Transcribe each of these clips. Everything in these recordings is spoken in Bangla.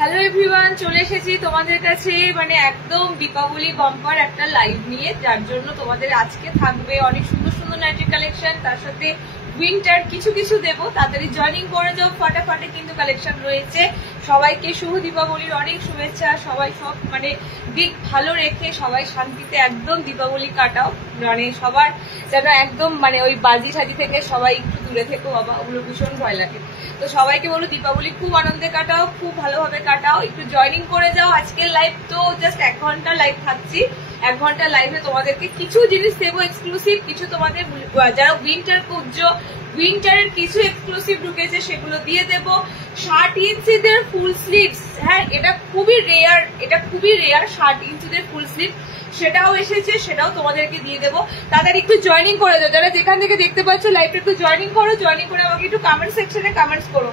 হ্যালো এভরিওয়ান, চলে এসেছি তোমাদের কাছে মানে একদম দীপাবলি বাম্পার একটা লাইভ নিয়ে, যার জন্য তোমাদের আজকে থাকবে অনেক সুন্দর সুন্দর নাইটি কালেকশন, তার সাথে উইন্টার কিছু কিছু দেবো। তাড়াতাড়ি জয়েনিং করে যাও, ফাটাফাটে কিন্তু কালেকশন রয়েছে। সবাইকে শুভ দীপাবলির অনেক শুভেচ্ছা। সবাই সব মানে দিক ভালো রেখে সবাই শান্তিতে একদম দীপাবলি কাটাও, মানে সবার যেন একদম মানে ওই বাজি সাজি থেকে সবাই একটু দূরে থেকো বাবা, ওগুলো ভীষণ ভয় লাগে। তো সবাইকে বলো দীপাবলি খুব আনন্দে কাটাও, খুব ভালোভাবে কাটাও, একটু জয়েনিং করে যাও। আজকের লাইভ তো জাস্ট 1 ঘন্টা লাইভ থাকছি। 1 ঘন্টা লাইভে তোমাদেরকে কিছু জিনিস দেবো এক্সক্লুসিভ, কিছু তোমাদের যারা উইন্টার খুঁজছো উইন্টারের কিছু এক্সক্লুসিভ ঢুকেছে সেগুলো দিয়ে দেবো। 60 ইঞ্চিদের ফুল স্লিভস, হ্যাঁ এটা খুবই রেয়ার, 60 ইঞ্চিদের ফুল স্লিভ সেটাও এসেছে, সেটাও তোমাদেরকে দিয়ে দেবো। তাড়াতাড়ি একটু জয়েনিং করে দাও, যারা যেখান থেকে দেখতে পাচ্ছ লাইভটা একটু জয়েনিং করো। জয়েনিং করে আমাকে একটু কমেন্ট সেকশনে কমেন্টস করো,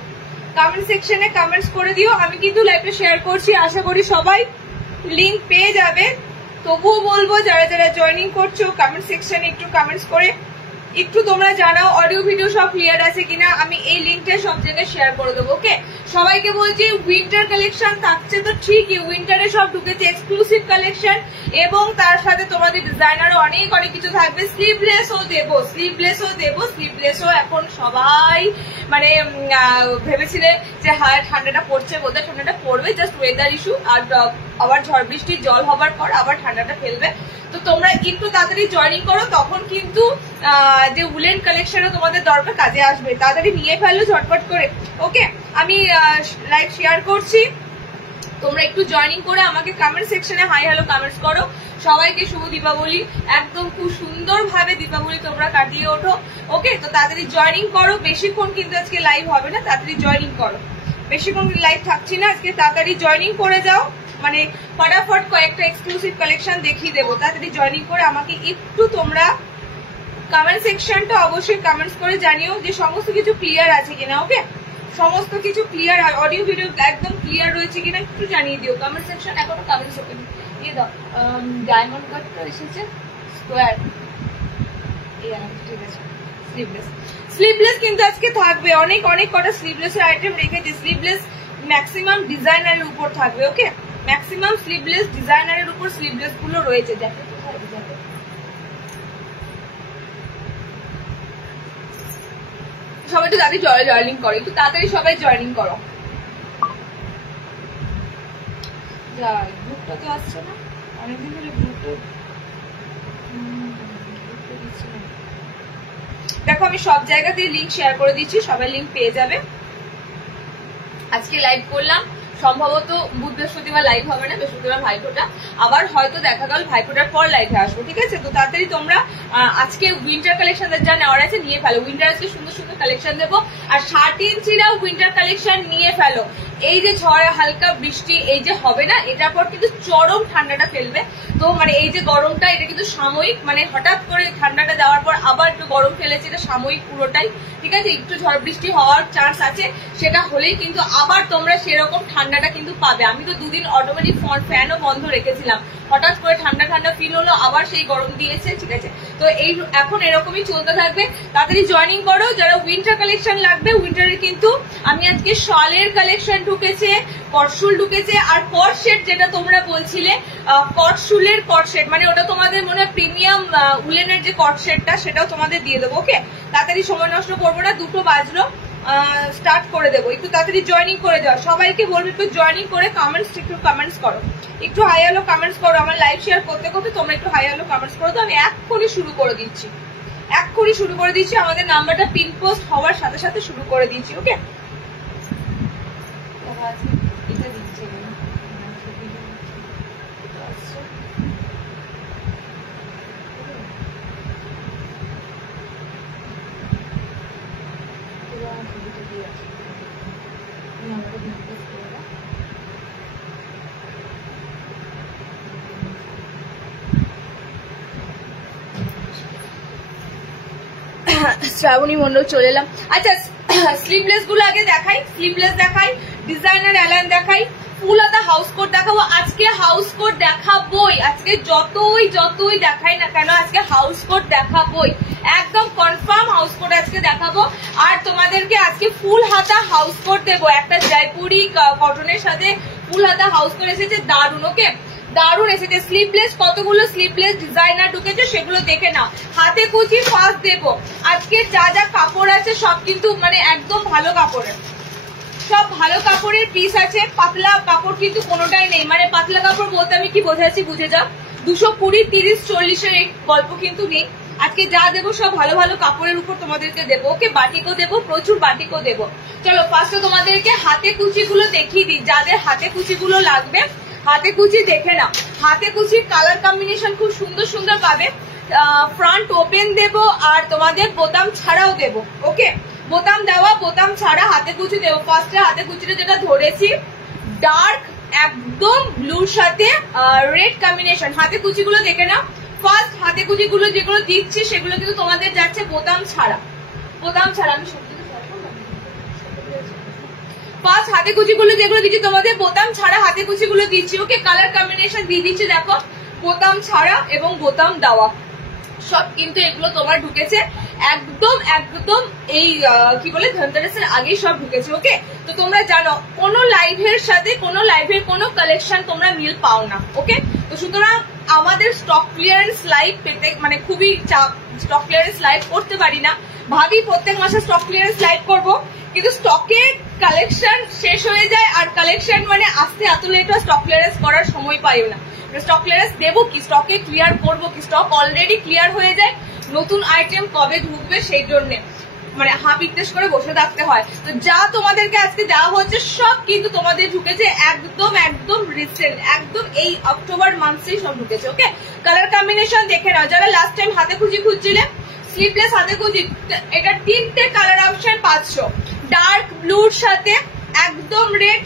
কমেন্ট সেকশনে কমেন্টস করে দিও। আমি কিন্তু লাইভটা শেয়ার করছি, আশা করি সবাই লিংক পেয়ে যাবে। তবুও বলবো যারা যারা জয়েনিং করছো কমেন্ট সেকশনে একটু কমেন্টস করে একটু তোমরা জানাও অডিও ভিডিও সব ক্লিয়ার আছে কিনা। আমি এই লিঙ্কটা সব জায়গায় শেয়ার করে দেবো। ওকে, সবাইকে বলছি উইন্টার কালেকশন থাকছে তো ঠিকই, উইন্টারে সব ঢুকেছে এক্সক্লুসিভ কালেকশন, এবং তার সাথে তোমাদের ডিজাইনারও অনেক অনেক কিছু থাকবে। স্লিভলেসও দেবো, স্লিভলেসও এখন সবাই মানে ভেবেছিলে যে হ্যাঁ ঠান্ডাটা পড়ছে, বোধহয় ঠান্ডাটা পড়বে, জাস্ট ওয়েদার ইস্যু, আর আবার ঝড় বৃষ্টির জল হবার পর আবার ঠান্ডাটা ফেলবে। তো তোমরা একটু তাড়াতাড়ি জয়েনিং করো, তখন কিন্তু যে উলেন কালেকশনও তোমাদের দরকার কাজে আসবে। তাড়াতাড়ি নিয়ে ফেলো ঝটপট করে। ওকে, আমি লাইভ শেয়ার করছি, তোমরা একটু জয়েনিং করে আমাকে কমেন্ট সেকশনে হাই হ্যালো কমেন্টস করো। সবাইকে শুভ দীপাবলি, একদম খুব সুন্দর ভাবে দীপাবলি তোমরা কাটিয়ে ওঠো। ওকে, তো তাড়াতাড়ি জয়েনিং করো, বেশিক্ষণ কিন্তু আজকে লাইভ হবে না, তাড়াতাড়ি জয়েনিং করো, বেশিক্ষণ লাইভ থাকছি না আজকে, তাড়াতাড়ি জয়েনিং করে যাও। মানে ফটাফট কয়েকটা এক্সক্লুসিভ কালেকশন দেখিয়ে দেবো, তাড়াতাড়ি জয়েনিং করে আমাকে একটু তোমরা কমেন্ট সেকশনটা অবশ্যই কমেন্টস করে জানিও যে সমস্ত কিছু ক্লিয়ার আছে কিনা। ওকে, সমস্ত কিছু ক্লিয়ার, অডিও ভিডিও একদম ক্লিয়ার রয়েছে কিনা একটু জানিয়ে দিও। কমেন্ট সেকশন এখনো কমেন্টস ওপেন দিয়ে দাও। ডায়মন্ড কাটটা এসেছে স্কোয়ার, ঠিক আছে। স্লিভলেস কিন্তু আজকে থাকবে, অনেক অনেক কটা স্লিভলেস এর আইটেম রেখেছি। স্লিভলেস ম্যাক্সিমাম ডিজাইনারের উপর থাকবে। ওকে, ম্যাক্সিমাম স্লিভলেস ডিজাইনারের উপর স্লিভলেস গুলো রয়েছে। দেখো সবাই একটু তাড়াতাড়ি জয়েনিং করো, একটু তাড়াতাড়ি সবাই জয়েনিং করো। গ্রুপটা তো আসছে না অনেকদিন ধরে, গ্রুপটা দেখো আমি সব জায়গাতেই লিঙ্ক শেয়ার করে দিচ্ছি, সবাই লিঙ্ক পেয়ে যাবে। আজকে লাইভ করলাম, সম্ভবত বুধ বৃহস্পতিবার লাইভ হবে না, বৃহস্পতিবার ভাইফোঁটা, আবার হয়তো দেখা গেল ভাইফোঁটার পর লাইভে আসবো। ঠিক আছে, তো তাড়াতাড়ি তোমরা আজকে উইন্টার কালেকশন যা নেওয়ার আছে নিয়ে ফেলো। উইন্টার আজকে সুন্দর সুন্দর কালেকশন দেবো, আর 60 ইঞ্চিরাও উইন্টার কালেকশন নিয়ে ফেলো। এই যে ঝড় হালকা বৃষ্টি এই যে হবে না, এটার পর কিন্তু চরম ঠান্ডাটা ফেলবে। তো মানে এই যে গরমটা এটা কিন্তু সাময়িক, মানে হঠাৎ করে ঠান্ডাটা দেওয়ার পর আবার একটু গরম ফেলেছে, এটা সাময়িক পুরোটাই। ঠিক আছে, একটু ঝড় বৃষ্টি হওয়ার চান্স আছে, সেটা হলেই কিন্তু আবার তোমরা সেরকম ঠান্ডাটা কিন্তু পাবে। আমি তো 2 দিন অটোমেটিক ফ্যানও বন্ধ রেখেছিলাম, হঠাৎ করে ঠান্ডা ঠান্ডা ফিল হলো, আবার সেই গরম দিয়েছে। ঠিক আছে, তো এই এখন এরকমই চলতে থাকবে। তাড়াতাড়ি জয়েনিং করো যারা উইন্টার কালেকশন লাগবে। উইন্টারের কিন্তু আমি আজকে শলের কালেকশন ঢুকেছে, কটশুল ঢুকেছে, আর কট সেট যেটা তোমরা বলছিলে কটশুলের কট সেট, মানে ওটা তোমাদের মনে হয় প্রিমিয়াম উলেনের যে কট সেটটা সেটাও তোমাদের দিয়ে দেবো। ওকে, তাড়াতাড়ি সময় নষ্ট করবো না, 2টো বাজলো, স্টার্ট করে দেবো। একটু তাড়াতাড়ি জয়েনিং করে যাও, সবাইকে বলবো একটু জয়েনিং করে একটু কমেন্টস করো, একটু হাই হ্যালো কমেন্টস করো। আমার লাইভ শেয়ার করতে করতে তোমরা একটু হাই হ্যালো কমেন্টস করো। তো আমি এক্ষুনি শুরু করে দিচ্ছি, আমাদের নাম্বারটা পিন পোস্ট হওয়ার সাথে সাথে শুরু করে দিচ্ছি। ওকে, এটা দিচ্ছি শ্রাবণী মন্ডল চলে এলাম। আচ্ছা, স্লিভলেস গুলো আগে দেখাই, ডিজাইনার অ্যালান দেখাই, ফুল হাতা হাউস কোট দেখাবো। আজকে হাউস কোট দেখাবোই, আজকে যতই দেখাই না কেন আজকে হাউস কোট দেখাবোই, একদম কনফার্ম হাউস কোট আজকে দেখাবো। আর তোমাদেরকে আজকে ফুল হাতা হাউস কোট দেবো, একটা জয়পুরি কটনের সাথে ফুল হাতা হাউস করে এসেছে, দারুন। ওকে, দারুন এসেছে। স্লিভলেস, কতগুলো স্লিভলেস ডিজাইনার ঢুকেছে সেগুলো দেখে নাও। হাতে কুচি ফার্স্ট দেবো। আজকে যা যা কাপড় আছে সব কিন্তু মানে একদম ভালো কাপড়ের, সব ভালো কাপড়ের পিস আছে। পাতলা কাপড় কিন্তু কোনোটাই নেই, মানে পাতলা কাপড় বলতে আমি কি বোঝাচ্ছি বুঝে যাও। 220, 30, 40-এর এই গল্প কিন্তু নেই। আজকে যা দেবো সব ভালো ভালো কাপড়ের উপর তোমাদেরকে দেবো। ওকে, বাটিকও দেবো, প্রচুর বাটিকও দেবো। চলো ফার্স্টে তোমাদেরকে হাতে কুচিগুলো দেখিয়ে দিই। যাদের হাতে কুচিগুলো লাগবে হাতে কুচি দেখে নাও। হাতে কুচির কালার কম্বিনেশন খুব সুন্দর সুন্দর পাবে। ফ্রন্ট ওপেন দেবো আর তোমাদের বোতাম ছাড়াও দেবো। ওকে, বোতাম দেওয়া বোতাম ছাড়া হাতে কুচি দেবো। ফার্স্টে হাতে কুচিটা যেটা ধরেছি ডার্ক একদম ব্লুর সাথে রেড কম্বিনেশন। হাতে কুচিগুলো দেখে নাও। ফার্স্ট হাতে কুচিগুলো যেগুলো দিচ্ছি সেগুলো কিন্তু তোমাদের যাচ্ছে বোতাম ছাড়া, বোতাম ছাড়া। আমি ফার্স্ট হাতে কুচিগুলো যেগুলো দিচ্ছি তোমাদের বোতাম ছাড়া হাতে কুচিগুলো দিচ্ছি। ওকে, কালার কম্বিনেশন দিয়ে দিচ্ছি দেখো, বোতাম ছাড়া এবং বোতাম দেওয়া সব কিন্তু এগুলো তোমার ঢুকেছে একদম একদম এই কি বলে ধনতেরাসের আগেই সব ঢুকেছে। ওকে, তো তোমরা জানো কোনো লাইভের সাথে কোনো লাইভের কোনো কালেকশন তোমরা মিল পাও না। ওকে, তো সুতরাং আমাদের স্টক ক্লিয়ারেন্স লাইভ পেতে মানে খুবই চাপ। স্টক ক্লিয়ারেন্স লাইভ করতে পারি না, ভাবি প্রত্যেক মাসে স্টক ক্লিয়ারেন্স লাইভ করবো, কিন্তু স্টকের কালেকশন শেষ হয়ে যায় আর কালেকশন মানে আসতে এত লেট হয়, স্টক ক্লিয়ারেন্স করার সময় পাইও না। স্টক ক্লিয়ারেন্স দেবো কি, স্টকে ক্লিয়ার করবো কি, স্টক অলরেডি ক্লিয়ার হয়ে যায়। নতুন আইটেম কবে ঢুকবে সেই জন্য মানে হাপিত্তেশ করে বসে থাকতে হয়। তো যা তোমাদেরকে আজকে দেওয়া হচ্ছে সব কিন্তু তোমাদের ঢুকেছে একদম একদম রিসেন্ট, একদম এই অক্টোবর মান্থেই সব ঢুকেছে। ওকে, কালার কম্বিনেশন দেখে নাও। যারা লাস্ট টাইম হাতে কুচি খুঁজছিলে স্লিভলেস হাতে কুচি, এটা 3টে কালার অপশন 500। ডার্ক ব্লুর সাথে একদম রেড।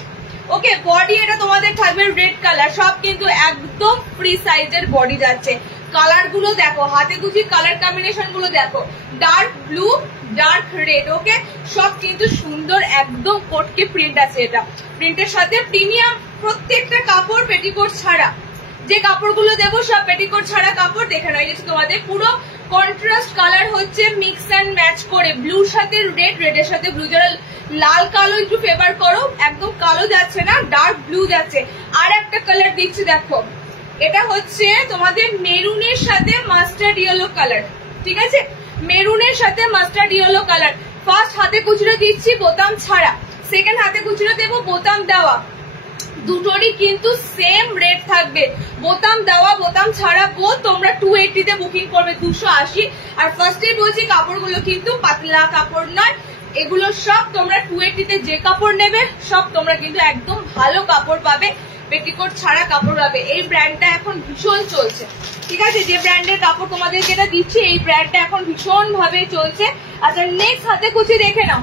ওকে, বডি এটা তোমাদের থাকবে রেড কালার, সব কিন্তু একদম ফ্রি সাইজের বডি যাচ্ছে। কালার গুলো দেখো, হাতে কুচি কালার কম্বিনেশন গুলো দেখো, ডার্ক ব্লু ডার্ক রেড। ওকে, সব কিন্তু সুন্দর একদম কোটকে প্রিন্ট আছে। এটা প্রিন্টের সাথে প্রিমিয়াম প্রত্যেকটা কাপড় পেটিকোট ছাড়া। যে কাপড়গুলো দেবো সব পেটিকোট ছাড়া কাপড়। দেখে নাও, এই যে তোমাদের পুরো কন্ট্রাস্ট কালার হচ্ছে মিক্স অ্যান্ড ম্যাচ করে, ব্লুর সাথে রেড, রেডের সাথে ব্লু। যারা লাল কালো একটু ফেভার করো, একদম কালো যাচ্ছে না, ডার্ক ব্লু যাচ্ছে। আর একটা কালার দিচ্ছি দেখো, এটা হচ্ছে তোমাদের মেরুনের সাথে মাস্টার্ড ইয়েলো কালার। ঠিক আছে, মেরুনের সাথে মাস্টার্ড ইয়েলো কালার। ফার্স্ট হাতে কুচিটা দিচ্ছি বোতাম ছাড়া, সেকেন্ড হাতে কুচিটা দেবো বোতাম দেওয়া। দুটোরই কিন্তু সেম রেট থাকবে, বোতাম দেওয়া বোতাম ছাড়া বোধ। তোমরা 280 তে বুকিং করবে, 280। আর ফার্স্টেই বলছি কাপড়গুলো কিন্তু পাতলা কাপড় নয়, এগুলো সব তোমরা 280 তে যে কাপড় নেবে সব তোমরা কিন্তু একদম ভালো কাপড় পাবে, পেটিকোট ছাড়া কাপড় পাবে। এই ব্র্যান্ডটা এখন ভীষণ চলছে। ঠিক আছে, যে ব্র্যান্ডের কাপড় তোমাদের যেটা দিচ্ছি এই ব্র্যান্ডটা এখন ভীষণ ভাবে চলছে। আচ্ছা, নেক্সট হাতে কুচি দেখে নাও।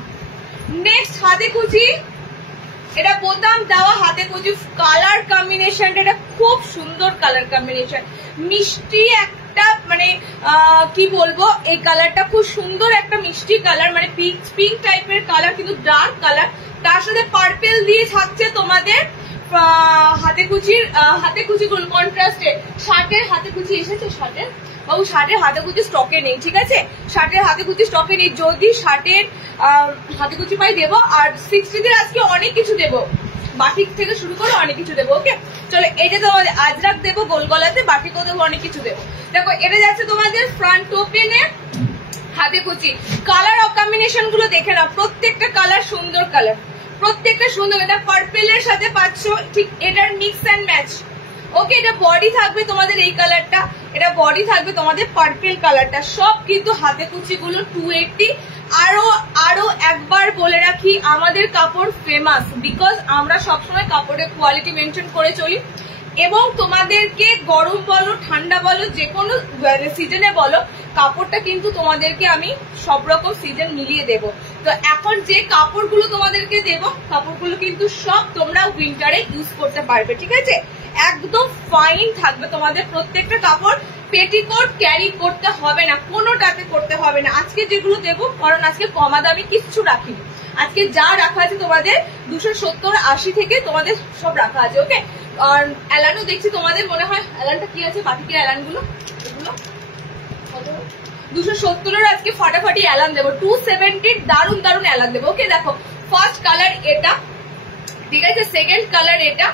নেক্সট হাতে কুচি, এটা বোতাম দেওয়া হাতে কুচি। কালার কম্বিনেশন এটা খুব সুন্দর কালার কম্বিনেশন, মিষ্টি একটা মানে কি বলবো, এই কালারটা খুব সুন্দর একটা মিষ্টি কালার, মানে পিঙ্ক টাইপের কালার কিন্তু ডার্ক কালার। তার সাথে পার্পেল দিয়ে থাকছে তোমাদের হাতে কুচিগুলো কন্ট্রাস্টে। শার্টের হাতে কুচি এসেছে, শার্টের বাবু শার্টের হাতে কুচি স্টকে নেই। ঠিক আছে, শার্টের হাতে কুচি স্টকে নেই। যদি শার্টের হাতে কুচি পাই দেবো। আর 60 আজকে অনেক কিছু দেবো, বাটিক থেকে শুরু করে অনেক কিছু দেবো। ওকে, চলো এই যে তোমাদের আজরাক দেবো গোল গলাতে, বাটিকও দেবো, অনেক কিছু দেবো। দেখো এটা যাচ্ছে তোমাদের ফ্রন্ট ওপেনে হাতে কুচি। কালার কম্বিনেশন গুলো দেখে নাও, প্রত্যেকটা কালার সুন্দর কালার, প্রত্যেকটা সুন্দর। এটা পার্পেলের সাথে পাচ্ছ, ঠিক এটার মিক্স অ্যান্ড ম্যাচ। ওকে, এটা বডি থাকবে তোমাদের এই কালারটা, এটা বডি থাকবে তোমাদের পার্পেল কালারটা। সব কিন্তু হাতে কুচি গুলো 280। আরো একবার বলে রাখি, আমাদের কাপড় ফেমাস বিকজ আমরা সবসময় কাপড়ের কোয়ালিটি মেনটেন করে চলি, এবং তোমাদেরকে গরম বলো ঠান্ডা বলো যে কোনো সিজনে বলো, কাপড়টা কিন্তু তোমাদেরকে আমি সব রকম সিজন মিলিয়ে দেব। তো এখন যে কাপড়গুলো তোমাদেরকে দেব, কাপড়গুলো কিন্তু সব তোমরা উইন্টারে ইউজ করতে পারবে। ঠিক আছে, একদম ফাইন থাকবে তোমাদের প্রত্যেকটা কাপড়। পেটিকোট ক্যারি করতে হবে না, কোনোটাতে করতে হবে না আজকে যেগুলো দেবো, কারণ আজকে কমা দামি কিচ্ছু রাখিনি। আজকে যা রাখা আছে তোমাদের 270-80 থেকে তোমাদের সব রাখা আছে। ওকে, আর অ্যালানও দেখছি তোমাদের মনে হয় অ্যালানটা কি আছে, বাটিকের অ্যালান গুলো এগুলো 270 আজকে ফাটাফাটি অ্যালান দেবো। 270 দারুন দারুন অ্যালান দেবো। ওকে, দেখো ফার্স্ট কালার এটা, ঠিক আছে, সেকেন্ড কালার এটা,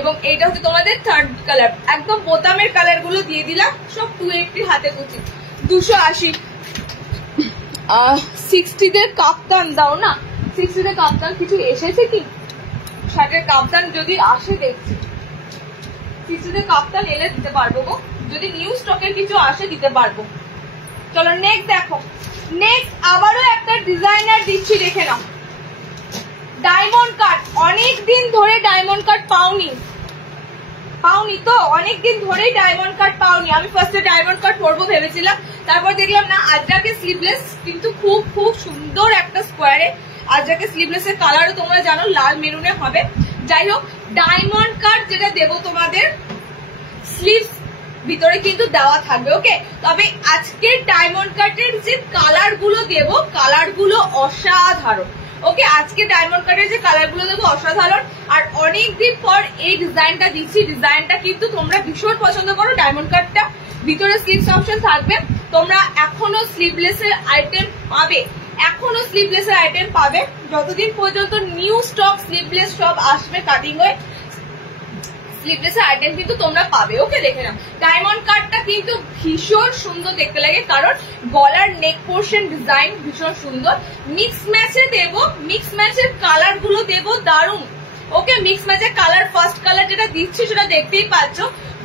এবং এইটা হচ্ছে তোমাদের থার্ড কালার। একদম বোতামের কালার গুলো দিয়ে দিলাম, সব 280 হাতে কুচি। 280। 60 কাপ্তান দাও না, 60 কাপ্তান কিছু এসেছে কি? শার্টের কাপ্তান যদি আসে দেখছি, 60 কাপ্তান এলে দিতে পারবো গো, যদি নিউ স্টকের কিছু আসে দিতে পারবো। চলো নেক্সট দেখো, নেক্সট আবারও একটা ডিজাইনার দিচ্ছি, দেখে নাও। ডায়মন্ড কাট, অনেকদিন ধরে ডায়মন্ড কাট পাওনি তো, অনেকদিন ধরেই ডায়মন্ড কাট পাওনি। আমি ফার্স্টে ডায়মন্ড কাট পরবো ভেবেছিলাম, তারপর দেখলাম না আজরাকে স্লিভলেস কিন্তু খুব খুব সুন্দর একটা স্কোয়ারে। আজরাকে স্লিভলেস এর কালারও তোমরা জানো লাল মেরুনে হবে। যাই হোক, ডায়মন্ড কাট যেটা দেবো তোমাদের স্লিভস ভিতরে কিন্তু দেওয়া থাকবে। ওকে, তবে আজকের ডায়মন্ড কাটের যে কালার গুলো দেবো, কালার গুলো অসাধারণ। ওকে, আজকে ডায়মন্ড কাটের যে কালার গুলো দেবো অসাধারণ। আর অনেকদিন পর এই ডিজাইনটা দিচ্ছি, ডিজাইনটা কিন্তু তোমরা ভীষণ পছন্দ করো। ডায়মন্ড কাটটা ভিতরে স্লিভস অপশন থাকবে, তোমরা এখনো স্লিভলেস এর আইটেম পাবে, এখনো স্লিভলেস এর আইটেম পাবে যতদিন পর্যন্ত নিউ স্টক স্লিভলেস সব আসবে কাটিং হয়ে, স্লিভলেস এর আইটেম কিন্তু তোমরা পাবে। ওকে, দেখে নাও ডায়মন্ড কাটটা কিন্তু ভীষণ সুন্দর দেখতে লাগে, কারণ গলার নেক পোর্শন ডিজাইন ভীষণ সুন্দর। মিক্স ম্যাচে দেবো, মিক্স ম্যাচের কালার গুলো দেবো দারুণ। ওকে, মিক্স ম্যাচের কালার, ফার্স্ট কালার যেটা দিচ্ছি সেটা দেখতেই পাচ্ছ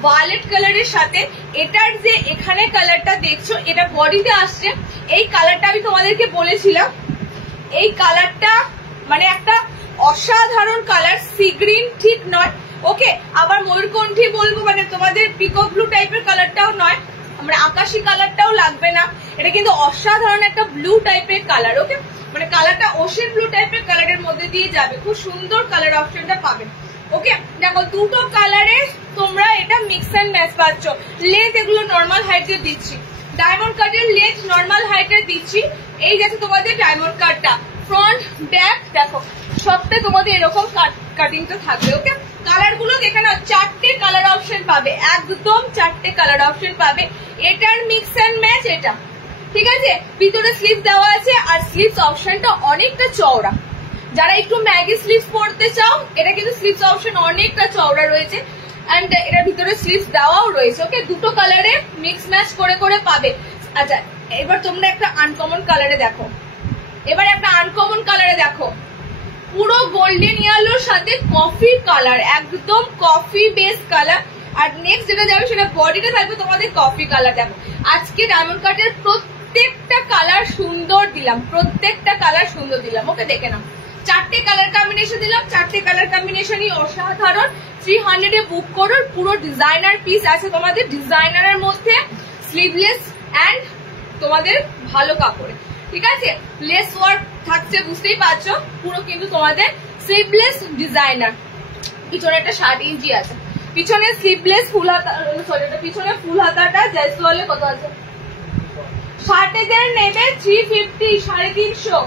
ভায়োলেট কালারের সাথে এটার যে এখানে কালারটা দেখছো এটা বডিতে আসছে। এই কালারটা আমি তোমাদেরকে বলেছিলাম, এই কালারটা মানে একটা অসাধারণ কালার, সি গ্রিন ঠিক নয়। ওকে, আবার ময়ূরকণ্ঠী বলবো, মানে তোমাদের পিকক ব্লু টাইপের কালারটাও নয়, মানে আকাশি কালারটাও লাগবে না, এটা কিন্তু অসাধারণ একটা ব্লু টাইপের কালার। ওকে, মানে কালারটা ওশেন ব্লু টাইপের কালারের মধ্যে দিয়ে যাবে, খুব সুন্দর কালার অপশনটা পাবে। ওকে, দেখো দুটো কালারে তোমরা এটা মিক্স এন্ড ম্যাচ পাচ্ছ। লেন্থ এগুলো নর্মাল হাইটের দিচ্ছি, ডায়মন্ড কাটের লেন্থ নর্মাল হাইটের দিচ্ছি। এই যাচ্ছে তোমাদের ডায়মন্ড কাটটা, ফ্রন্ট ব্যাক দেখো সবটাই তোমাদের এরকম কাটিংটা থাকবে। ওকে, কালার গুলো দেখে নাও, 4টে কালার অপশন পাবে, একদম 4টে কালার অপশন পাবে। এটার মিক্স এন্ড ম্যাচ এটা, ঠিক আছে। ভিতরে স্লিভ দেওয়া আছে, আর স্লিভস অপশনটা অনেকটা চওড়া। যারা একটু ম্যাগি স্লিভস পরতে চাও, এটা কিন্তু স্লিভস অপশন অনেকটা চওড়া রয়েছে, এন্ড এটার ভিতরে স্লিভস দেওয়াও রয়েছে। ওকে, দুটো কালারে মিক্স ম্যাচ করে করে পাবে। আচ্ছা, এবার তোমরা একটা আনকমন কালারে দেখো, এবার একটা আনকমন কালারে দেখো, পুরো গোল্ডেন ইয়েলোর সাথে কফি কালার, একদম কফি বেস কালার। আর নেক্সট যেটা যাবে সেটা বডিটা থাকবে তোমাদের কফি কালার। দেখো আজকে ডায়মন্ড কাটের প্রত্যেকটা কালার সুন্দর দিলাম, প্রত্যেকটা কালার সুন্দর দিলাম। ওকে, দেখে নাও 4টে কালার কম্বিনেশন দিলাম, 4টে কালার কম্বিনেশনই অসাধারণ। 300 এ বুক করো, পুরো ডিজাইনার পিস আছে তোমাদের, ডিজাইনারের মধ্যে স্লিভলেস এন্ড তোমাদের ভালো কাপড়ে, ঠিক আছে। লেস ওয়ার্ক থাকছে, বুঝতেই পারছো, পুরো কিন্তু তোমাদের স্লিভলেস ডিজাইনার। পিছনে একটা 60 ইঞ্চি আছে, পিছনে স্লিভলেস ফুল হাতা, সরি এটা পিছনে ফুল হাতাটা জয়সওয়ালে কত আছে, 60 নেবে 350, 350,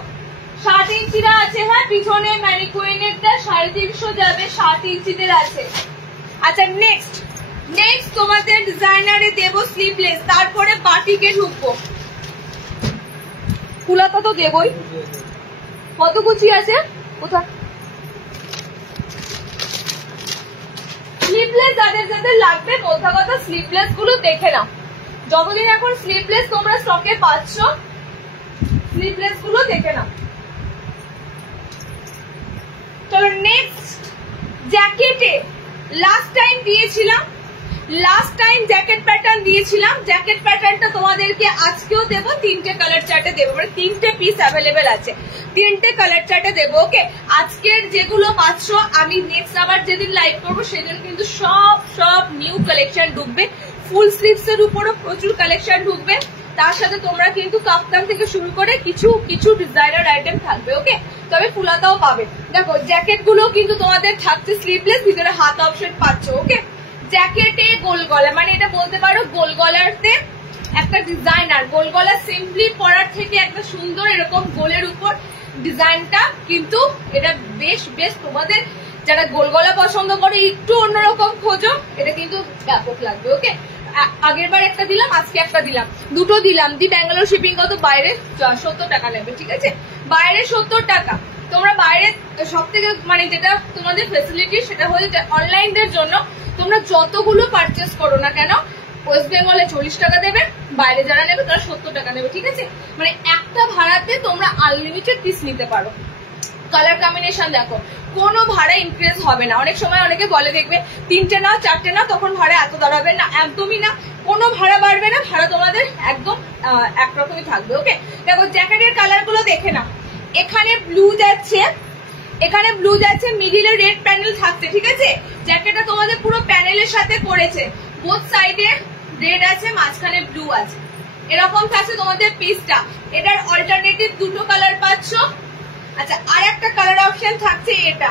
60 ইঞ্চিরা আছে। হ্যাঁ, পিছনে ম্যানিকুইনেরটা 350 যাবে, 60 ইঞ্চিদের আছে। আচ্ছা, নেক্সট তোমাদের ডিজাইনারে দেবো স্লিভলেস, তারপরে বাটিকে ঢুকবো। ফুলাতা তো দেবই, কত কুচি আছে কোথায়। স্লিভলেস যাদের যাদের লাগবে, মোদ্দা কথা স্লিভলেস গুলো দেখে নাও, যতদিন এখন স্লিভলেস তোমরা স্টকে পাচ্ছ, স্লিভলেস গুলো দেখে নাও। চলো নেক্সট, জ্যাকেটে লাস্ট টাইম দিয়েছিলাম, লাস্ট টাইম জ্যাকেট প্যাটার্ন দিয়েছিলাম, জ্যাকেট প্যাটার্নটা তোমাদেরকে আজকেও দেবো, 3টে কালার চার্টে দেবো, মানে 3টে পিস অ্যাভেলেবেল আছে, 3টে কালার চার্টে দেবো। ওকে, আজকের যেগুলো পাচ্ছ, আমি নেক্সট আবার যেদিন লাইভ করবো সেদিন কিন্তু সব নিউ কালেকশন ঢুকবে, ফুল স্লিভস এর উপরও প্রচুর কালেকশন ঢুকবে, তার সাথে তোমরা কিন্তু কাফতান থেকে শুরু করে কিছু ডিজাইনার আইটেম থাকবে। ওকে, তবে ফুলাতাও পাবে। দেখো জ্যাকেট গুলো কিন্তু তোমাদের থাকছে স্লিভলেস, ভিতরে হাত অপশন পাচ্ছ। ওকে, জ্যাকেটে গোল গলা, মানে এটা বলতে পারো গোল গলাতে একটা ডিজাইনার, গোল গলা সিম্পলি পরার থেকে একটা সুন্দর এরকম গোলের উপর ডিজাইনটা কিন্তু এটা বেশ তোমাদের যারা গোল গলা পছন্দ করে, একটু অন্যরকম খোঁজো, এটা কিন্তু ব্যাপক লাগবে। ওকে, আগের বার একটা দিলাম, আজকে একটা দিলাম, দুটো দিলাম। দি ব্যাঙ্গালোর শিপিং কত, বাইরে 70 টাকা লাগবে, ঠিক আছে, বাইরে 70 টাকা, তোমরা বাইরে সব থেকে মানে যেটা তোমাদের ফেসিলিটি সেটা হচ্ছে অনলাইনদের জন্য তোমরা যতগুলো পারচেস করো না কেন ওয়েস্ট বেঙ্গলে 40 টাকা দেবে, বাইরে যারা নেবে তারা 70 টাকা নেবে, ঠিক আছে? মানে একটা ভাড়াতে তোমরা আনলিমিটেড পিস নিতে পারো। কালার কম্বিনেশন দেখো, কোনো ভাড়া ইনক্রিজ হবে না। অনেক সময় অনেকে বলে দেখবে 3টে নাও 4টে নাও তখন ভাড়া এত দাঁড়াবে না, একদমই না, কোনো ভাড়া বাড়বে না, ভাড়া তোমাদের একদম একরকমই থাকবে। ওকে, দেখো জ্যাকেটের কালার গুলো দেখে না, এখানে ব্লু যাচ্ছে, এখানে ব্লু যাচ্ছে, মিডিলে রেড প্যানেল থাকছে, ঠিক আছে? জ্যাকেটটা তোমাদের পুরো প্যানেলের সাথে করেছে, বোথ সাইডে রেড আছে, মাঝখানে ব্লু আছে, এরকম থাকছে তোমাদের পিসটা। এটার অল্টারনেটিভ দুটো কালার পাচ্ছ। আচ্ছা, আর একটা কালার অপশন থাকছে এটা,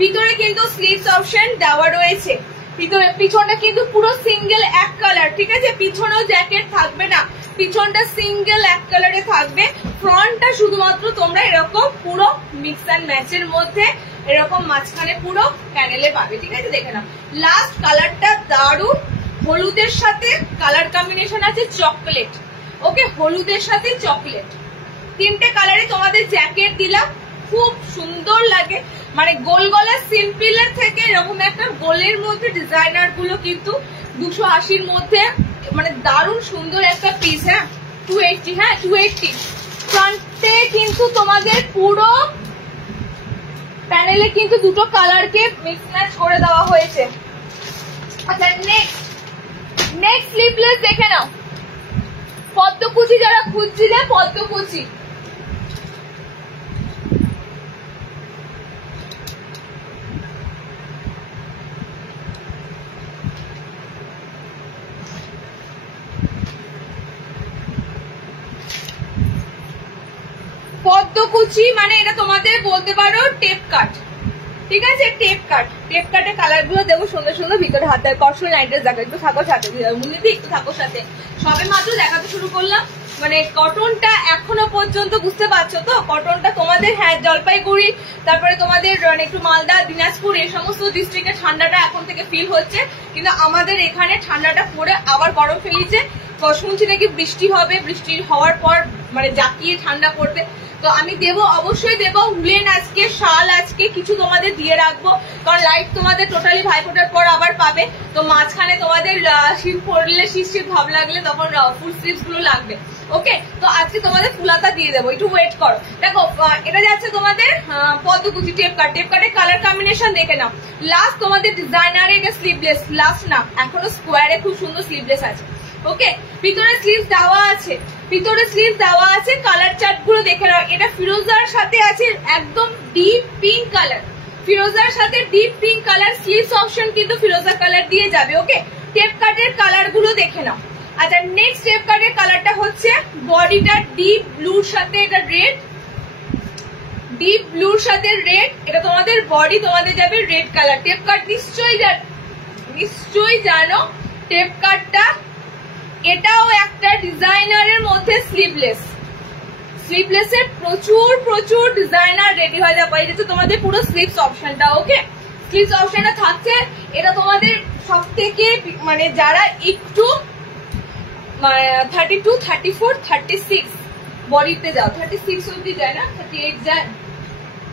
ভিতরে কিন্তু স্লিভস অপশন দেওয়া রয়েছে, ভিতরে পিছনটা কিন্তু পুরো সিঙ্গেল এক কালার, ঠিক আছে? পিছনেও জ্যাকেট থাকবে না, পিছনটা সিঙ্গেল এক কালারে থাকবে, ফ্রন্টটা শুধুমাত্র তোমরা এরকম পুরো মিক্স অ্যান্ড ম্যাচের মধ্যে এরকম মাঝখানে পুরো প্যানেলে পাবে, ঠিক আছে? দেখে নাও, লাস্ট কালারটা দারুণ, হলুদের সাথে কালার কম্বিনেশন আছে চকলেট। ওকে, হলুদের সাথে চকলেট, 3টে কালারে তোমাদের জ্যাকেট দিলাম, খুব সুন্দর লাগে। মানে গোল গলা সিম্পলের থেকে এরকম একটা গোলের মধ্যে ডিজাইনার গুলো কিন্তু 280-র মধ্যে, মানে দারুণ সুন্দর একটা পিস। হ্যাঁ 280, হ্যাঁ 280। ফ্রন্টে কিন্তু তোমাদের পুরো প্যানেলে কিন্তু দুটো কালারকে মিক্স ম্যাচ করে দেওয়া হয়েছে। আচ্ছা, নেক্সট স্লিভলেস দেখে নাও, পদ্মকুচি যারা খুঁজছিলে, পদ্মকুচি পদ্মকুচি মানে এটা তোমাদের বলতে পারো টেপ কাট, ঠিক আছে? টেপ কাট, টেপ কাটের কালার গুলো দেবো সুন্দর সুন্দর, ভিতরে হাতে কটন নাইটের জায়গা, একটু থাকো সাথে, মুন্নিদি একটু থাকো সাথে। সবে মাত্র দেখাতে শুরু করলাম, মানে কটনটা এখনো পর্যন্ত বুঝতে পারছো তো, কটনটা তোমাদের হ্যাঁ জলপাইগুড়ি, তারপরে তোমাদের একটু মালদা, দিনাজপুর এই সমস্ত ডিস্ট্রিক্টে ঠান্ডাটা এখন থেকে ফিল হচ্ছে, কিন্তু আমাদের এখানে ঠান্ডাটা পরে আবার গরম ফেলিছে। শুনছি নাকি বৃষ্টি হবে, বৃষ্টি হওয়ার পর মানে জাকিয়ে ঠান্ডা পড়বে। তো আমি দেবো, অবশ্যই দেবো উলেন আজকে, শাল আজকে কিছু তোমাদের দিয়ে রাখবো, কারণ লাইট তোমাদের টোটালি ভাইফোঁটার পর আবার পাবে। তো মাঝখানে তোমাদের শীত পড়লে শীত ভাব লাগলে তখন ফুল স্লিভস গুলো লাগবে। ওকে, তো আজকে তোমাদের ফুলাতা দিয়ে দেবো, একটু ওয়েট করো। দেখো এটা যাচ্ছে তোমাদের পদ্মকুচি টেপ কাট, টেপ কাটের কালার কম্বিনেশন দেখে নাও। লাস্ট তোমাদের ডিজাইনারে এটা স্লিভলেস, লাস্ট না, এখনো স্কোয়ারে খুব সুন্দর স্লিভলেস আছে। ওকে, ভিতরে স্লিভস দেওয়া আছে, ভিতরে স্লিভ দেওয়া আছে, কালার চার্ট গুলো দেখে নাও। এটা ফিরোজার সাথে আছে একদম ডিপ পিঙ্ক কালার, ফিরোজার সাথে deep pink colour, sleeves option কিন্তু ফিরোজা কালার দিয়ে যাবে। ওকে, টেপ কাটের কালার গুলো দেখে নাও। আচ্ছা, নেক্সট টেপ কাটের কালারটা হচ্ছে বডিটা ডিপ ব্লুর সাথে, এটা রেড, ডিপ ব্লুর সাথে রেড, এটা তোমাদের বডি তোমাদের যাবে রেড কালার। টেপ কাট নিশ্চয়ই জানো টেপ কাটটা, এটাও একটা ডিজাইনারের মধ্যে স্লিভলেস, স্লিভলেসের প্রচুর প্রচুর ডিজাইনার রেডি হয়ে যাবে। এই যে তোমাদের পুরো স্লিভস অপশনটা, ওকে স্লিভস অপশনটা থাকছে। এটা তোমাদের সব থেকে মানে যারা একটু 32, 34, 36 বডিতে যাও, 36 অব্দি যায় না, 38 যায়,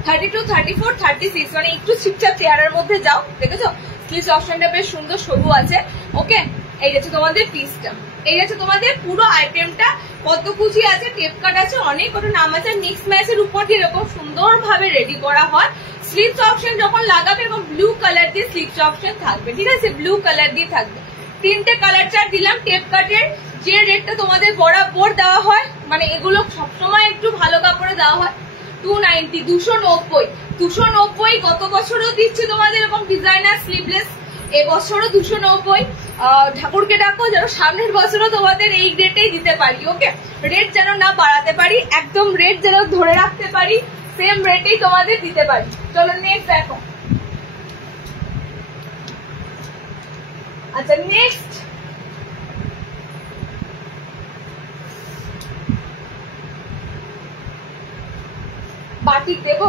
32, 34, 36 মানে একটু ছিপছাপ চেয়ারের মধ্যে যাও, দেখেছো স্লিভস অপশনটা বেশ সুন্দর সরু আছে। ওকে, এই যাচ্ছে তোমাদের পিসটা, এই যাচ্ছে তোমাদের পুরো আইটেমটা। পদ্মকুচি আছে, টেপ কাট আছে, অনেক কত নাম আছে, মিক্স ম্যাচের উপর দিয়ে এরকম সুন্দর ভাবে রেডি করা হয়। স্লিভস অপশন যখন লাগাবে এরকম ব্লু কালার দিয়ে স্লিভস অপশন থাকবে, ঠিক আছে? ব্লু কালার দিয়ে থাকবে। 3টে কালার চার্ট দিলাম। টেপ কাটের যে রেটটা তোমাদের বরাবর দেওয়া হয়, মানে এগুলো সবসময় একটু ভালো কাপড়ে দেওয়া হয়, 290, 290, 290 গত বছরও দিচ্ছে তোমাদের এরকম ডিজাইনার স্লিভলেস, এবছরও 290। ঠাকুরকে ডাকো যেন সামনের বছরও তোমাদের এই রেটেই দিতে পারি। ওকে, রেট যেন না বাড়াতে পারি, একদম রেট যেন ধরে রাখতে পারি, সেম রেটেই তোমাদের দিতে পারি। চলো নেক্সট দেখো। আচ্ছা, নেক্সট বাটিক দেবো,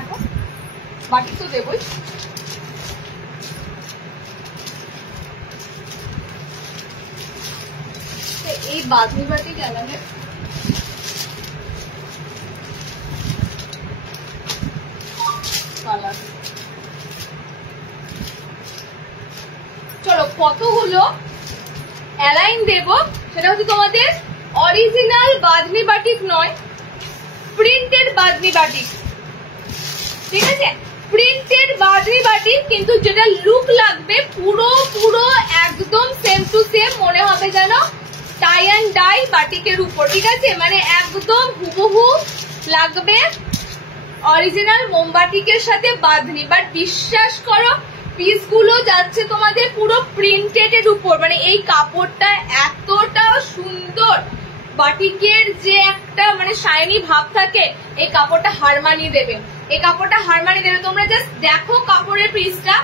এখন বাটিক তো দেবই। এই বাঁধনি বাটি গেলাম, কালার। চলো কতগুলো অ্যালাইন দেব, সেটা হচ্ছে তোমাদের অরিজিনাল বাঁধনি বাটিক নয়, প্রিন্টেড বাঁধনি বাটিক। ঠিক আছে, প্রিন্টেড বাঁধনি বাটিক, কিন্তু যেটা লুক লাগবে পুরো পুরো একদম সেম টু সেম, মনে হবে যেন টাই অ্যান্ড ডাই বাটিকের উপর। ঠিক আছে, মানে একদম হুবহু লাগবে অরিজিনাল মোমবাটিকের সাথে বাঁধনি। বাট বিশ্বাস করো পিসগুলো যাচ্ছে তোমাদের পুরো প্রিন্টেড এর উপর, মানে এই কাপড়টা এতটা সুন্দর, বাটিকের যে একটা মানে শাইনি ভাব থাকে, এই কাপড়টা হার মানিয়ে দেবে, এই কাপড়টা হার মানিয়ে দেবে। তোমরা জাস্ট দেখো কাপড়ের পিসটা,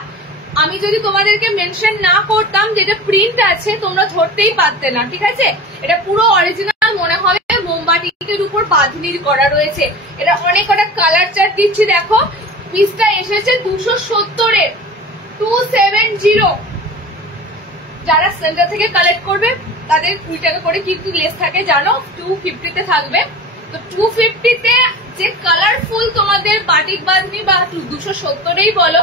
আমি যদি তোমাদেরকে মেনশন না করতাম যেটা প্রিন্ট আছে তোমরা ধরতেই পারতে না। ঠিক আছে, এটা পুরো অরিজিনাল মনে হবে মোমবাটিকের উপর বাঁধনি করা রয়েছে। এটা অনেক কটা কালার চার্ট দিচ্ছি, দেখো পিসটা এসেছে 270 270। যারা সেন্টার থেকে কালেক্ট করবে তাদের 20 টাকা করে কিন্তু লেস থাকে, জানো 250 তে থাকবে। তো 250 তে যে কালারফুল তোমাদের বাটিক বাঁধনি বা 270ই বলো,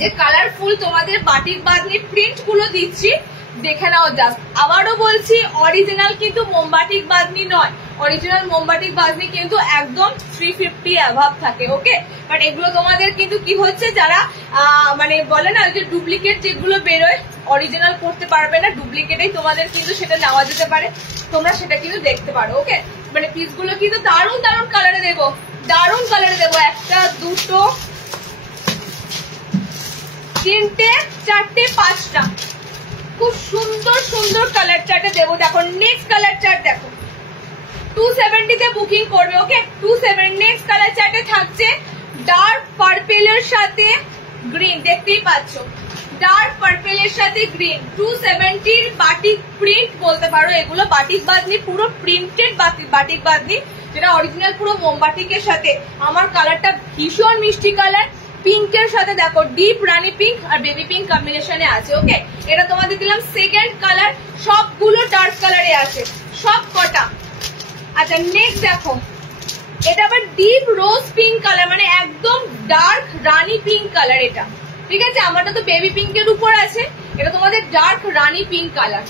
যে কালারফুল তোমাদের বাটিক বাঁধনি প্রিন্ট গুলো দিচ্ছি দেখে নাও জাস্ট। আবারও বলছি অরিজিনাল কিন্তু মোমবাটিক বাঁধনি নয়, অরিজিনাল মোমবাটিক বাঁধনি কিন্তু একদম 350 অ্যাভাব থাকে। ওকে, বাট এগুলো তোমাদের কিন্তু কি হচ্ছে, যারা মানে বলে না যে ডুপ্লিকেট যেগুলো বেরোয়, অরিজিনাল করতে পারবে না, ডুপ্লিকেটেই তোমাদের কিন্তু সেটা নেওয়া যেতে পারে, তোমরা সেটা কিন্তু দেখতে পারো। ওকে, মানে পিসগুলো কিন্তু দারুণ দারুণ কালারে দেবো, দারুণ কালারে দেবো, একটা দুটো তিনটে চারটে পাঁচটা খুব সুন্দর সুন্দর কালার চার্টে দেবো। দেখো নেক্সট কালার চার্ট দেখো, 270 তে বুকিং করবে। ওকে, 270 নেক্সট কালার চার্টে থাকছে ডার্ক পার্পেলের সাথে গ্রিন, দেখতেই পাচ্ছ ডার্ক পার্পেলের সাথে গ্রিন। 270 বাটিক প্রিন্ট বলতে পারো, এগুলো বাটিক বাঁধনি, পুরো প্রিন্টেড বাটিক বাঁধনি, যেটা অরিজিনাল পুরো মোমবাটিকের সাথে। আমার কালারটা ভীষণ মিষ্টি কালার, পিঙ্কের সাথে দেখো ডিপ রানি পিঙ্ক আর বেবি পিঙ্ক কম্বিনেশনে আছে। ওকে, এটা তোমাদের দিলাম সেকেন্ড কালার, সবগুলো ডার্ক কালারে আছে সব কটা। আচ্ছা নেক্সট দেখো, এটা আবার ডিপ রোজ পিঙ্ক কালার, মানে একদম ডার্ক রানি পিঙ্ক কালার এটা। ঠিক আছে, আমারটা তো বেবি পিঙ্কের উপর আছে, এটা তোমাদের ডার্ক রানি পিঙ্ক কালার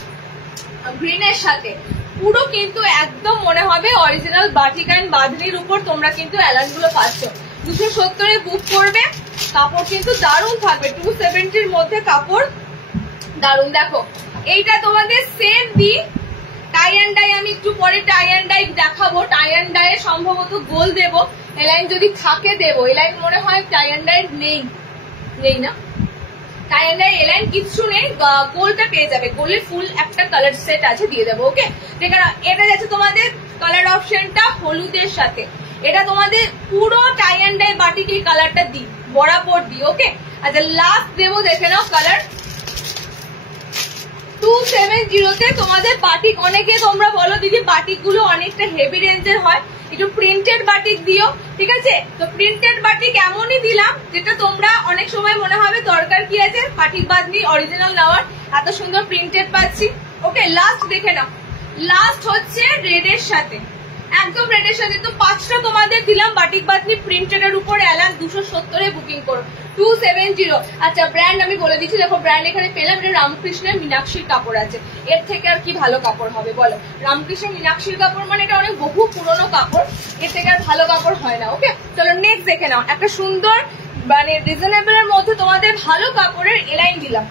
গ্রিনের সাথে, পুরো কিন্তু একদম মনে হবে অরিজিনাল বাটিক অ্যান্ড বাঁধনির উপর তোমরা কিন্তু অ্যালান গুলো পাচ্ছ। 270 এ বুক করবে, কাপড় কিন্তু দারুণ থাকবে, 270 মধ্যে কাপড় দারুণ। দেখো এইটা তোমাদের same the tie and dye, আমি একটু পরে টাই অ্যান্ড ডাই দেখাবো, টাই অ্যান্ড ডাই এ সম্ভবত গোল দেবো, এলাইন যদি থাকে দেবো, এলাইন মনে হয় টাই অ্যান্ড ডাই নেই, নেই না টাই অ্যান্ড ডাই এলাইন কিচ্ছু নেই, গোলটা পেয়ে যাবে, গোলের ফুল একটা কালার সেট আছে দিয়ে দেবো। ওকে, এটা যাচ্ছে তোমাদের কালার অপশনটা হলুদের সাথে, এটা তোমাদের পুরো টাই অ্যান্ড ডাই বাটিক এই কালারটা দিই বরাবর দিই। ওকে, আচ্ছা লাস্ট দেবো, দেখে নাও কালার 270 তে তোমাদের বাটিক। অনেকে তোমরা বলো দিদি বাটিক গুলো অনেকটা হেভি রেঞ্জের হয়, একটু প্রিন্টেড বাটিক দিও। ঠিক আছে, তো প্রিন্টেড বাটিক এমনই দিলাম যেটা তোমরা অনেক সময় মনে হবে দরকার কি আছে বাটিক বাঁধনি অরিজিনাল নেওয়ার, এত সুন্দর প্রিন্টেড পাচ্ছি। ওকে, লাস্ট দেখে নাও, লাস্ট হচ্ছে রেডের সাথে, একদম রেডের সাথে। তো 5টা তোমাদের দিলাম বাটিক বাঁধনি প্রিন্টেড এর উপর, অ্যালান 270 এ বুকিং করো 270। আচ্ছা ব্র্যান্ড আমি বলে দিচ্ছি, দেখো ব্র্যান্ড এখানে পেলাম, এটা রামকৃষ্ণের মীনাক্ষীর কাপড় আছে, এর থেকে আর কি ভালো কাপড় হবে বলো? রামকৃষ্ণের মীনাক্ষীর কাপড় মানে এটা অনেক বহু পুরনো কাপড়, এর থেকে আর ভালো কাপড় হয় না। ওকে, চলো নেক্সট দেখে নাও, একটা সুন্দর মানে রিজনেবল এর মধ্যে তোমাদের ভালো কাপড়ের এলাইন দিলাম।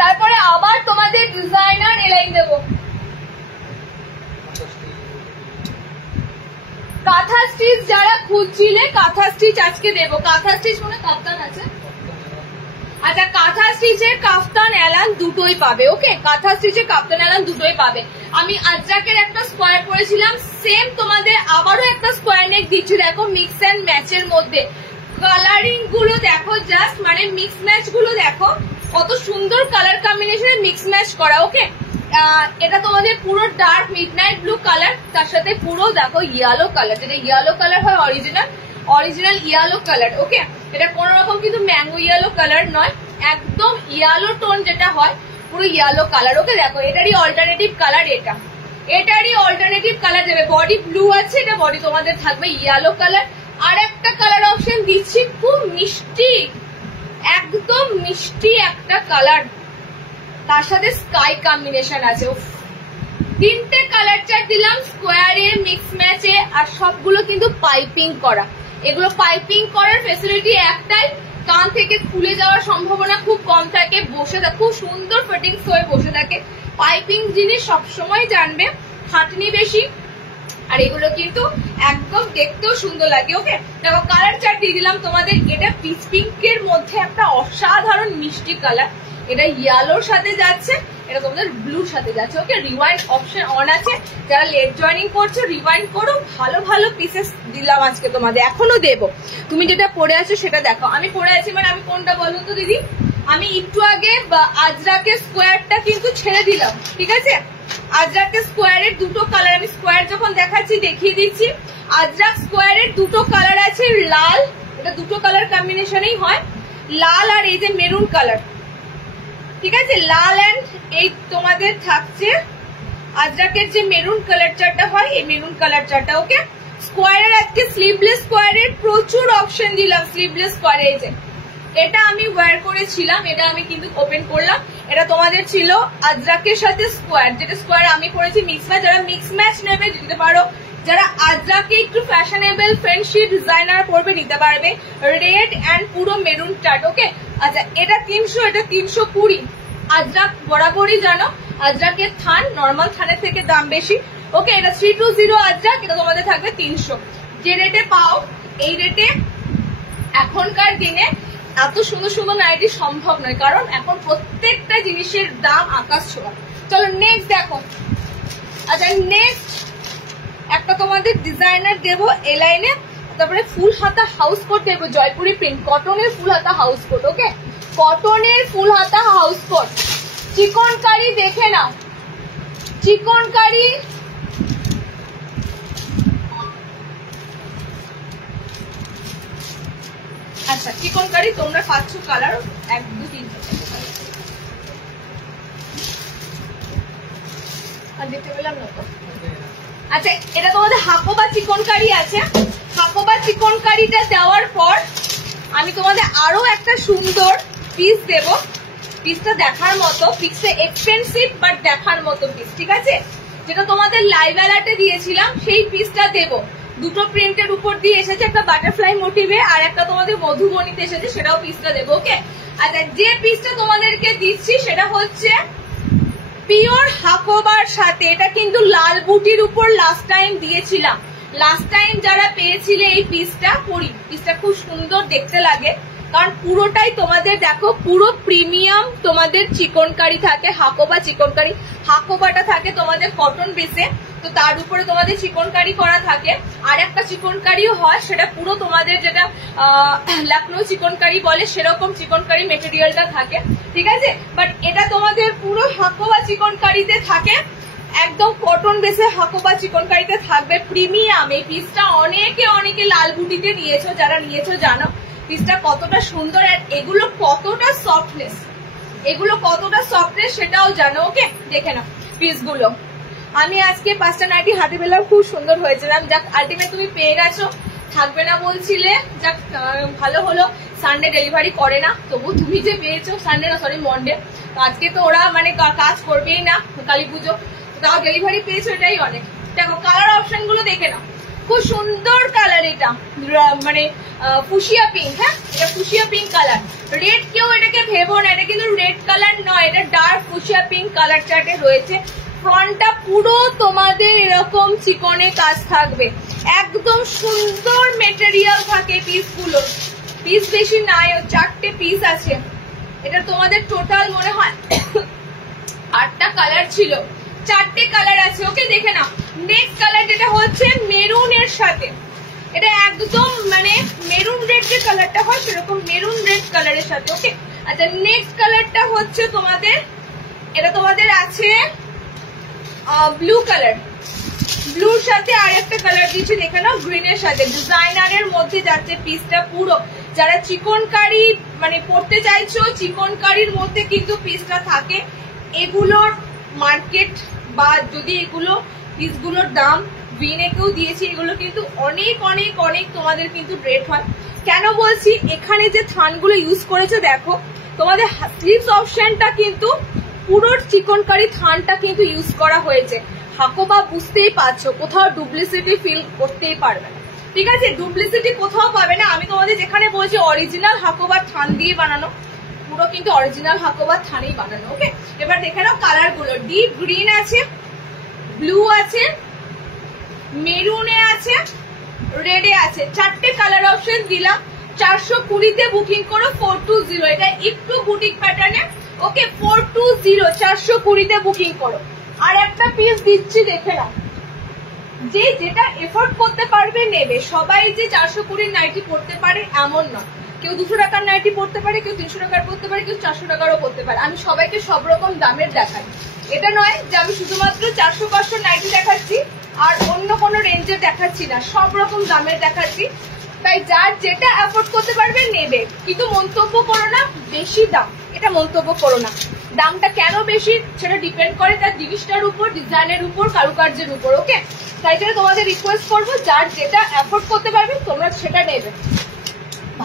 তারপরে আবার তোমাদের ডিজাইনার এলাইন দেবো, কাঁথা স্টিচ যারা খুঁজছিলে কাঁথা স্টিচ আজকে দেবো, কাঁথা স্টিচ মানে কাপ্তান আছে। আচ্ছা, কাঁথা স্টিচের কাফতান এলান দুটোই পাবে। ওকে, কাঁথা স্টিচের কাফতান এলান দুটোই পাবে। আমি আজরাকের একটা স্কোয়ার পরেছিলাম, সেম তোমাদের আবারও একটা স্কোয়ার নেক দিচ্ছি। দেখো মিক্স অ্যান্ড ম্যাচের মধ্যে কালারিং গুলো দেখো, জাস্ট মানে মিক্স ম্যাচ গুলো দেখো কত সুন্দর কালার কম্বিনেশনে মিক্স ম্যাচ করা। ওকে, এটা তোমাদের পুরো ডার্ক মিডনাইট ব্লু কালার, তার সাথে পুরো দেখো ইয়েলো কালার, যেটা ইয়েলো কালার হয় অরিজিনাল ইয়েলো কালার। ওকে, এটা কোন রকম কিন্তু ম্যাঙ্গো ইয়েলো কালার নয়, একদম ইয়েলো টোন যেটা হয় পুরো ইয়েলো কালার। ওকে, দেখো এটারই অল্টারনেটিভ কালার, এটারই অল্টারনেটিভ কালার দেবে। বডি ব্লু আছে, এটা বডি তোমাদের থাকবে ইয়েলো কালার। আর একটা কালার অপশন দিচ্ছি, খুব মিষ্টি, একদম মিষ্টি একটা কালার, তার সাথে স্কাই কম্বিনেশন আছে। তিনটে কালার চার্ট দিলাম, স্কোয়ারে, মিক্স ম্যাচে, আর সবগুলো কিন্তু পাইপিং করা। এগুলো পাইপিং করার ফেসিলিটি একটাই, কান থেকে খুলে যাওয়ার সম্ভাবনা খুব কম থাকে, বসে থাকে খুব সুন্দর ফিটিংস হয়ে বসে থাকে। পাইপিং জিনিস সবসময় জানবে খাটনি বেশি, আর এগুলো কিন্তু একদম দেখতেও সুন্দর লাগে। ওকে, দেখো কালার চার্ট দিয়ে দিলাম তোমাদের। এটা পিচ পিঙ্কের মধ্যে একটা অসাধারণ মিষ্টি কালার, এটা ইয়েলোর সাথে যাচ্ছে, এটা তোমাদের ব্লুর সাথে যাচ্ছে। ওকে, রিওয়াইন্ড অপশন অন আছে, যারা লেট জয়েনিং করছো রিওয়াইন্ড করো। ভালো ভালো পিসেস দিলাম আজকে তোমাদের, এখনো দেবো। তুমি যেটা পরে আছো সেটা দেখো। আমি পরে আছি মানে আমি কোনটা বলবো তো দিদি, আমি একটু আগে আজরাকের স্কোয়ারটা কিন্তু ছেড়ে দিলাম, ঠিক আছে? আজরাকের স্কোয়ারের দুটো কালার, আমি স্কোয়ার যখন দেখাচ্ছি দেখিয়ে দিচ্ছি। আজরাক স্কোয়ারের দুটো কালার আছে, লাল, এটা দুটো কালার কম্বিনেশনেই হয়, লাল আর এই যে মেরুন কালার, ঠিক আছে? লাল অ্যান্ড এই তোমাদের থাকছে আজরাকের যে মেরুন কালার চারটা হয়, এই মেরুন কালার চারটা। ওকে, স্কোয়ারের আজকে স্লিভলেস স্কোয়ারের প্রচুর অপশন দিলাম। স্লিভলেস স্কোয়ারে এই যে এটা আমি ওয়্যার করেছিলাম, এটা আমি কিন্তু ওপেন করলাম। এটা তোমাদের ছিল আজরাকের সাথে স্কোয়ার, যেটা স্কোয়ার আমি পরেছি মিক্স ম্যাচ। যারা মিক্স ম্যাচ নেবে দিতে পারো, যারা আজরাকে একটু ফ্যাশনেবল ফ্যান্সি ডিজাইনার পরবে নিতে পারবে। রেড অ্যান্ড পুরো মেরুন চার্ট। ওকে, আচ্ছা এটা 300, এটা 320। আজরাক বরাবরই জানো আজরাকের থান নর্মাল থানের থেকে দাম বেশি। ওকে, এটা 320 আজরাক, এটা তোমাদের থাকবে 300। যে রেটে পাও এই রেটে এখনকার দিনে এত সুন্দর সুন্দর নাইটি সম্ভব নয়, কারণ এখন প্রত্যেকটা জিনিসের দাম আকাশ ছোঁয়া। চলো নেক্সট দেখো। আচ্ছা নেক্সট একটা তোমাদের ডিজাইনার দেবো এই লাইনে, তারপরে ফুল হাতা হাউস কোট দেবো, জয়পুরি প্রিন্ট, কটনের ফুল হাতা হাউস কোট। ওকে, কটনের ফুল হাতা হাউস কোট, চিকনকারি দেখে নাও, চিকনকারি। আচ্ছা চিকনকারি তোমরা পাচ্ছ কালার 1 2 3 আর দেখতে পেলাম না তো। আচ্ছা এটা তোমাদের হাকোবা চিকনকারি আছে। হাকোবা চিকনকারিটা দেওয়ার পর আমি তোমাদের আরো একটা সুন্দর পিস দেব। পিসটা দেখার মতো, পিসটা এক্সপেন্সিভ বাট দেখার মতো পিস, ঠিক আছে? যেটা তোমাদের লাইভ অ্যালার্টে দিয়েছিলাম সেই পিসটা দেব। দুটো প্রিন্টের উপর দিয়ে এসেছে, একটা বাটারফ্লাই মোটিভে আর একটা তোমাদের মধুবনীতে এসেছে, সেটাও পিসটা দেবো। ওকে, আচ্ছা যে পিসটা তোমাদেরকে দিচ্ছি সেটা হচ্ছে পিওর হাকোবার সাথে। এটা কিন্তু লাল বুটির উপর লাস্ট টাইম দিয়েছিলাম। লাস্ট টাইম যারা পেয়েছিলে এই পিসটা পরি, পিসটা খুব সুন্দর দেখতে লাগে, কারণ পুরোটাই তোমাদের দেখো পুরো প্রিমিয়াম তোমাদের চিকনকারি থাকে, হাকোবা চিকনকারি। হাকোবাটা থাকে তোমাদের কটন বেসে, তো তার উপরে তোমাদের চিকনকারি করা থাকে। আর একটা চিকনকারিও হয়, সেটা পুরো তোমাদের যেটা লখনৌ চিকনকারি বলে সেরকম চিকনকারি মেটেরিয়ালটা থাকে, ঠিক আছে? বাট এটা তোমাদের পুরো হাকোবা চিকনকারিতে থাকে, একদম কটন বেসে হাকোবা চিকনকারিতে থাকবে, প্রিমিয়াম। এই পিসটা অনেকে লাল বুটিতে নিয়েছো, যারা নিয়েছো জানো পিসটা কতটা সুন্দর, আর এগুলো কতটা সফটনেস, সেটাও জানো। ওকে, দেখে নাও পিসগুলো। আমি আজকে 5টা নাইটি হাতে পেলাম, খুব সুন্দর হয়েছে। যাক আলটিমেট তুমি পেয়ে গেছো, থাকবে না বলছিলে, যাক ভালো হলো। সানডে ডেলিভারি করে না, তবু তুমি যে পেয়েছো, সানডে না সরি মন্ডে, আজকে তো ওরা মানে কাজ করবেই না, কালী পুজো, তাও ডেলিভারি পেয়েছো, এটাই অনেক। দেখো কালার অপশন গুলো দেখে নাও, খুব সুন্দর কালার। এটা মানে ফুশিয়া পিঙ্ক, হ্যাঁ এটা ফুশিয়া পিঙ্ক কালার। রেড কেউ এটাকে ভেবো না, এটা কিন্তু রেড কালার নয়, এটা ডার্ক ফুশিয়া পিঙ্ক কালার চার্টে রয়েছে। ফ্রন্টটা পুরো তোমাদের এরকম চিকনে কাজ থাকবে, একদম সুন্দর মেটেরিয়াল থাকে পিসগুলো। পিস বেশি নাই, 4টে পিস আছে। এটা তোমাদের টোটাল মনে হয় 8টা কালার ছিল, 4টে কালার আছে। ওকে, দেখে নাও। নেক্সট কালার যেটা হচ্ছে মেরুনের সাথে, এটা একদম মানে মেরুন রেড যে কালারটা হয় সেরকম মেরুন রেড কালারের সাথে। ওকে, আচ্ছা নেক্সট কালারটা হচ্ছে তোমাদের, এটা তোমাদের আছে ব্লু কালার, ব্লুর সাথে আর একটা কালার দিয়েছি দেখে নাও গ্রিনের সাথে। ডিজাইনারের মধ্যে যাচ্ছে পিসটা পুরো। যারা চিকনকারি মানে পড়তে চাইছো, চিকনকারির মধ্যে কিন্তু পিসটা থাকে। এগুলোর মার্কেট বা যদি এগুলো পিসগুলোর দাম ভিনেকেও দিয়েছি, এগুলো কিন্তু অনেক অনেক অনেক তোমাদের কিন্তু রেট হয়। কেন বলছি, এখানে যে থানগুলো ইউজ করেছে দেখো, তোমাদের স্লিভস অপশনটা কিন্তু পুরো চিকনকারি থানটা কিন্তু ইউজ করা হয়েছে। হাকোবা বুঝতেই পারছো, কোথাও ডুপ্লিসিটি ফিল করতেই পারবে না। ঠিক আছে, ডুপ্লিসিটি কোথাও পাবে না। আমি তোমাদের যেখানে বলছি অরিজিনাল হাকোবার থান দিয়ে বানানো, পুরো কিন্তু অরিজিনাল হাকোবার থানেই বানানো। ওকে, এবার দেখে নাও কালার গুলো। ডিপ গ্রিন আছে, ব্লু আছে, মেরুনে আছে, রেডে আছে। 4টে কালার অপশন দিলাম। 420-তে বুকিং করো 420। এটা একটু বুটিক প্যাটার্নে। ওকে, 420 420-তে বুকিং করো। আর একটা পিস দিচ্ছি দেখে নাও, যে যেটা এফোর্ড করতে পারবে নেবে। সবাই যে 420 নাইটি পড়তে পারে এমন নয়। কেউ 200 টাকার নাইটি পড়তে পারে, কেউ 300 টাকার পড়তে পারে, কেউ 400 টাকারও পড়তে পারে। আমি সবাইকে সব রকম দামের দেখাই। এটা নয় যে আমি শুধুমাত্র 400-500 নাইটি দেখাচ্ছি আর অন্য কোনো রেঞ্জের দেখাচ্ছি না, সব রকম দামের দেখাচ্ছি। তাই যার যেটা এফোর্ড করতে পারবে নেবে, কিন্তু মন্তব্য করো না বেশি দাম, এটা মন্তব্য করো না। দামটা কেন বেশি সেটা ডিপেন্ড করে তার জিনিসটার উপর, ডিজাইনের উপর, কারুকার্যের উপর। ওকে, তাই জন্য তোমাদের রিকোয়েস্ট করবো যার যেটা এফোর্ড করতে পারবে তোমরা সেটা নেবে।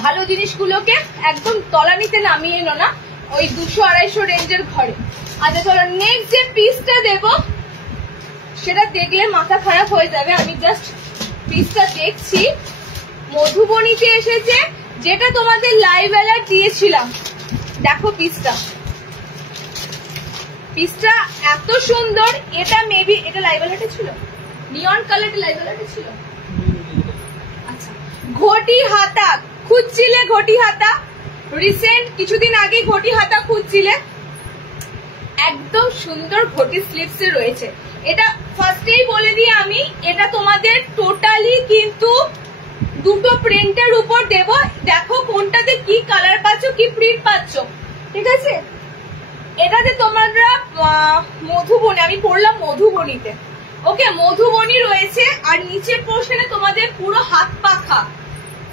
ভালো জিনিসগুলোকে একদম তলানিতে নামিয়ে এনো না, ওই 200-250 রেঞ্জের ঘরে। আচ্ছা চলো, নেক্সট যে পিসটা দেব সেটা দেখলে মাথা খারাপ হয়ে যাবে। আমি জাস্ট পিসটা দেখছি। মধুবনীতে এসেছে, যেটা তোমাদের লাইভ অ্যালার্ট দিয়েছিলাম। দেখো পিসটা, পিসটা এত সুন্দর। এটা মেবি এটা লাইভ অ্যালার্টে ছিল, নিয়ন কালারটা লাইভ অ্যালার্টে ছিল। আচ্ছা, ঘটি হাতা খুঁজছিলে, ঘটি হাতা রিসেন্ট কিছুদিন আগে ঘটি হাতা খুঁজছিলে, একদম সুন্দর ঘটি স্লিভস এ রয়েছে। এটা ফার্স্টেই বলে দিই আমি, এটা তোমাদের টোটালি কিন্তু দুটো প্রিন্টের উপর দেব। দেখো কোনটাতে কি কালার পাচ্ছ, কি প্রিন্ট পাচ্ছ। ঠিক আছে, এটাতে তোমরা মধুবনী, আমি পড়লাম মধুবনীতে। ওকে, মধুবনী রয়েছে। আর নিচের পোর্শনে তোমাদের পুরো হাত পাখা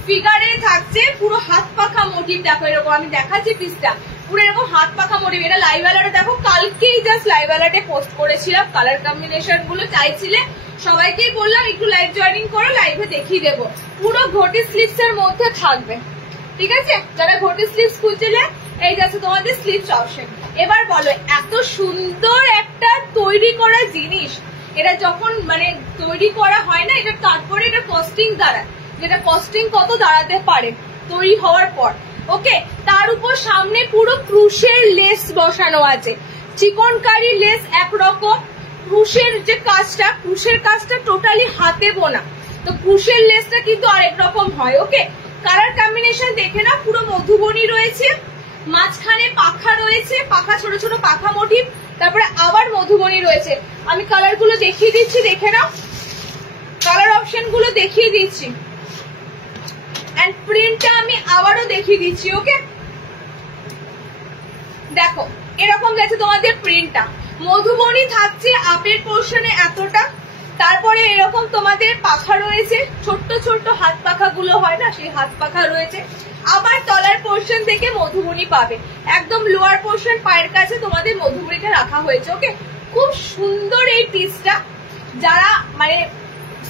ফিগারে থাকছে, পুরো হাত পাখা মোটিভ। দেখো এরকম, আমি দেখাচ্ছি পিসটা, পুরো এরকম হাত পাখা মোটিভ। এটা লাইভ অ্যালার্টে দেখো, কালকেই জাস্ট লাইভ অ্যালার্টে পোস্ট করেছিলাম। কালার কম্বিনেশন গুলো চাইছিলে, সবাইকেই বললাম একটু লাইভ জয়েনিং করো, লাইভে দেখিয়ে দেবো। পুরো ঘটি স্লিভস এর মধ্যে থাকবে। ঠিক আছে, যারা ঘটি স্লিভস খুঁজছিলে এই যাচ্ছে তোমাদের স্লিভস অপশন। এবার বলো, এত সুন্দর একটা তৈরি করা জিনিস, এটা যখন মানে তৈরি করা হয় না, এটা তারপরে এটা কস্টিং দাঁড়ায়, যেটা কস্টিং কত দাঁড়াতে পারে তৈরি হওয়ার পর। ওকে, তার উপর সামনে পুরো ক্রুশের লেস বসানো আছে। চিকনকারি লেস একরকম, ক্রুশের যে কাজটা, ক্রুশের কাজটা টোটালি হাতে বোনা, তো ক্রুশের লেসটা কিন্তু আরেক রকম হয়। ওকে, কালার কম্বিনেশন দেখে না, পুরো মধুবনী রয়েছে, মাঝখানে পাখা রয়েছে, পাখা ছোট ছোট পাখা মোটিভ, তারপরে আবার মধুবনী রয়েছে। আমি কালার গুলো দেখিয়ে দিচ্ছি, দেখে নাও, কালার অপশন গুলো দেখিয়ে দিচ্ছি, এন্ড প্রিন্টটা আমি আবারও দেখিয়ে দিচ্ছি। ওকে, দেখো এরকম যাচ্ছে তোমাদের প্রিন্টটা। মধুবনী থাকছে আপের পোর্শনে এতটা, তারপরে এরকম তোমাদের পাখা রয়েছে, ছোট্ট ছোট্ট হাত পাখা গুলো হয় না, সেই হাত পাখা রয়েছে। আবার তলার পোর্শন থেকে মধুবনী পাবে, একদম লোয়ার পোর্শন পায়ের কাছে তোমাদের মধুবনীটা রাখা হয়েছে। ওকে, খুব সুন্দর এই পিসটা। যারা মানে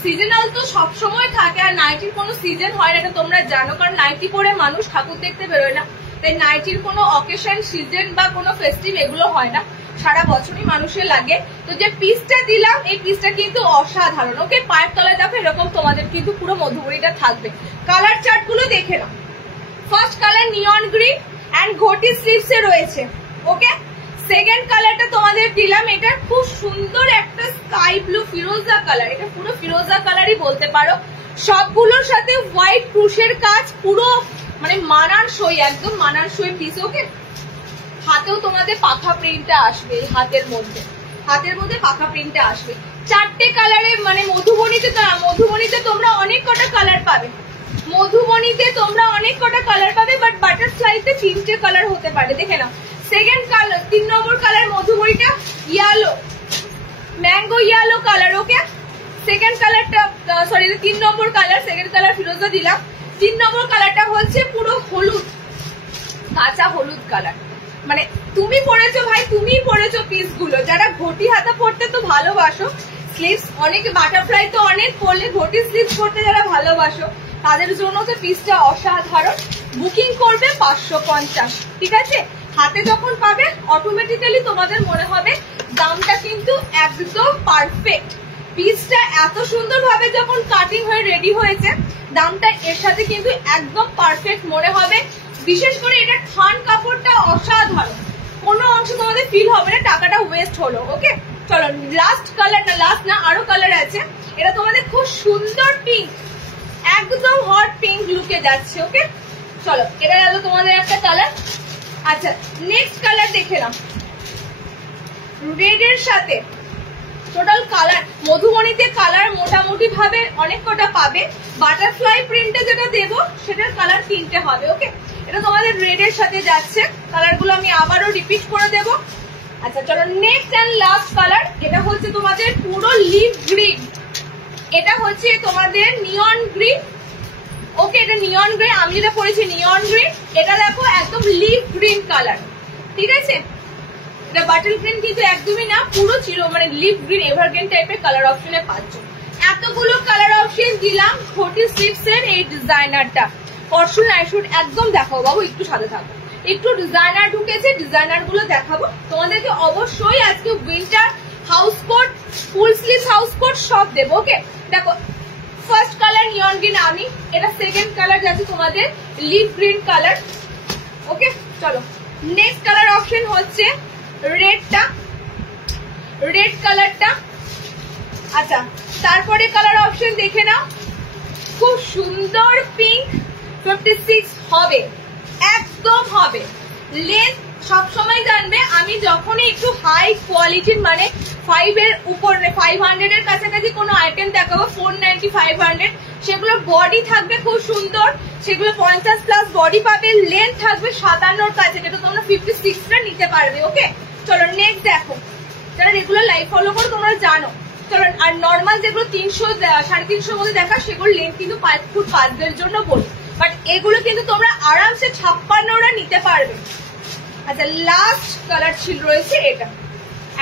সিজনাল তো সবসময় থাকে, আর নাইটির কোনো সিজন হয় না, এটা তোমরা জানো, কারণ নাইটি পরে মানুষ ঠাকুর দেখতে বেরোয় না। তাই নাইটির কোনো অকেশন, সিজন বা কোনো ফেস্টিভ এগুলো হয় না, সারা বছরই মানুষের লাগে। তো যে পিসটা দিলাম, এই পিসটা কিন্তু অসাধারণ। ওকে, পায়ের তলায় দেখো এরকম তোমাদের কিন্তু পুরো মধুবনীটা থাকবে। কালার চার্ট গুলো দেখে নাও। First colour neon green and ঘটি স্লিভস এ রয়েছে। ওকে, সেকেন্ড কালারটা তোমাদের দিলাম, এটা খুব সুন্দর একটা স্কাই ব্লু ফিরোজা কালার, এটা পুরো ফিরোজা কালারই বলতে পারো। সবগুলোর সাথে হোয়াইট ক্রুশের কাজ, পুরো মানে মানানসই, একদম মানানসই পিস। ওকে, হাতেও তোমাদের পাখা প্রিন্টটা আসবে, হাতের মধ্যে পাখা প্রিন্টটা আসবে। 4টে কালারে, মানে মধুবনীতে তোমরা অনেক কটা কালার পাবে, বাট বাটারফ্লাইতে 3টে কালার হতে পারে। দেখে নাও, সেকেন্ড কালার 3 নম্বর কালার মধুবনীটা yellow, mango yellow colour. Okay, second কালারটা, সরি 3 নম্বর কালার, সেকেন্ড কালার ফিরোজা দিলাম। 3 নম্বর কালারটা হচ্ছে পুরো হলুদ, কাঁচা হলুদ কালার। মানে তুমি পরেছো ভাই, তুমি পরেছো পিস গুলো, যারা ঘটি হাতা পরতে তো ভালোবাসো, স্লিভস অনেকে বাটারফ্লাই তো অনেক পরলে, ঘটি স্লিভস পরতে যারা ভালোবাসো তাদের জন্য তো পিসটা অসাধারণ। বুকিং করবে 550, ঠিক আছে? হাতে যখন পাবে অটোমেটিক্যালি তোমাদের মনে হবে দামটা কিন্তু একদম পারফেক্ট। পিসটা এত সুন্দর ভাবে যখন কাটিং হয়ে রেডি হয়েছে, দামটা এর সাথে কিন্তু একদম পারফেক্ট মনে হবে। বিশেষ করে এটা থান কাপড়টা অসাধারণ, কোনো অংশ তোমাদের ফিল হবে না টাকাটা ওয়েস্ট হলো। ওকে, চলো লাস্ট কালারটা, লাস্ট না আরো কালার আছে। এটা তোমাদের খুব সুন্দর পিঙ্ক, একদম হট পিঙ্ক লুকে যাচ্ছে। ওকে, চলো এটা গেল তোমাদের একটা কালার। আচ্ছা, নেক্সট কালার দেখে নাও, রেড এর সাথে টোটাল কালার। মধুবনীতে কালার মোটামুটি ভাবে অনেক কটা পাবে, বাটারফ্লাই প্রিন্টে যেটা দেবো সেটার কালার 3টে হবে। ওকে, এটা তোমাদের রেড এর সাথে যাচ্ছে, কালার গুলো আমি আবারও রিপিট করে দেবো। আচ্ছা চলো নেক্সট এন্ড লাস্ট কালার, এটা হচ্ছে তোমাদের পুরো লিভ গ্রিন, এটা হচ্ছে তোমাদের নিয়ন গ্রিন। ওকে, এটা নিয়ন গ্রিন, আমি যেটা পরেছি নিয়ন গ্রিন, এটা দেখো একদম লিভ গ্রিন কালার, ঠিক আছে? এটা বাটল গ্রিন কিন্তু একদমই না, পুরো ছিল মানে লিভ গ্রিন এভারগ্রিন টাইপের কালার অপশনে পাচ্ছ। এতগুলো কালার অপশন দিলাম ঘটি স্লিভস এর এই ডিজাইনারটা। পরশুর নাইট একদম দেখাবো বাবু, একটু সাথে থাকো, একটু ডিজাইনার ঢুকেছে, ডিজাইনার গুলো দেখাবো তোমাদেরকে। অবশ্যই আজকে winter house coat, full sleeve house coat সব দেবো। ওকে, দেখো ফার্স্ট কালার নিয়ন গ্রিন আমি, এটা সেকেন্ড কালার যাচ্ছে তোমাদের লিভ গ্রিন কালার। ওকে, চলো নেক্সট কালার অপশন হচ্ছে রেডটা, রেড কালারটা। আচ্ছা, তারপরে কালার অপশন দেখে নাও, খুব সুন্দর পিঙ্ক, 56 হবে, একদম হবে। লেন্থ সবসময় জানবে, আমি যখনই একটু হাই কোয়ালিটির মানে 5 এর উপর 500 এর কাছাকাছি কোনো আইটেম দেখাবো, 490 500, সেগুলোর বডি থাকবে খুব সুন্দর, সেগুলো 50+ বডি পাবে, লেন্থ থাকবে 57 কাছে, যেটা তোমরা 56টা নিতে পারবে। ওকে, চলো নেক্সট দেখো, যারা রেগুলার লাইভ ফলো করো তোমরা জানো। চলো, আর নর্মাল যেগুলো 300 350 মধ্যে দেখা, সেগুলো লেন্থ কিন্তু 5 ফুট 5 জন্য বলি, বাট এগুলো কিন্তু তোমরা আরামসে 56টা নিতে পারবে। আচ্ছা, লাস্ট কালার ছিল রয়েছে এটা,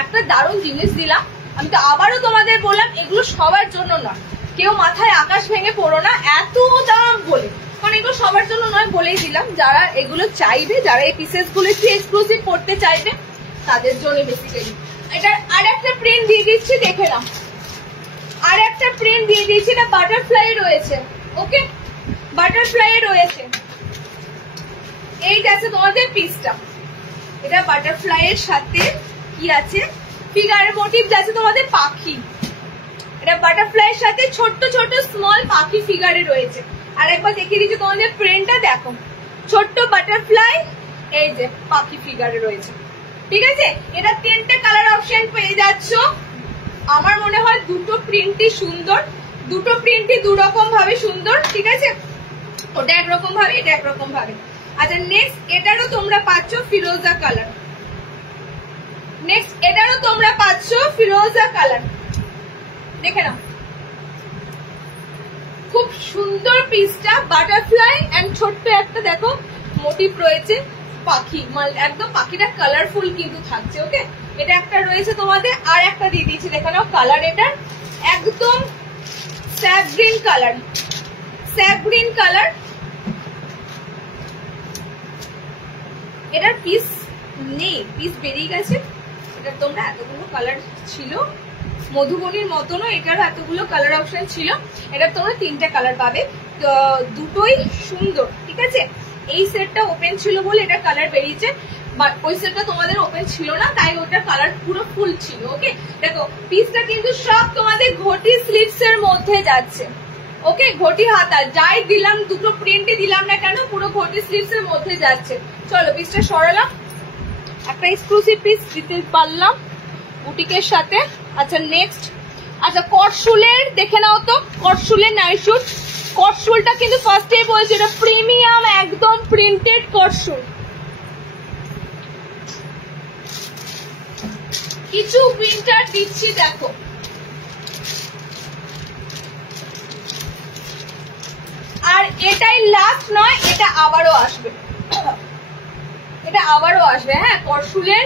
একটা দারুণ জিনিস দিলাম। আমি তো আবারও তোমাদের বললাম এগুলো সবার জন্য নয়, কেউ মাথায় আকাশ ভেঙে পড়ো না এত দাম বলে, কারণ এগুলো সবার জন্য নয় বলেই দিলাম। যারা এগুলো চাইবে, যারা এই পিসেস গুলো একটু এক্সক্লুসিভ করতে চাইবে তাদের জন্য বেসিক্যালি। এটা আর একটা প্রিন্ট দিয়ে দিচ্ছি, দেখে নাও, আর একটা প্রিন্ট দিয়ে দিচ্ছি, এটা বাটারফ্লাই রয়েছে। ওকে, বাটারফ্লাই রয়েছে, এইটা আছে তোমাদের পিসটা, এটা বাটারফ্লাই এর সাথে কি আছে, ফিগার মোটিভ যাচ্ছে তোমাদের পাখি, এটা বাটারফ্লাই এর সাথে ছোট্ট ছোট্ট স্মল পাখি ফিগারে রয়েছে। আর একবার দেখিয়ে দিচ্ছি তোমাদের প্রিন্টটা দেখো, ছোট্ট বাটারফ্লাই, এই যে পাখি ফিগারে রয়েছে, ঠিক আছে? এটা 3টে কালার অপশন পেয়ে যাচ্ছ। আমার মনে হয় দুটো প্রিন্টই সুন্দর, দুটো প্রিন্টই দুরকম ভাবে সুন্দর, ঠিক আছে? ওটা একরকম ভাবে, এটা একরকম ভাবে। আচ্ছা, নেক্সট এটারও তোমরা পাচ্ছ ফিরোজা কালার, নেক্সট এটারও তোমরা পাচ্ছ ফিরোজা কালার, দেখে নাও খুব সুন্দর পিসটা, বাটারফ্লাই এন্ড ছোট্ট একটা দেখো মোটিভ রয়েছে পাখি, একদম পাখিটা কালারফুল কিন্তু থাকছে। ওকে, এটা একটা রয়েছে তোমাদের, আর একটা দিয়ে দিয়েছি দেখে নাও কালার, এটা একদম sap green colour, sap green colour. এটার পিস নেই, পিস বেরিয়ে গেছে। এটা তোমরা এতগুলো কালার ছিল, মধুবনীর মতনও এটার এতগুলো কালার অপশন ছিল। এটা তোমরা 3টে কালার পাবে, দুটোই সুন্দর, ঠিক আছে? এই সেটটা ওপেন ছিল বলে এটা কালার বেরিয়েছে, বাট ওই সেটটা তোমাদের ওপেন ছিল না, তাই ওটার কালার পুরো ফুল ছিল। ওকে, দেখো পিসটা কিন্তু সব তোমাদের ঘটি স্লিভস এর মধ্যে যাচ্ছে। ওকে, ঘটি হাতা যাই দিলাম, দুটো প্রিন্টে দিলাম না কেন, পুরো ঘটি স্লিভস এর মধ্যে যাচ্ছে। চলো পিসটা সরালাম, একটা এক্সক্লুসিভ পিস দিতে পারলাম বুটিকের সাথে। আচ্ছা নেক্সট, আচ্ছা কটশুলের দেখে নাও তো, কটশুলের নাইট শুট। কটশুলটা কিন্তু ফার্স্টে বলছি এটা প্রিমিয়াম একদম প্রিন্টেড কটশুল। কিছু উইন্টার দিচ্ছি দেখো, আর এটাই লাস্ট নয়, এটা আবারও আসবে, এটা আবারও আসবে। হ্যাঁ কটশুলের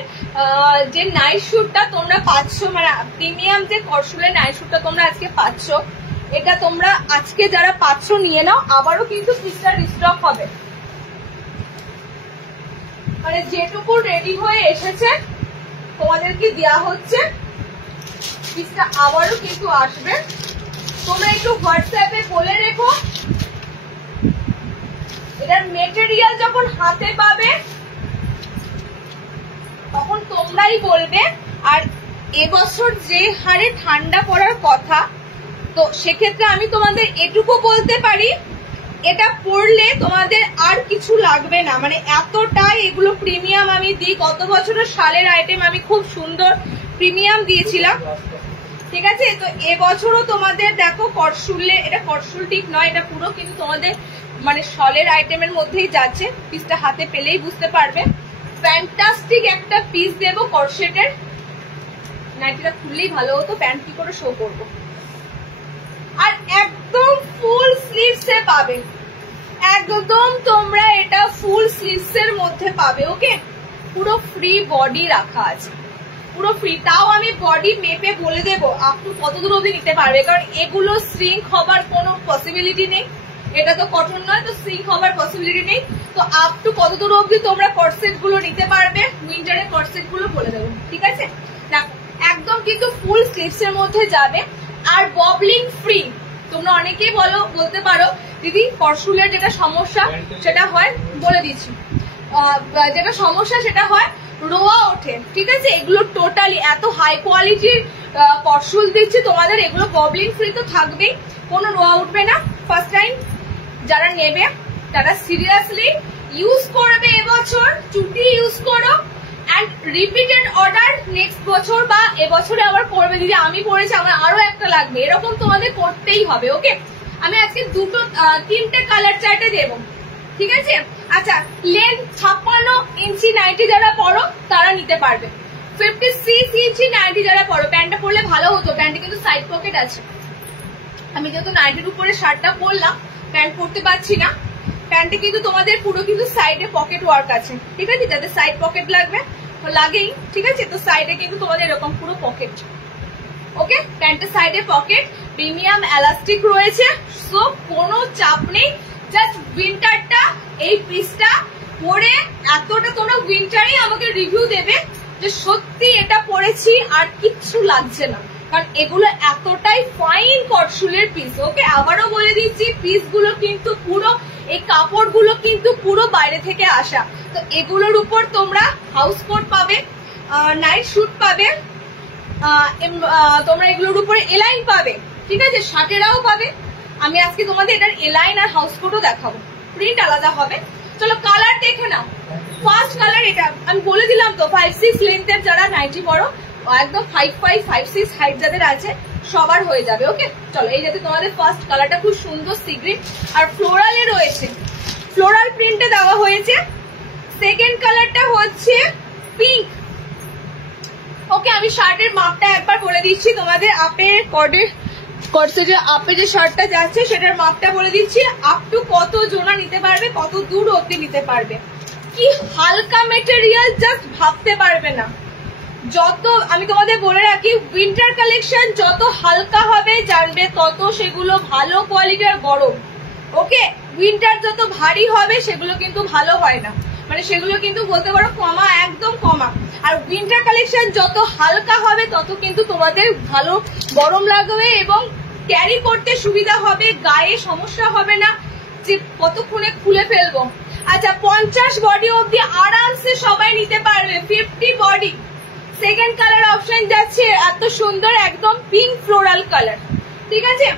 যে নাইট শুটটা তোমরা পাচ্ছ, মানে প্রিমিয়াম যে কটশুলের নাইট শুটটা তোমরা আজকে পাচ্ছ, এটা তোমরা আজকে যারা পাচ্ছ নিয়ে নাও, আবারও কিন্তু পিসটা রিস্টক হবে। মানে যেটুকু রেডি হয়ে এসেছে তোমাদেরকে দেওয়া হচ্ছে, পিসটা আবারও কিন্তু আসবে। তোমরা একটু হোয়াটসঅ্যাপে বলে রেখো, এটার মেটেরিয়াল যখন হাতে পাবে তখন তোমরাই বলবে। আর এবছর যে হারে ঠান্ডা পড়ার কথা, তো সেক্ষেত্রে আমি তোমাদের এটুকু বলতে পারি, এটা পরলে তোমাদের আর কিছু লাগবে না, মানে এতটাই এগুলো প্রিমিয়াম আমি দিই। গত বছরের শালের আইটেম আমি খুব সুন্দর প্রিমিয়াম দিয়েছিলাম, ঠিক আছে। তো এবছরও তোমাদের দেখো কটশুলে, এটা কটশুল ঠিক নয়, এটা পুরো কিন্তু তোমাদের মানে শলের আইটেমের মধ্যেই যাচ্ছে। পিসটা হাতে পেলেই বুঝতে পারবে। ফ্যান্টাস্টিক একটা পিস দেবো কটসেটের। নাইটিটা খুললেই ভালো হতো, প্যান্ট কি করে শো করবো। আর একদম ফুল স্লিভস এ পাবে, একদম তোমরা এটা ফুল স্লিভস এর মধ্যে পাবে। ওকে, পুরো ফ্রি বডি রাখা আছে, পুরো ফ্রি। তাও আমি বডি মেপে বলে দেবো আপ টু কত দূর অব্দি নিতে পারবে, কারণ এগুলো শ্রিঙ্ক হবার কোনো পসিবিলিটি নেই। এটা তো কটন নয়, তো শ্রিঙ্ক হবার পসিবিলিটি নেই। তো আপ টু কত দূর অব্দি তোমরা কটসেট গুলো নিতে পারবে, উইন্টারের কটসেট গুলো বলে দেবো, ঠিক আছে। একদম কিন্তু ফুল স্লিভস এর মধ্যে যাবে, আর ববলিং ফ্রি। তোমরা অনেকেই বলতে পারো দিদি কটশুলের যেটা সমস্যা সেটা হয়, বলে দিচ্ছি, যেটা সমস্যা সেটা হয় রোয়া ওঠে, ঠিক আছে। এগুলো টোটালি এত হাই কোয়ালিটির কটশুল দিচ্ছি তোমাদের, এগুলো ববলিং ফ্রি তো থাকবেই, কোনো রোয়া উঠবে না। ফার্স্ট টাইম যারা নেবে তারা সিরিয়াসলি ইউজ করবে এবছর, চুটি ইউজ করো, অ্যান্ড রিপিটেড অর্ডার নেক্সট বছর বা এবছরে আবার করবে। দিদি আমি পড়েছি, আমার আরো একটা লাগবে, এরকম তোমাদের করতেই হবে। ওকে, আমি আজকে তিনটে কালার চার্টে দেবো, ঠিক আছে। আচ্ছা লেন্থ 56 ইঞ্চি নাইটি যারা পরো তারা নিতে পারবে। 56 ইঞ্চি নাইটি যারা পরো, প্যান্টটা পরলে ভালো হতো, প্যান্টে কিন্তু সাইড পকেট আছে। আমি যেহেতু নাইটির উপরে শার্টটা পরলাম, প্যান্ট পরতে পারছি না, প্যান্টে কিন্তু তোমাদের পুরো কিন্তু সাইডে পকেট ওয়ার্ক আছে, ঠিক আছে। যাদের সাইড পকেট লাগবে লাগেই, ঠিক আছে। তো সাইডে কিন্তু তোমাদের এরকম পুরো পকেট, ওকে। প্যান্টের সাইডে পকেট, প্রিমিয়াম এলাস্টিক রয়েছে, সো কোনো চাপ নেই। জাস্ট উইন্টারটা এই পিসটা পরে এতটা তোমরা উইন্টারে আমাকে রিভিউ দেবে যে সত্যি এটা পরেছি আর কিচ্ছু লাগছে না, কারণ এগুলো এতটাই ফাইন কটশুলের পিস। ওকে, আবারও বলে দিচ্ছি, পিসগুলো কিন্তু পুরো, এই কাপড়গুলো কিন্তু পুরো বাইরে থেকে আসা। তো এগুলোর উপর তোমরা হাউস কোট পাবে, নাইট শুট পাবে, তোমরা এগুলোর উপরে এলাইন পাবে, ঠিক আছে, শার্টেরাও পাবে। আমি আজকে তোমাদের এটার এলাইন আর হাউস কোটও দেখাবো, প্রিন্ট আলাদা হবে। চলো কালার দেখে নাও। ফার্স্ট কালার এটা আমি বলে দিলাম তো, 5-6 লেন্থের যারা নাইটি পরো, একদম 5'5", 5'6" হাইট যাদের আছে সবার হয়ে যাবে। ওকে, চলো এই যাতে তোমাদের ফার্স্ট কালারটা খুব সুন্দর সি গ্রিন আর ফ্লোরালে রয়েছে, ফ্লোরাল প্রিন্টে দেওয়া হয়েছে। সেকেন্ড কালারটা হচ্ছে পিঙ্ক। ওকে, আমি শার্টের মাপটা একবার বলে দিচ্ছি তোমাদের, আপের কর্ডে যে আপে যে শার্টটা যাচ্ছে সেটার মাপটা বলে দিচ্ছি, আপ টু কত জোড়া নিতে পারবে, কত দূর অব্দি নিতে পারবে। কি হালকা মেটেরিয়াল, জাস্ট ভাবতে পারবে না। যত আমি তোমাদের বলে রাখি, উইন্টার কালেকশন যত হালকা হবে জানবে তত সেগুলো ভালো কোয়ালিটির গরম। ওকে, উইন্টার যত ভারী হবে সেগুলো কিন্তু ভালো হয় না, মানে সেগুলো কিন্তু বলতে পারো কমা, একদম কমা। আর উইন্টার কালেকশন যত হালকা হবে তত কিন্তু তোমাদের ভালো গরম লাগবে এবং ক্যারি করতে সুবিধা হবে, গায়ে সমস্যা হবে না যে কতক্ষণে খুলে ফেলবো। আচ্ছা 50 বডি অব্দি আরামসে সবাই নিতে পারবে, 50 বডি। সেকেন্ড কালার অপশন যাচ্ছে এত সুন্দর একদম পিঙ্ক ফ্লোরাল কালার, ঠিক আছে।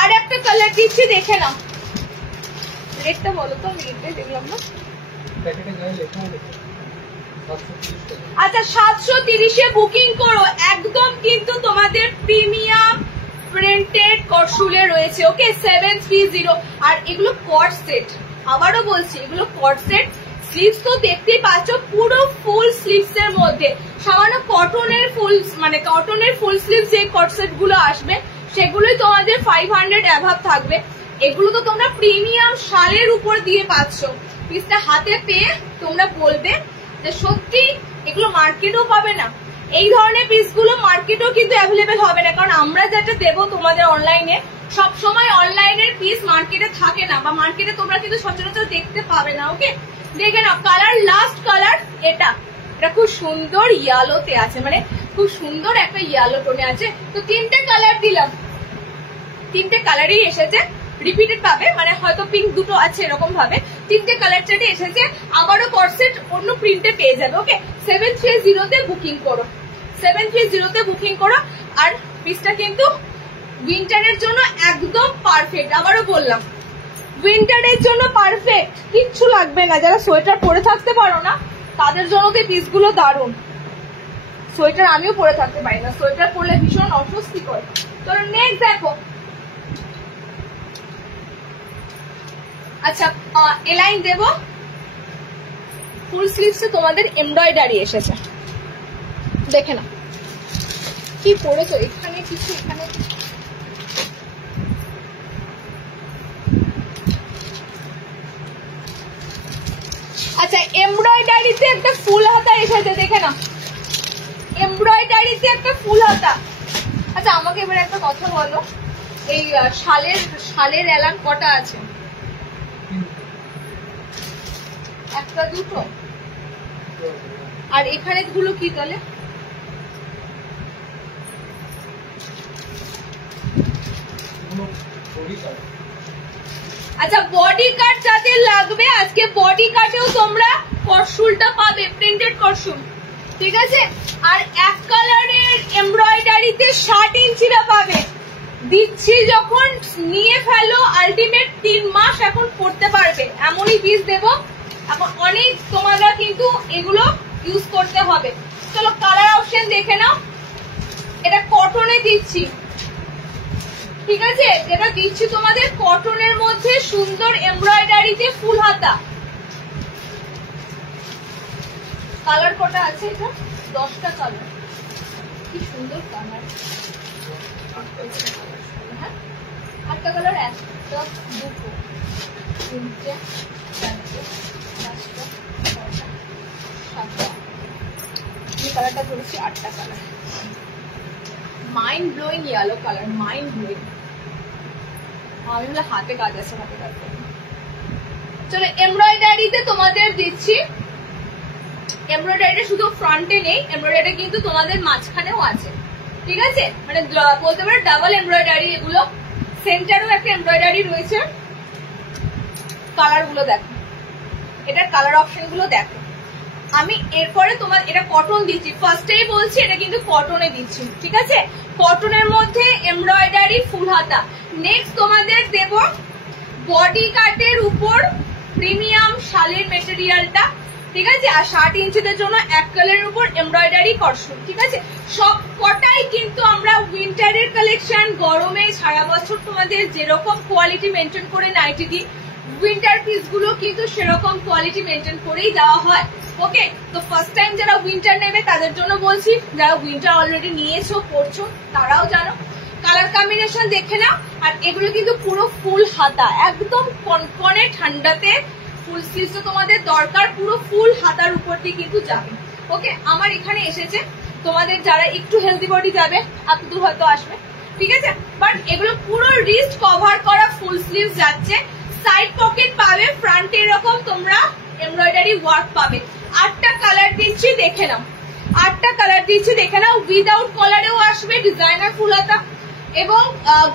আর একটা কালার দিচ্ছি, দেখে নাও। রেটটা বলো তো, আমি রেটটা দেখলাম না। আচ্ছা 730-এ বুকিং করো, একদম কিন্তু তোমাদের প্রিমিয়াম প্রিন্টেড করসুলে রয়েছে। ওকে 730। আর এগুলো কট সেট, আবারও বলছি এগুলো কট সেট। স্লিভস তো দেখতেই পাচ্ছ পুরো ফুল স্লিভস এর মধ্যে, সামান্য কটনের ফুল মানে কটনের ফুল স্লিভ যে কট সেট গুলো আসবে সেগুলোই তোমাদের 500 অ্যাভাব থাকবে। এগুলো তো তোমরা প্রিমিয়াম শালের উপর দিয়ে পাচ্ছ। পিসটা হাতে পেয়ে তোমরা বলবে যে সত্যি এগুলো মার্কেটেও পাবে না। এই ধরনের পিসগুলো মার্কেটেও কিন্তু অ্যাভেলেবেল হবে না, কারণ আমরা যেটা দেবো তোমাদের অনলাইনে, সবসময় অনলাইনের পিস মার্কেটে থাকে না, বা মার্কেটে তোমরা কিন্তু সচরাচর দেখতে পাবে না। ওকে দেখে নাও, কালার লাস্ট কালার এটা খুব সুন্দর ইয়েলোতে আছে, মানে খুব সুন্দর একটা ইয়েলো টোনে আছে। তো 3টে কালার দিলাম, 3টে কালারই এসেছে, রিপিটেড পাবে, মানে হয়তো পিঙ্ক দুটো আছে এরকম ভাবে 3টে কালার চার্টে এসেছে। আবারও কটসেট অন্য প্রিন্টে পেয়ে যাবে। ওকে 730-তে বুকিং করো, 730-তে বুকিং করো। আর পিসটা কিন্তু উইন্টারের জন্য একদম পারফেক্ট। আবারও বললাম উইন্টারের জন্য পারফেক্ট, কিচ্ছু লাগবে না। যারা সোয়েটার পরে থাকতে পারো না তাদের জন্য তো পিসগুলো দারুণ। সোয়েটার আমিও পরে থাকতে পারি না, সোয়েটার পরলে ভীষণ অস্বস্তিকর। চলো নেক্সট দেখো। আচ্ছা এলাইন দেব, ফুল স্লিভসে তোমাদের এমব্রয়ডারি এসেছে, দেখে না কি পরেছো, এখানে কিছু এখানে আচ্ছা এমব্রয়ডারিতে একটা ফুল হাতা এসেছে, দেখে না এমব্রয়ডারিতে একটা ফুল হাতা। আচ্ছা আমাকে এবার একটা কথা বলো, এই শালের এলান কটা আছে? একটা দুটো, আর এখানে গুলো কি তাহলে? আচ্ছা বডি কাট যাদের লাগবে আজকে বডি কাটেও তোমরা করসুলটা পাবে, প্রিন্টেড করসুল, ঠিক আছে। আর এক কালারের এমব্রয়ডারিতে 60 ইঞ্চিটা পাবে, দিচ্ছি যখন নিয়ে ফেলো, আলটিমেট 3 মাস এখন পড়তে পারবে এমনই পিস দেবো। এখন অনেক তোমরা কিন্তু এগুলো ইউজ করতে হবে। চলো কালার অপশন দেখে নাও, এটা কটনে দিচ্ছি, ঠিক আছে, যেটা দিচ্ছি তোমাদের কটনের মধ্যে সুন্দর এমব্রয়ডারিতে ফুল হাতা। কালার কটা আছে? এটা 10টা কালার, কি সুন্দর কালার, 8টা কালার, 1টা 2টো 3টে 4টে 5টা 6টা 7টা, এই কালারটা ধরেছি 8টা colour. Mind blowing yellow colour, mind blowing. আমি বলে হাতে কাজ আছে, হাতে কাজ। চলো এমব্রয়ডারিতে তোমাদের দিচ্ছি, এমব্রয়ডারিটা শুধু ফ্রন্টে নেই, এমব্রয়ডারি কিন্তু তোমাদের মাঝখানেও আছে, ঠিক আছে, মানে বলতে পারো ডাবল এমব্রয়ডারি। এগুলো সেন্টারেও একটা এমব্রয়ডারি রয়েছে। কালার গুলো দেখো, এটার কালার অপশন গুলো দেখো। আমি এরপরে তোমার এটা কটন দিচ্ছি, ফার্স্টেই বলছি এটা কিন্তু কটনে দিচ্ছি, ঠিক আছে, কটনের মধ্যে এমব্রয়ডারি ফুল হাতা। নেক্সট তোমাদের দেব বডি কাটের উপর প্রিমিয়াম শালের মেটেরিয়ালটা, ঠিক আছে, আর 60 ইঞ্চিদের জন্য এক কালারের উপর এমব্রয়ডারি করসুল, ঠিক আছে। সব কটাই কিন্তু আমরা উইন্টারের কালেকশন, গরমে সারা বছর তোমাদের যেরকম কোয়ালিটি মেনটেন করে নাইটি দিই, উইন্টার পিস গুলো কিন্তু সেরকম কোয়ালিটি মেনটেন করেই দেওয়া হয়। ওকে, তো ফার্স্ট টাইম যারা উইন্টার নেবে তাদের জন্য বলছি, যারা উইন্টার অলরেডি নিয়েছো পড়ছো তারাও জানো। কালার কম্বিনেশন দেখে নাও। আর এগুলো কিন্তু পুরো ফুল হাতা, একদম কনকনে ঠান্ডাতে ফুল স্লিভস তোমাদের দরকার, পুরো ফুল হাতার উপর দিয়ে কিন্তু যাবে। ওকে, আমার এখানে এসেছে তোমাদের যারা একটু হেলদি বডি যাবে, আব্দুল হয়তো আসবে, ঠিক আছে, বাট এগুলো পুরো রিস্ট কভার করা ফুল স্লিভ যাচ্ছে। সাইড পকেট পাবে, ফ্রন্টে এরকম তোমরা এমব্রয়ডারি ওয়ার্ক পাবে। 8টা কালার দিচ্ছি, দেখে নাও, 8টা কালার দিচ্ছি দেখে নাও। উইদাউট কলারেও আসবে ডিজাইনার ফুল হাতা, এবং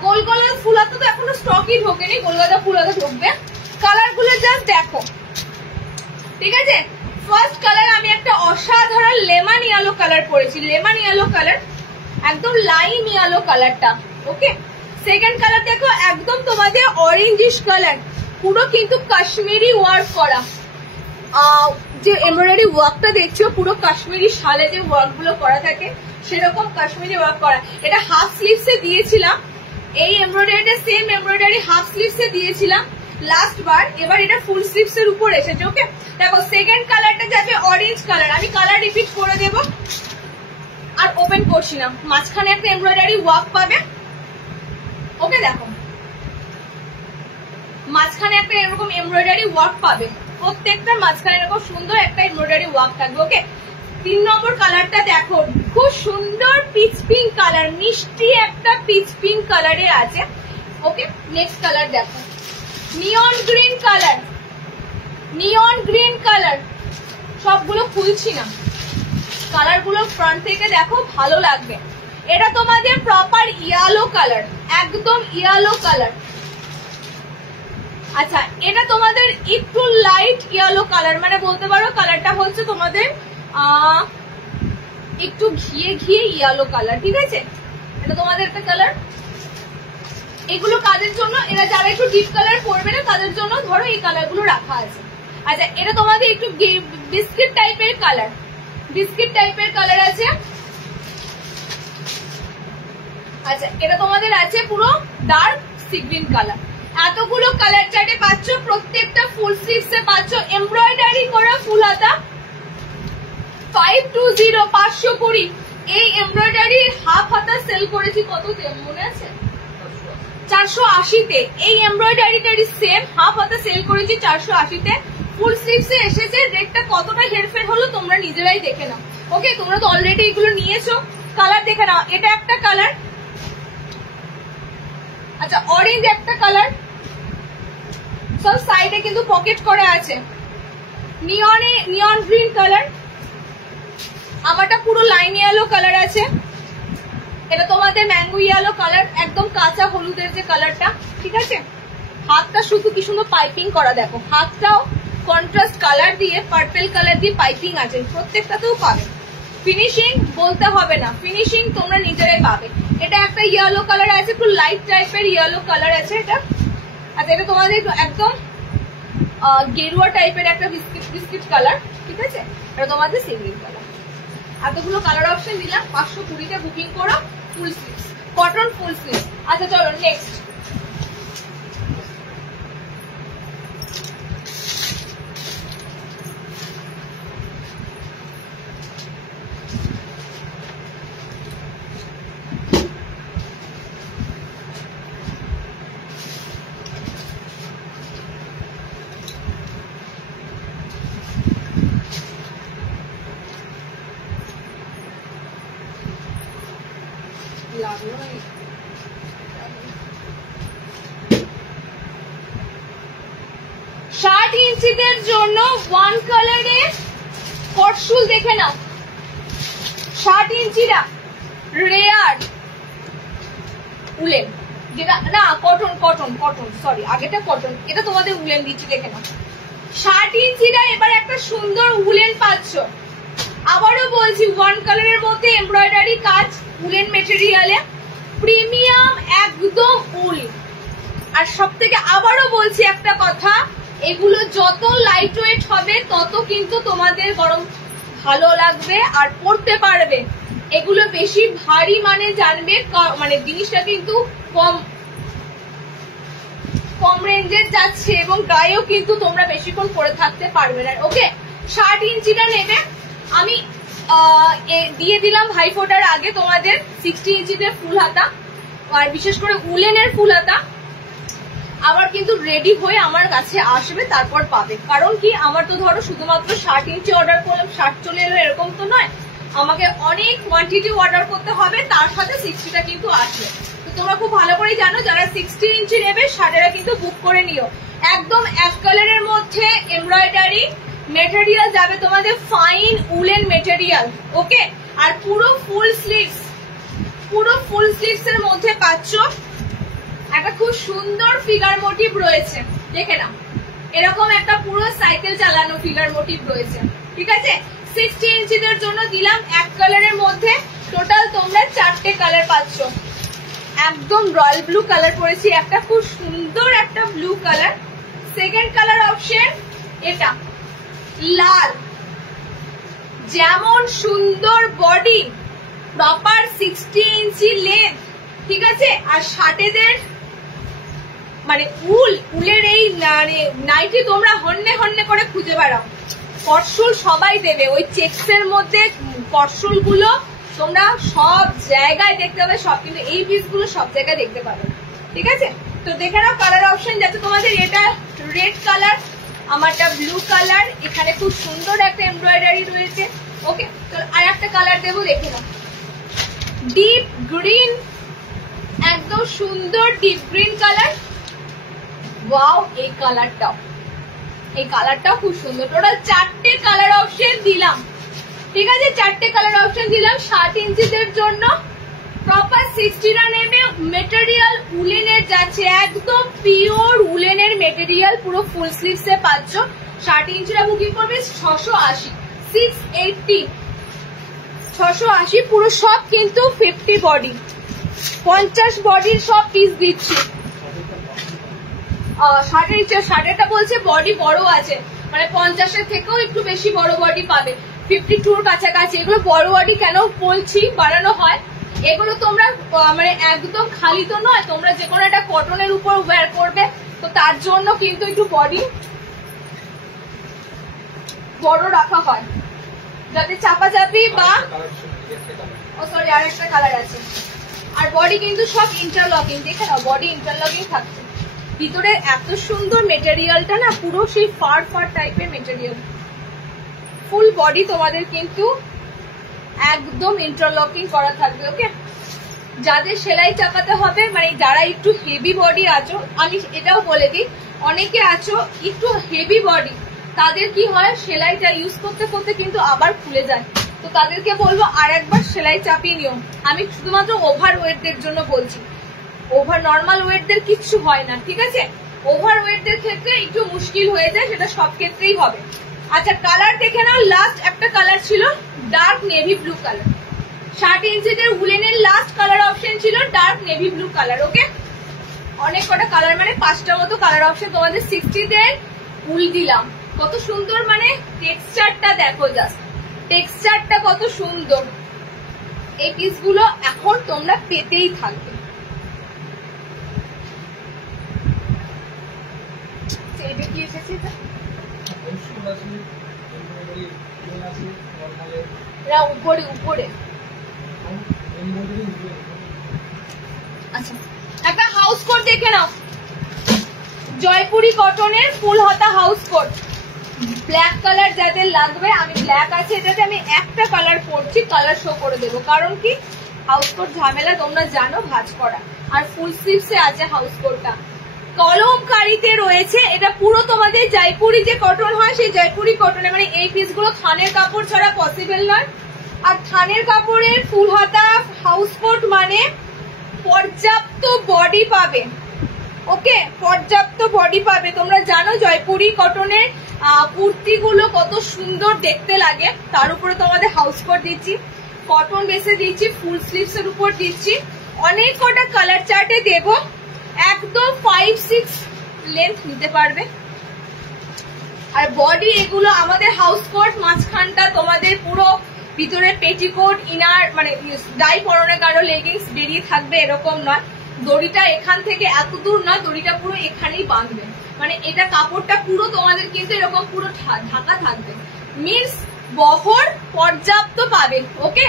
গোল গলার ফুল হাতা তো এখনো স্টকই ঢোকেনি, গোল গলা ফুল হাতা ঢুকবে। কালার গুলো জাস্ট দেখো, ঠিক আছে। ফার্স্ট কালার আমি একটা অসাধারণ লেমন ইয়েলো কালার পরেছি, লেমন ইয়েলো কালার, একদম লাইম ইয়েলো কালারটা। ওকে, সেকেন্ড কালার দেখো একদম তোমাদের অরেঞ্জিশ কালার, পুরো কিন্তু কাশ্মীরি ওয়ার্ক করা, যে এমব্রয়ডারি ওয়ার্কটা দেখছো পুরো কাশ্মীরি শালে যে ওয়ার্ক গুলো করা থাকে সেরকম কাশ্মীরি ওয়ার্ক করা। এটা হাফ স্লিভস এ দিয়েছিলাম, এই এমব্রয়ডারিটা সেম এমব্রয়ডারি হাফ স্লিভস এ দিয়েছিলাম লাস্ট বার, এবার এটা ফুল স্লিভস এর উপর এসেছে। ওকে দেখো সেকেন্ড কালারটা যাবে অরেঞ্জ কালার, আমি কালার রিপিট করে দেব আর ওপেন করছি না, মাঝখানে একটা এমব্রয়ডারি ওয়ার্ক পাবে। ওকে দেখো মাঝখানে একটা এরকম এমব্রয়ডারি ওয়ার্ক পাবে, প্রত্যেকটার মাঝখানে এরকম সুন্দর একটা এমব্রয়ডারি ওয়ার্ক থাকবে। ওকে 3 নম্বর কালারটা দেখো খুব সুন্দর পিচ পিঙ্ক কালার, মিষ্টি একটা পিচ পিঙ্ক কালারে আছে। ওকে নেক্সট কালার দেখো নিয়ন green colour, neon green colour, সবগুলো খুলছি না, কালার গুলো ফ্রন্ট থেকে দেখো ভালো লাগবে। এটা তোমাদের প্রপার ইয়েলো কালার, একদম ইয়েলো কালার। আচ্ছা এটা তোমাদের একটু লাইট ইয়েলো কালার, মানে বলতে পারো কালারটা হচ্ছে তোমাদের একটু ঘিয়ে ঘিয়ে ইয়েলো কালার, ঠিক আছে? এটা তোমাদের একটা কালার। এগুলো কাদের জন্য, এরা যারা একটু ডিপ কালার পরবে না তাদের জন্য ধরো এই কালার গুলো রাখা আছে। আচ্ছা এটা তোমাদের একটু বিস্কিট টাইপের কালার, বিস্কিট টাইপের কালার আছে। আচ্ছা এটা তোমাদের আছে পুরো ডার্ক সি গ্রিন কালার। এতগুলো কালার চার্টে পাচ্ছ, প্রত্যেকটা ফুল স্লিভস এ পাচ্ছ এমব্রয়ডারি করা ফুল হাতা 520 520। এই এমব্রয়ডারি হাফ হাতা সেল করেছি কততে মনে আছে? 480 তে। এই এমব্রয়ডারিটারি সেম হাফ হাতা সেল করেছি 480 তে। ফুল স্লিভস এ এসেছে, রেটটা কতটা হেরফের হলো তোমরা নিজেরাই দেখে নাও। ওকে তোমরা তো অলরেডি এগুলো নিয়েছো, কালার দেখে নাও। এটা একটা কালার, আচ্ছা অরেঞ্জ একটা কালার, সব সাইডে কিন্তু পকেট করা আছে। নিয়ন গ্রিন কালার, আমারটা পুরো লাইন ইয়েলো কালার আছে। এটা তোমাদের ম্যাঙ্গো ইয়েলো কালার, একদম কাঁচা হলুদের যে কালারটা, ঠিক আছে? হাতটা শুধু কি সুন্দর পাইপিং করা, দেখো হাতটাও কন্ট্রাস্ট কালার দিয়ে পার্পল কালার দিয়ে পাইপিং আছে, প্রত্যেকটাতেও পাবে। ফিনিশিং বলতে হবে না, ফিনিশিং তোমরা নিজেরাই পাবে। এটা একটা ইয়েলো কালার আছে, একটু লাইট টাইপের ইয়েলো কালার আছে এটা। আচ্ছা এটা তোমাদের একদম গেরুয়া টাইপের একটা বিস্কিট কালার, ঠিক আছে? এটা তোমাদের সিঙ্গেল কালার। এতগুলো কালার অপশন দিলাম, 520 তে বুকিং করো ফুল স্লিভস, কটন ফুল স্লিভস। আচ্ছা চলো নেক্সট ষাট ইঞ্চিদের জন্য ওয়ান কালারে কটশুল দেখে নাও। 60 ইঞ্চিরা রেয়ার উলেন, যেটা না কটন কটন কটন সরি আগেটা কটন, এটা তোমাদের উলেন দিচ্ছি দেখে নাও। 60 ইঞ্চিরা এবার একটা সুন্দর উলেন পাচ্ছ। আবারও বলছি ওয়ান কালারের মধ্যে এমব্রয়ডারি কাজ, উলেন মেটেরিয়ালে, প্রিমিয়াম একদম উল। আর সব থেকে আবারও বলছি একটা কথা, এগুলো যত লাইট ওয়েট হবে তত কিন্তু তোমাদের বরং ভালো লাগবে আর পরতে পারবে। এগুলো বেশি ভারী মানে জানবে মানে জিনিসটা কিন্তু কম রেঞ্জের যাচ্ছে এবং গায়েও কিন্তু তোমরা বেশিক্ষণ পরে থাকতে পারবে না। ওকে 60 ইঞ্চিটা নেবে, আমি দিয়ে দিলাম ভাই ফোটার আগে তোমাদের 60 ইঞ্চিদের ফুল হাতা, আর বিশেষ করে উলেনের ফুল হাতা আবার কিন্তু রেডি হয়ে আমার কাছে আসবে, তারপর পাবে। কারণ কি আমার তো ধরো শুধুমাত্র 60 ইঞ্চি অর্ডার করলাম 60 চলে এলো এরকম তো নয়, আমাকে অনেক কোয়ান্টিটি অর্ডার করতে হবে, তার সাথে 60টা কিন্তু আসবে। তো তোমরা খুব ভালো করেই জানো যারা 60 ইঞ্চি নেবে 60টা কিন্তু বুক করে নিও। একদম এক কালারের মধ্যে এমব্রয়ডারি মেটেরিয়াল যাবে তোমাদের, ফাইন উলেন মেটেরিয়াল। ওকে আর পুরো ফুল স্লিভস এর মধ্যে পাচ্ছ একটা খুব সুন্দর ফিগার মোটিভ রয়েছে, দেখে নাও এরকম একটা পুরো সাইকেল চালানো ফিগার মোটিভ রয়েছে, ঠিক আছে? 60 ইঞ্চিদের জন্য দিলাম এক কালারের মধ্যে, টোটাল তোমরা 4টে কালার পাচ্ছ। একদম রয়্যাল ব্লু কালার পরেছি, একটা খুব সুন্দর একটা blue colour. Second colour option এটা লাল, যেমন সুন্দর বডি, প্রপার 60 ইঞ্চি লেন্থ, ঠিক আছে। আর শার্টেদের মানে উলের এই নাইটি তোমরা হন্যে হন্যে করে খুঁজে বেড়াও, পরশুল সবাই দেবে। ওই চেক্সের মধ্যে পরশুল গুলো তোমরা সব জায়গায় দেখতে পাবে, সব কিন্তু এই পিস গুলো সব জায়গায় দেখতে পাবে, ঠিক আছে। তো দেখে নাও কালার অপশন, যাতে তোমাদের এটা রেড কালার, আমারটা ব্লু কালার, এখানে খুব সুন্দর একটা এমব্রয়ডারি রয়েছে। ওকে, তো আর একটা কালার দেবো, দেখে নাও ডিপ গ্রিন, একদম সুন্দর ডিপ গ্রিন কালার। ওয়াও, এই কালারটাও খুব সুন্দর। টোটাল 4টে কালার অপশন দিলাম, ঠিক আছে, 4টে কালার অপশন দিলাম 60 ইঞ্চিদের জন্য। প্রপার 60টা নেমে মেটেরিয়াল উলেনের যাচ্ছে, একদম পিওর উলেনের মেটেরিয়াল, পুরো ফুল স্লিভসে পাচ্ছ। 60 ইঞ্চিটা বুকিং করবে 680, 680, 680 পুরো সব কিন্তু 50 বডি, 50 বডির সব পিস দিচ্ছি। 60টা বলছে বডি বড় আছে, মানে 50-এর থেকেও একটু বেশি বড় বডি পাবে, 52-র কাছাকাছি। এগুলো বড় বডি কেন বলছি, বানানো হয় এগুলো তোমরা মানে একদম খালি তো নয়, তোমরা যে কোনো একটা কটনের উপর ওয়্যার করবে, তো তার জন্য কিন্তু একটু বডি বড় রাখা হয়, যাতে চাপাচাপি বা সরি আর একটা কালার আছে। আর বডি কিন্তু সব ইন্টারলকিং, দেখে নাও বডি ইন্টারলকিং থাকছে। ভিতরে এত সুন্দর মেটেরিয়ালটা না, পুরো সেই ফার টাইপের মেটেরিয়াল, ফুল বডি তোমাদের কিন্তু একদম ইন্টারলকিং করা থাকবে। ওকে, যাদের সেলাই চাপাতে হবে, মানে যারা একটু হেভি বডি আছো, আমি এটাও বলে দিই, অনেকে আছো একটু হেভি বডি, তাদের কি হয় সেলাইটা ইউজ করতে করতে কিন্তু আবার খুলে যায়, তো তাদেরকে বলবো আর একবার সেলাই চাপিয়ে নিও। আমি শুধুমাত্র ওভার ওয়েটদের জন্য বলছি, ওভার নর্মাল ওয়েটদের কিচ্ছু হয় না, ঠিক আছে। ওভার ওয়েটদের ক্ষেত্রে একটু মুশকিল হয়ে যায়, সেটা সব ক্ষেত্রেই হবে। আচ্ছা, কালার দেখে নাও, লাস্ট একটা কালার ছিল ডার্ক নেভি ব্লু কালার, 60 ইঞ্চিদের উলেনের লাস্ট কালার অপশন ছিল dark navy blue colour. Okay, অনেক কটা কালার, মানে 5টা মতো কালার অপশন তোমাদের 60-দের উল দিলাম। কত সুন্দর, মানে টেক্সচারটা দেখো, জাস্ট টেক্সচারটা কত সুন্দর। এই পিসগুলো এখন তোমরা পেতেই থাকবে। কি এসেছে উপরে উপরে, আচ্ছা একটা হাউস কোট দেখে নাও, জয়পুরি কটনের ফুল হাতা হাউস কোট, ব্ল্যাক কালার যাদের লাগবে, আমি ব্ল্যাক আছে এটাতে, আমি একটা কালার পরছি, কালার শো করে দেবো, কারণ কি হাউস কোট ঝামেলা তোমরা জানো ভাঁজ করা, আর ফুল স্লিভসে আছে হাউস কোটটা, কলমকারীতে রয়েছে। এটা পুরো তোমাদের জয়পুরি যে কটন হয়, সেই জয়পুরি কটনে, মানে এই পিসগুলো থানের কাপড় ছাড়া পসিবল নয়। আর থানের কাপড়ের ফুল হাতা হাউস কোট মানে পর্যাপ্ত বডি পাবে। ওকে, পর্যাপ্ত বডি পাবে। তোমরা জানো জয়পুরি কটনের কুর্তিগুলো কত সুন্দর দেখতে লাগে, তার উপরে তোমাদের হাউস কোট দিচ্ছি, কটন বেসে দিচ্ছি, ফুল স্লিভস এর উপর দিচ্ছি। অনেক কটা কালার চার্টে দেব, একদম 5-6 লেন্থ নিতে পারবে। আর বডি এগুলো আমাদের হাউস কোট, মাঝখানটা তোমাদের পুরো ভিতরে পেটিকোট, ইনার মানে ডাই পরনে কারো লেগিংস বেরিয়ে থাকবে এরকম নয়, দড়িটা এখান থেকে এত দূর নয়, দড়িটা পুরো এখানেই বাঁধবে, মানে এটা কাপড়টা পুরো তোমাদের কিন্তু এরকম পুরো ঢাকা থাকবে, মিন্স বহর পর্যাপ্ত পাবে। ওকে,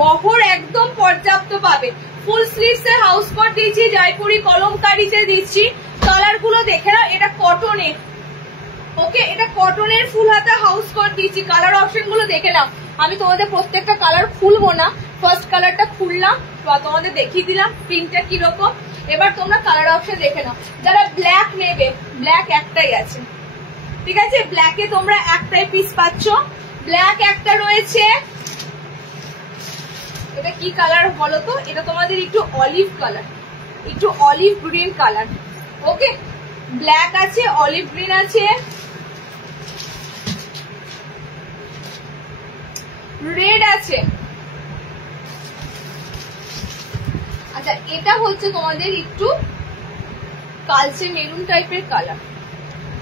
বহর একদম পর্যাপ্ত পাবে। ফুল স্লিভস এর হাউস কোট দিচ্ছি, জয়পুরি কলমকারীতে দিচ্ছি। কালার গুলো দেখে নাও, এটা কটনের। ওকে, এটা কটনের ফুল হাতা হাউস কোট দিচ্ছি। কালার অপশন গুলো দেখে নাও, আমি তোমাদের প্রত্যেকটা কালার খুলবো না, ফার্স্ট কালারটা খুললাম বা তোমাদের দেখিয়ে দিলাম প্রিন্টটা কিরকম। এবার তোমরা কালার অপশন দেখে নাও। যারা ব্ল্যাক নেবে, ব্ল্যাক একটাই আছে, ঠিক আছে, ব্ল্যাকে তোমরা একটাই পিস পাচ্ছ। ব্ল্যাক একটা রয়েছে, এটা কি কালার বলো তো, এটা তোমাদের একটু অলিভ কালার, একটু অলিভ গ্রিন কালার। ওকে, ব্ল্যাক আছে, অলিভ গ্রিন আছে, রেড আছে। আচ্ছা, এটা হচ্ছে তোমাদের একটু কালচে মেরুন টাইপের কালার।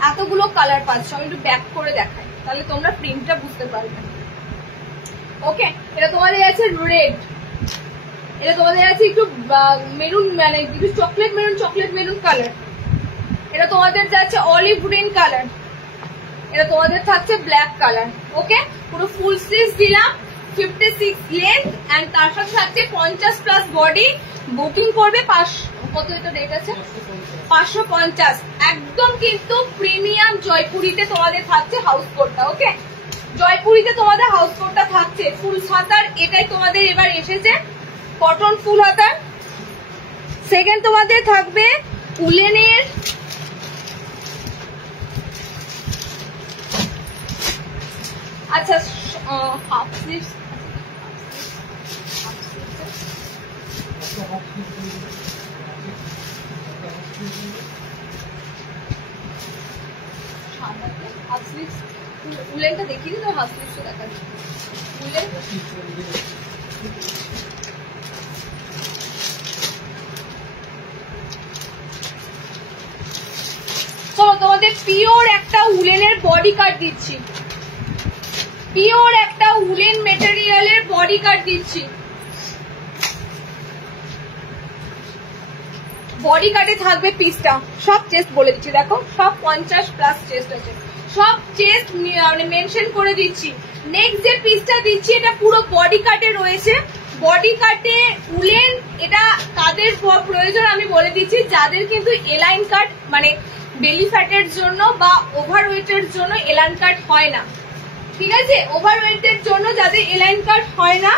এতগুলো কালার পাচ্ছ, আমি একটু ব্যাক করে দেখাই। তাহলে তোমরা প্রিন্টটা বুঝতে পারবে। ওকে, এটা তোমাদের আছে রেড, এটা তোমাদের আছে একটু মেরুন, মানে একটু চকলেট মেরুন কালার, এটা তোমাদের যাচ্ছে অলিভ গ্রিন কালার, এটা তোমাদের থাকছে ব্ল্যাক কালার। ওকে, পুরো ফুল স্লিভস দিলাম, 56 লেন্থ এন্ড তার সাথে থাকছে 50+ বডি। বুকিং করবে কত এটা রেট আছে 550। একদম কিন্তু প্রিমিয়াম জয়পুরিতে তোমাদের থাকছে হাউস কোটটা। ওকে, জয়পুরিতে তোমাদের হাউস কোটটা থাকছে ফুল হাতার, এটাই তোমাদের এবার এসেছে কটন ফুল হাতার। সেকেন্ড তোমাদের থাকবে উলেনের, আচ্ছা হাফ স্লিভস, হাফ স্লিভস উলেনটা দেখিয়ে দিই, তো হাফ স্লিভসও দেখা যায় উলেন। তো তোমাদের পিওর একটা উলেনের বডি কাট দিচ্ছি, পিওর একটা উলেন মেটেরিয়ালের বডি কাট দিচ্ছি। বডি কাটে থাকবে পিসটা, সব চেস্ট বলে দিচ্ছি, দেখো সব 50+ চেস্ট আছে, সব চেস্ট মেনশন করে দিচ্ছি। নেক্সট যে পিসটা দিচ্ছি এটা পুরো বডি কাটে রয়েছে, বডি কাটে উলেন। এটা কাদের প্রয়োজন আমি বলে দিচ্ছি, যাদের কিন্তু এলাইন কাট মানে বেলি ফ্যাটের জন্য বা ওভারওয়েটের জন্য এলাইন কাট হয় না, ঠিক আছে, ওভারওয়েটের জন্য যাদের এলাইন কাট হয় না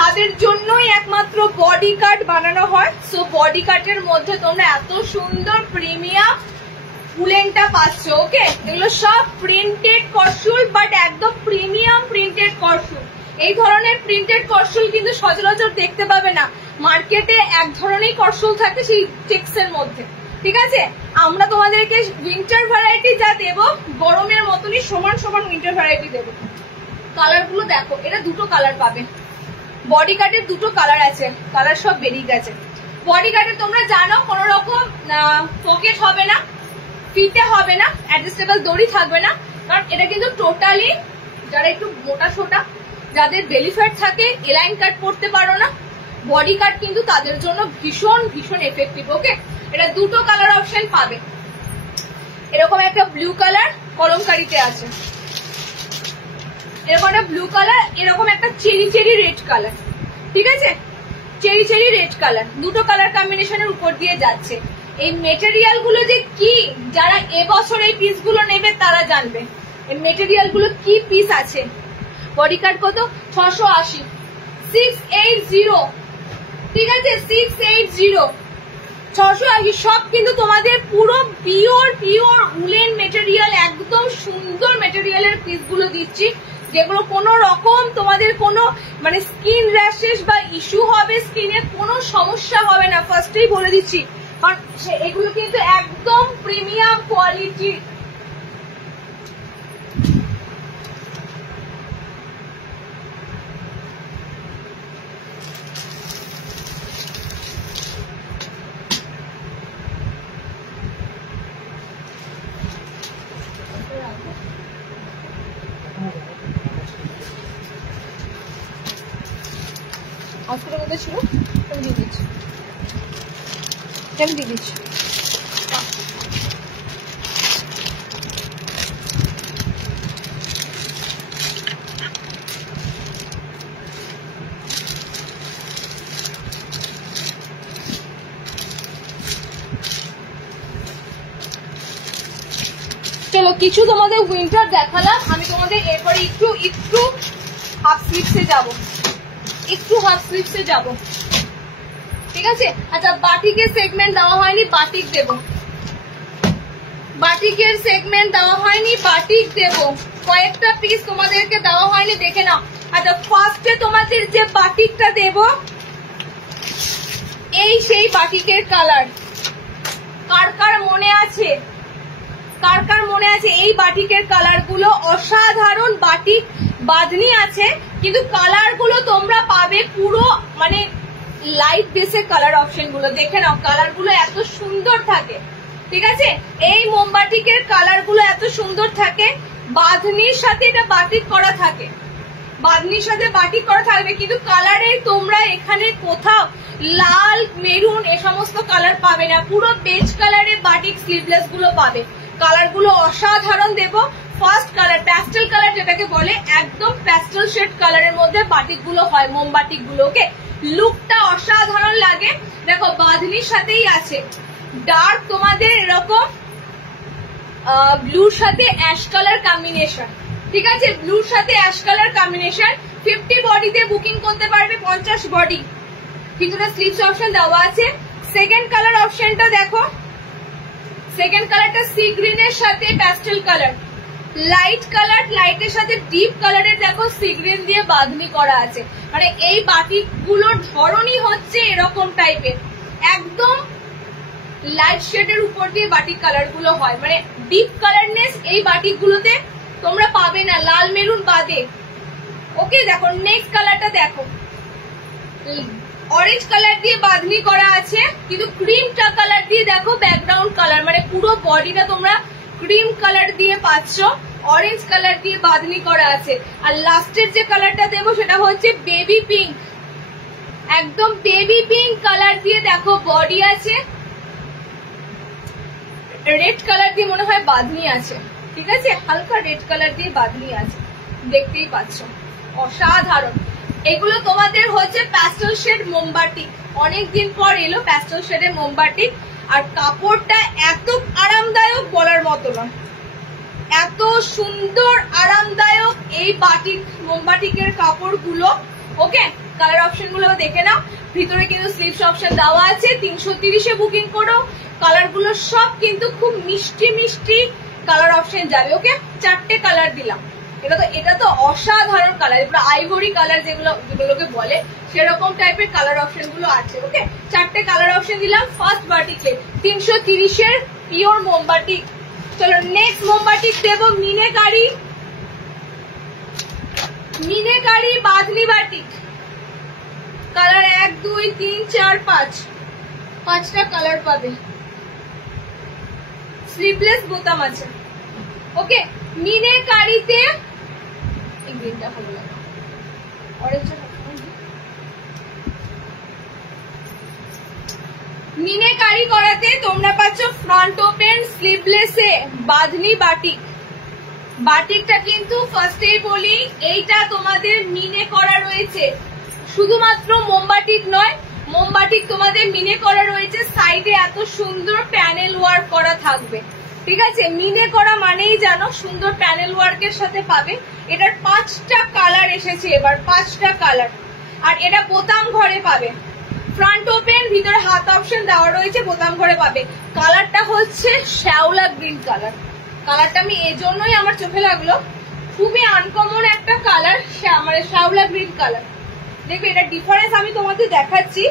তাদের জন্যই একমাত্র বডি কাট বানানো হয়। সো বডি কাটের মধ্যে তোমরা এত সুন্দর প্রিমিয়াম উলেনটা পাচ্ছ। ওকে, এগুলো সব প্রিন্টেড কটসুল, বাট একদম প্রিমিয়াম প্রিন্টেড কটসুল। এই ধরনের প্রিন্টেড কটসুল কিন্তু সচরাচর দেখতে পাবে না, মার্কেটে এক ধরনের কটসুল থাকে সেই চেক্সের মধ্যে, ঠিক আছে। আমরা তোমাদেরকে উইন্টার ভ্যারাইটি যা দেবো গরমের মতনই সমান সমান উইন্টার ভ্যারাইটি দেবো। কালার গুলো দেখো, এটা দুটো কালার পাবে, বডি কাটের দুটো কালার আছে, কালার সব বেরিয়ে গেছে। বডি কাটে তোমরা জানো কোন রকম পকেট হবে না, ফিতে হবে না, অ্যাডজাস্টেবল দড়ি থাকবে না, কারণ এটা কিন্তু টোটালি যারা একটু মোটা সোটা, যাদের বেলি ফ্যাট থাকে, এলাইন কাট পড়তে পারো না, বডি কাট কিন্তু তাদের জন্য ভীষণ ভীষণ এফেক্টিভ। ওকে, এটা দুটো কালার অপশন পাবে, এরকম একটা ব্লু কালার কলমকারিতে আছে, এরকম একটা ব্লু কালার, এরকম একটা চেরি রেড কালার, ঠিক আছে, চেরি রেড কালার, দুটো কালার কম্বিনেশনের উপর দিয়ে যাচ্ছে। এই মেটেরিয়াল গুলো যে কি, যারা এবছর এই পিস গুলো নেবে তারা জানবে এই মেটেরিয়াল গুলো কি পিস আছে। বডি কাট কত 680, 680, ঠিক আছে, 680, 680, সব কিন্তু তোমাদের পুরো পিওর উলেন মেটেরিয়াল, একদম সুন্দর মেটেরিয়ালের পিস গুলো দিচ্ছি, যেগুলো কোনো রকম তোমাদের কোনো মানে স্কিন র্যাশেস বা ইস্যু হবে, স্কিনে কোনো সমস্যা হবে না, ফার্স্টেই বলে দিচ্ছি, কারণ এগুলো কিন্তু একদম প্রিমিয়াম কোয়ালিটি। হসপিটালের মধ্যে ছিল, আমি দিয়ে দিচ্ছি, আমি দিয়ে দিচ্ছি। চলো কিছু তোমাদের উইন্টার দেখালাম, আমি তোমাদের এরপরে একটু হাফ স্লিভসে যাবো, ঠিক আছে। আচ্ছা, বাটিকের সেগমেন্ট দেওয়া হয়নি, বাটিক দেব, বাটিকের সেগমেন্ট দেওয়া হয়নি, বাটিক দেব, কয়েকটা পিস তোমাদেরকে দেওয়া হয়নি, দেখে নাও। আচ্ছা, ফার্স্টে তোমাদের যে বাটিকটা দেব, এই সেই বাটিকের কালার, কার মনে আছে, এই বাটিকের কালার গুলো অসাধারণ, বাটিক বাঁধনি আছে, কিন্তু কালার গুলো তোমরা পাবে পুরো মানে লাইট বেসের কালার অপশন গুলো, দেখে নাও, কালার গুলো এত সুন্দর থাকে, ঠিক আছে। এই মোমবাটিকের কালার গুলো এত সুন্দর থাকে, বাঁধনির সাথে এটা বাটিক করা থাকে, বাঁধনির সাথে বাটিক করা থাকবে, কিন্তু কালারে তোমরা এখানে কোথাও লাল মেরুন এ সমস্ত কালার পাবে না, পুরো বেজ কালারের বাটিক স্লিভলেস গুলো পাবে। কালার গুলো অসাধারণ দেব। ফার্স্ট কালার প্যাস্টেল কালার যেটাকে বলে, একদম প্যাস্টেল শেড কালারের মধ্যে বাটিক গুলো হয়, মোমবাটিক গুলো। ওকে, লুকটা অসাধারণ লাগে। দেখো বাঁধনির সাথেই আছে ডার্ক তোমাদের এরকম ব্লুর সাথে অ্যাশ কালার কম্বিনেশন, ঠিক আছে, ব্লুর সাথে অ্যাশ কালার কম্বিনেশন। 50 বডিতে বুকিং করতে পারবে, 50 বডি। ভিতরে স্লিভস অপশন দেওয়া আছে। সেকেন্ড কালার অপশনটা দেখো, সেকেন্ড কালারটা সি গ্রিনের সাথে প্যাস্টেল কালার, লাইট কালার, লাইটের সাথে ডিপ কালারের দেখো সি গ্রিন দিয়ে বাঁধনি করা আছে। মানে এই বাটিক গুলোর ধরনই হচ্ছে এরকম টাইপের, একদম লাইট শেডের উপর দিয়ে বাটিক কালার গুলো হয়। মানে ডিপ কালারনেস এই বাটিক গুলোতে তোমরা পাবে না, লাল মেরুন বাদে। ওকে, দেখো নেক্সট কালারটা দেখো, অরেঞ্জ কালার দিয়ে বাঁধনি করা আছে, কিন্তু ক্রিমটা কালার দিয়ে দেখো ব্যাকগ্রাউন্ড কালার, মানে পুরো বডিটা তোমরা ক্রিম কালার দিয়ে পাচ্ছ, অরেঞ্জ কালার দিয়ে বাঁধনি করা আছে। আর লাস্টের যে কালারটা দেবো সেটা হচ্ছে বেবি পিঙ্ক, একদম বেবি পিঙ্ক কালার দিয়ে দেখো বডি আছে, রেড কালার দিয়ে মনে হয় বাঁধনি আছে, ঠিক আছে, হালকা রেড কালার দিয়ে বাঁধনি আছে, দেখতেই পাচ্ছ, অসাধারণ। এগুলো তোমাদের হচ্ছে প্যাস্টেল শেড মোমবাটিক, অনেকদিন পর এলো প্যাস্টেল শেডের মোমবাটিক। আর কাপড়টা এত আরামদায়ক বলার মতো না, এত সুন্দর আরামদায়ক এই বাটিক মোমবাটিকের কাপড়গুলো। ওকে, কালার অপশন গুলো দেখে নাও। ভিতরে কিন্তু স্লিভস অপশন দেওয়া আছে, 330-এ বুকিং করো। কালার গুলো সব কিন্তু খুব মিষ্টি মিষ্টি কালার অপশন যাবে। ওকে, 4টে কালার দিলাম। এটা তো অসাধারণ কালার, এগুলো আইভরি কালার যেগুলোকে বলে, সেরকম টাইপের কালার অপশন গুলো আছে। ওকে, 4টে কালার অপশন দিলাম ফার্স্ট বাটিকে, 330-এর পিওর মোমবাটিক। চলো নেক্সট মোমবাটিক দেবো মিনেকারি, মিনেকারি বাঁধনি বাটিক। কালার 1 2 3 4 5, 5টা কালার পাবে, স্লিভলেস বোতাম আছে। ওকে, মিনেকারিতে এই গ্রিনটা ভালো লাগে, অরেঞ্জটা মিনেকারি করাতে তোমরা পাচ্ছ ফ্রন্ট ওপেন স্লিভলেসে বাঁধনি বাটিক। বাটিকটা কিন্তু ফার্স্টেই বলি এইটা তোমাদের মিনে করা রয়েছে, শুধুমাত্র মোমবাটিক নয়, মোমবাটিক তোমাদের মিনে করা রয়েছে, সাইডে এত সুন্দর প্যানেল ওয়ার্ক করা থাকবে, ঠিক আছে। মিনে করা মানেই জানো সুন্দর প্যানেল ওয়ার্কের সাথে পাবে। এটার 5টা কালার এসেছে এবার, 5টা কালার। আর এটা বোতাম ঘরে পাবে, ফ্রন্ট ওপেন, ভিতরে হাত অপশন দেওয়া রয়েছে, বোতাম ঘরে পাবে। কালারটা হচ্ছে শ্যাওলা গ্রিন কালার, কালারটা আমি এজন্যই আমার চোখে লাগলো, খুবই আনকমন একটা কালার, মানে শ্যাওলা গ্রিন কালার। দেখবে এটা ডিফারেন্স আমি তোমাদের দেখাচ্ছি।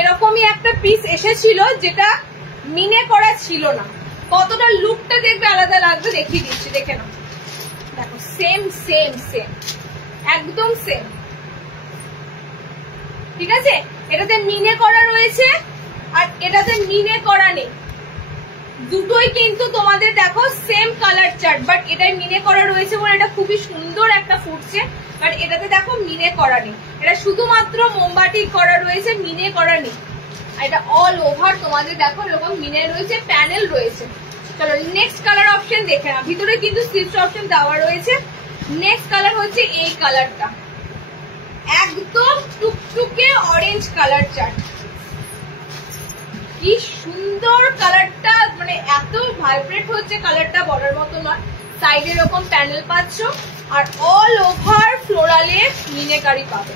এরকমই একটা পিস এসেছিল যেটা মিনে করা ছিল না, কতটা লুকটা দেখবে আলাদা লাগবে, দেখিয়ে দিচ্ছি, দেখে নাও। দেখো সেম সেম সেম, একদম সেম, ঠিক আছে। এটাতে মিনে করা রয়েছে আর এটাতে মিনে করা নেই, দুটোই কিন্তু তোমাদের দেখো সেম কালার চার্ট, বাট এটাই মিনে করা রয়েছে বলে এটা খুবই সুন্দর একটা ফুটছে। বাট এটাতে দেখো মিনে করা নেই, এটা শুধুমাত্র মোমবাটি করা রয়েছে, মিনে করা নেই। এটা অল ওভার তোমাদের দেখো এরকম মিনে রয়েছে, প্যানেল রয়েছে। চলো নেক্সট কালার অপশন দেখে না, ভিতরে কিন্তু স্লিভস অপশন দেওয়া রয়েছে। নেক্সট কালার হচ্ছে এই কালারটা, একদম টুকটুকে অরেঞ্জ কালার চার্ট, কি সুন্দর কালারটা, মানে এত ভাইব্রেট হচ্ছে কালারটা বলার মতো নয়। সাইডে এরকম প্যানেল পাচ্ছ আর অল ওভার ফ্লোরালে মিনেকারি পাবে।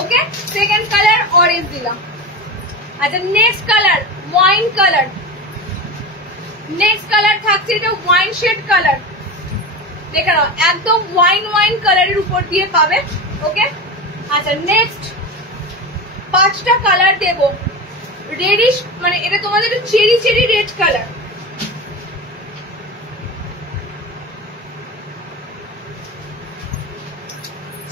ওকে, সেকেন্ড কালার অরেঞ্জ দিলাম। আচ্ছা next colour wine colour, next colour থাকছে এটা ওয়াইন শেড কালার, দেখে নাও একদম ওয়াইন ওয়াইন কালারের উপর দিয়ে পাবে। ওকে, আচ্ছা নেক্সট 5টা কালার দেব, রেডিশ, মানে এটা তোমাদের cherry cherry red colour,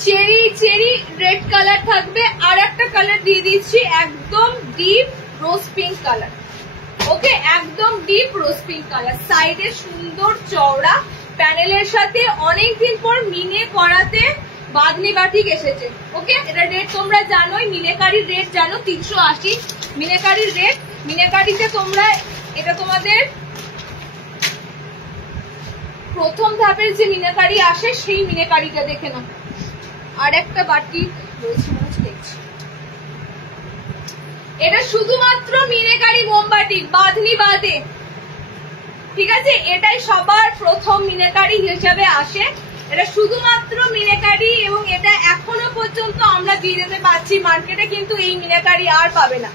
cherry cherry red colour থাকবে। আর একটা কালার দিয়ে দিচ্ছি একদম ডিপ রোজ পিঙ্ক কালার। ওকে, একদম ডিপ রোজ পিঙ্ক কালার, সাইডে সুন্দর চওড়া প্যানেলের সাথে অনেকদিন পর মিনে করাতে বাঁধনি বাটিক এসেছে। ওকে, এটা রেট তোমরা জানোই, মিনেকারির রেট জানো 380 মিনেকারির রেট। মিনেকারিতে তোমরা এটা তোমাদের প্রথম ধাপের যে মিনেকারি আসে সেই মিনেকারিটা দেখে নাও। আর একটা বাটি রয়েছে দেখছি, এটা শুধুমাত্র মিনেকারি মোমবাটি বাঁধনি বাদে, ঠিক আছে? এটাই সবার প্রথম মিনেকারি হিসেবে আসে, এটা শুধুমাত্র মিনেকারি এবং এটা এখনো পর্যন্ত আমরা দিয়ে যেতে পারছি মার্কেটে, কিন্তু এই মিনেকারি আর পাবে না।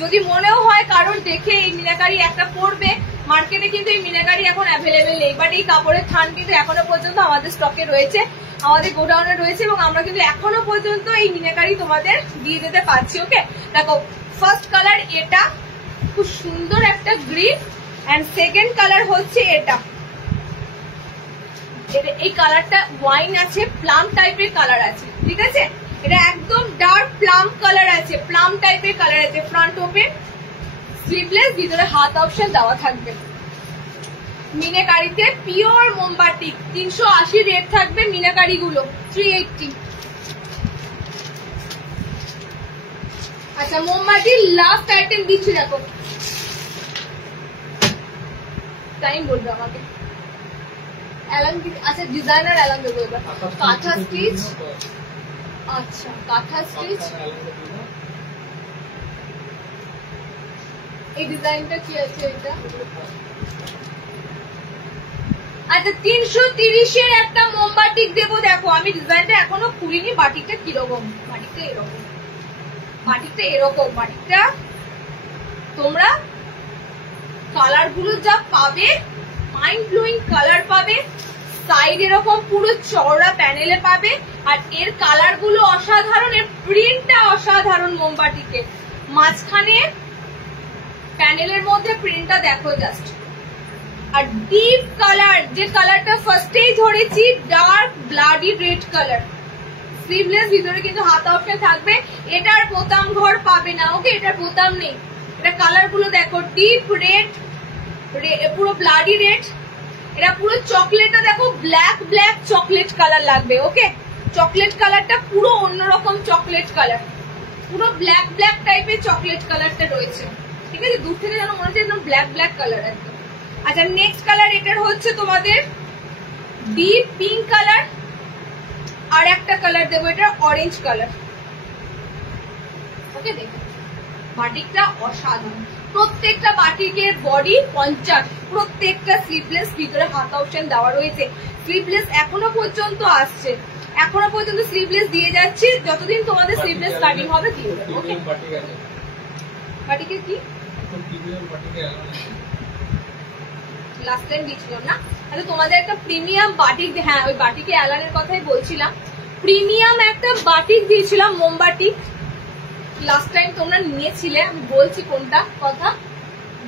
যদি মনেও হয় কারোর দেখে এই মিনাকারি একটা পড়বে মার্কেটে, কিন্তু এই মিনাকারি এখন অ্যাভেলেবেল নেই, বাট এই কাপড়ের থান কিন্তু এখনো পর্যন্ত আমাদের স্টকে রয়েছে, আমাদের গোডাউনে রয়েছে এবং আমরা কিন্তু এখনো পর্যন্ত এই মিনাকারি তোমাদের দিয়ে যেতে পারছি। ওকে, দেখো ফার্স্ট কালার এটা খুব সুন্দর একটা গ্রিন, এন্ড সেকেন্ড কালার হচ্ছে এটা, এই কালারটা ওয়াইন আছে, প্লাম টাইপের কালার আছে, ঠিক আছে? এটা একদম ডার্ক প্লাম কালার আছে, প্লাম টাইপের কালার আছে। ফ্রন্ট ওপেন, স্লিভলেস, ভিতরে হাত অপশন দেওয়া থাকবে। মিনাকারিতে পিওর মোমবাটি 380 রেট থাকবে, মিনাকারি গুলো 380। আচ্ছা, মোমবাটির লাস্ট আইটেম দিচ্ছি, দেখো টাইম বলবে আমাকে। অ্যালান, আচ্ছা ডিজাইনার অ্যালান দেবো এবার। কাঁথা স্টিচ, আচ্ছা কাঁথা স্টিচ, এই ডিজাইনটা কি আছে এটা? আচ্ছা 330-এর একটা মোমবাটিক দেবো। দেখো আমি ডিজাইনটা এখনো খুলিনি, বাটিকটা কিরকম, বাটিকটা এরকম, বাটিকটা এরকম, বাটিকটা তোমরা কালার গুলো যা পাবে মাইন্ড ব্লোয়িং কালার পাবে, সাইড এরকম পুরো চওড়া প্যানেলে পাবে, আর এর কালার গুলো অসাধারণ, এর প্রিন্টটা অসাধারণ। মোমবাটিকে মাঝখানে প্যানেলের মধ্যে প্রিন্টটা দেখো জাস্ট, আর ডিপ কালার, যে কালারটা ফার্স্টেই ধরেছি, dark bloody red colour. Sleeveless, ভিতরে কিন্তু হাত অপশন থাকবে, এটার বোতাম ঘর পাবে না। ওকে, এটার বোতাম নেই। এটা কালার গুলো দেখো, ডিপ রেড, পুরো ব্লাডি রেড, এটা পুরো চকলেটটা দেখো, ব্ল্যাক ব্ল্যাক চকলেট কালার লাগবে। ওকে, চকলেট কালারটা পুরো অন্যরকম চকলেট কালার, পুরো ব্ল্যাক ব্ল্যাক টাইপের চকলেট কালারটা রয়েছে, ঠিক আছে? দূর থেকে যেন মনে হচ্ছে একদম ব্ল্যাক ব্ল্যাক কালার একদম। আচ্ছা, নেক্সট কালার এটার হচ্ছে তোমাদের ডিপ পিঙ্ক কালার, আর একটা কালার দেবো এটা অরেঞ্জ কালার। ওকে, দেখো বাটিকটা অসাধারণ, প্রত্যেকটা বাটিকের বডি 50, প্রত্যেকটা স্লিভলেস, ভিতরে হাত অপশন দেওয়া রয়েছে। স্লিভলেস এখনো পর্যন্ত আসছে, এখনো পর্যন্ত স্লিভলেস দিয়ে যাচ্ছি, যতদিন তোমাদের স্লিভলেস কাটিং হবে দিয়ে দেবো। ওকে, বাটিকের কি লাস্ট টাইম দিয়েছিলাম না? আচ্ছা, তোমাদের একটা প্রিমিয়াম বাটিক, হ্যাঁ ওই বাটিকে অ্যালানের কথাই বলছিলাম, প্রিমিয়াম একটা বাটিক দিয়েছিলাম, মোমবাটিক লাস্ট টাইম তোমরা নিয়েছিলে, আমি বলছি কোনটা কথা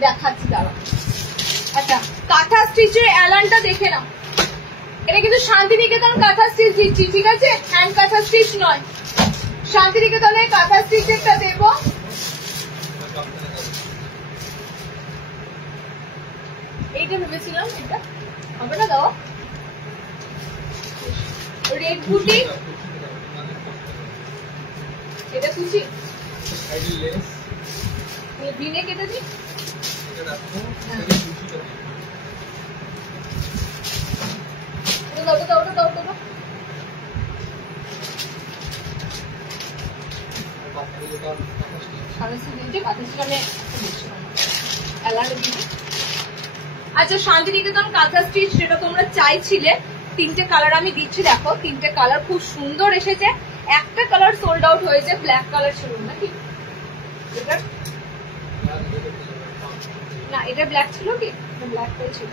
দেখাচ্ছি দাঁড়া। আচ্ছা, কাঁথা স্টিচের অ্যালানটা দেখে নাও, এটা কিন্তু শান্তিনিকেতন কাঁথা স্টিচ দিচ্ছি, ঠিক আছে? হ্যান্ড কাঁথা স্টিচ নয়, শান্তিনিকেতনের কাঁথা স্টিচেরটা দেবো। এইটা ভেবেছিলাম, এটা হবে না, দাও। রেড বুটি, এটা কুচি ভিনে কেটে দিই, আচ্ছা শান্তিনিকেতন কাঁথা স্টিচ যেটা তোমরা চাইছিলে, তিনটে কালার আমি দিচ্ছি, দেখো তিনটে কালার খুব সুন্দর এসেছে। একটা কালার সোল্ড আউট হয়েছে, ব্ল্যাক কালার ছিল নাকি? না, এটা ব্ল্যাক ছিল কি? ব্ল্যাক ছিল,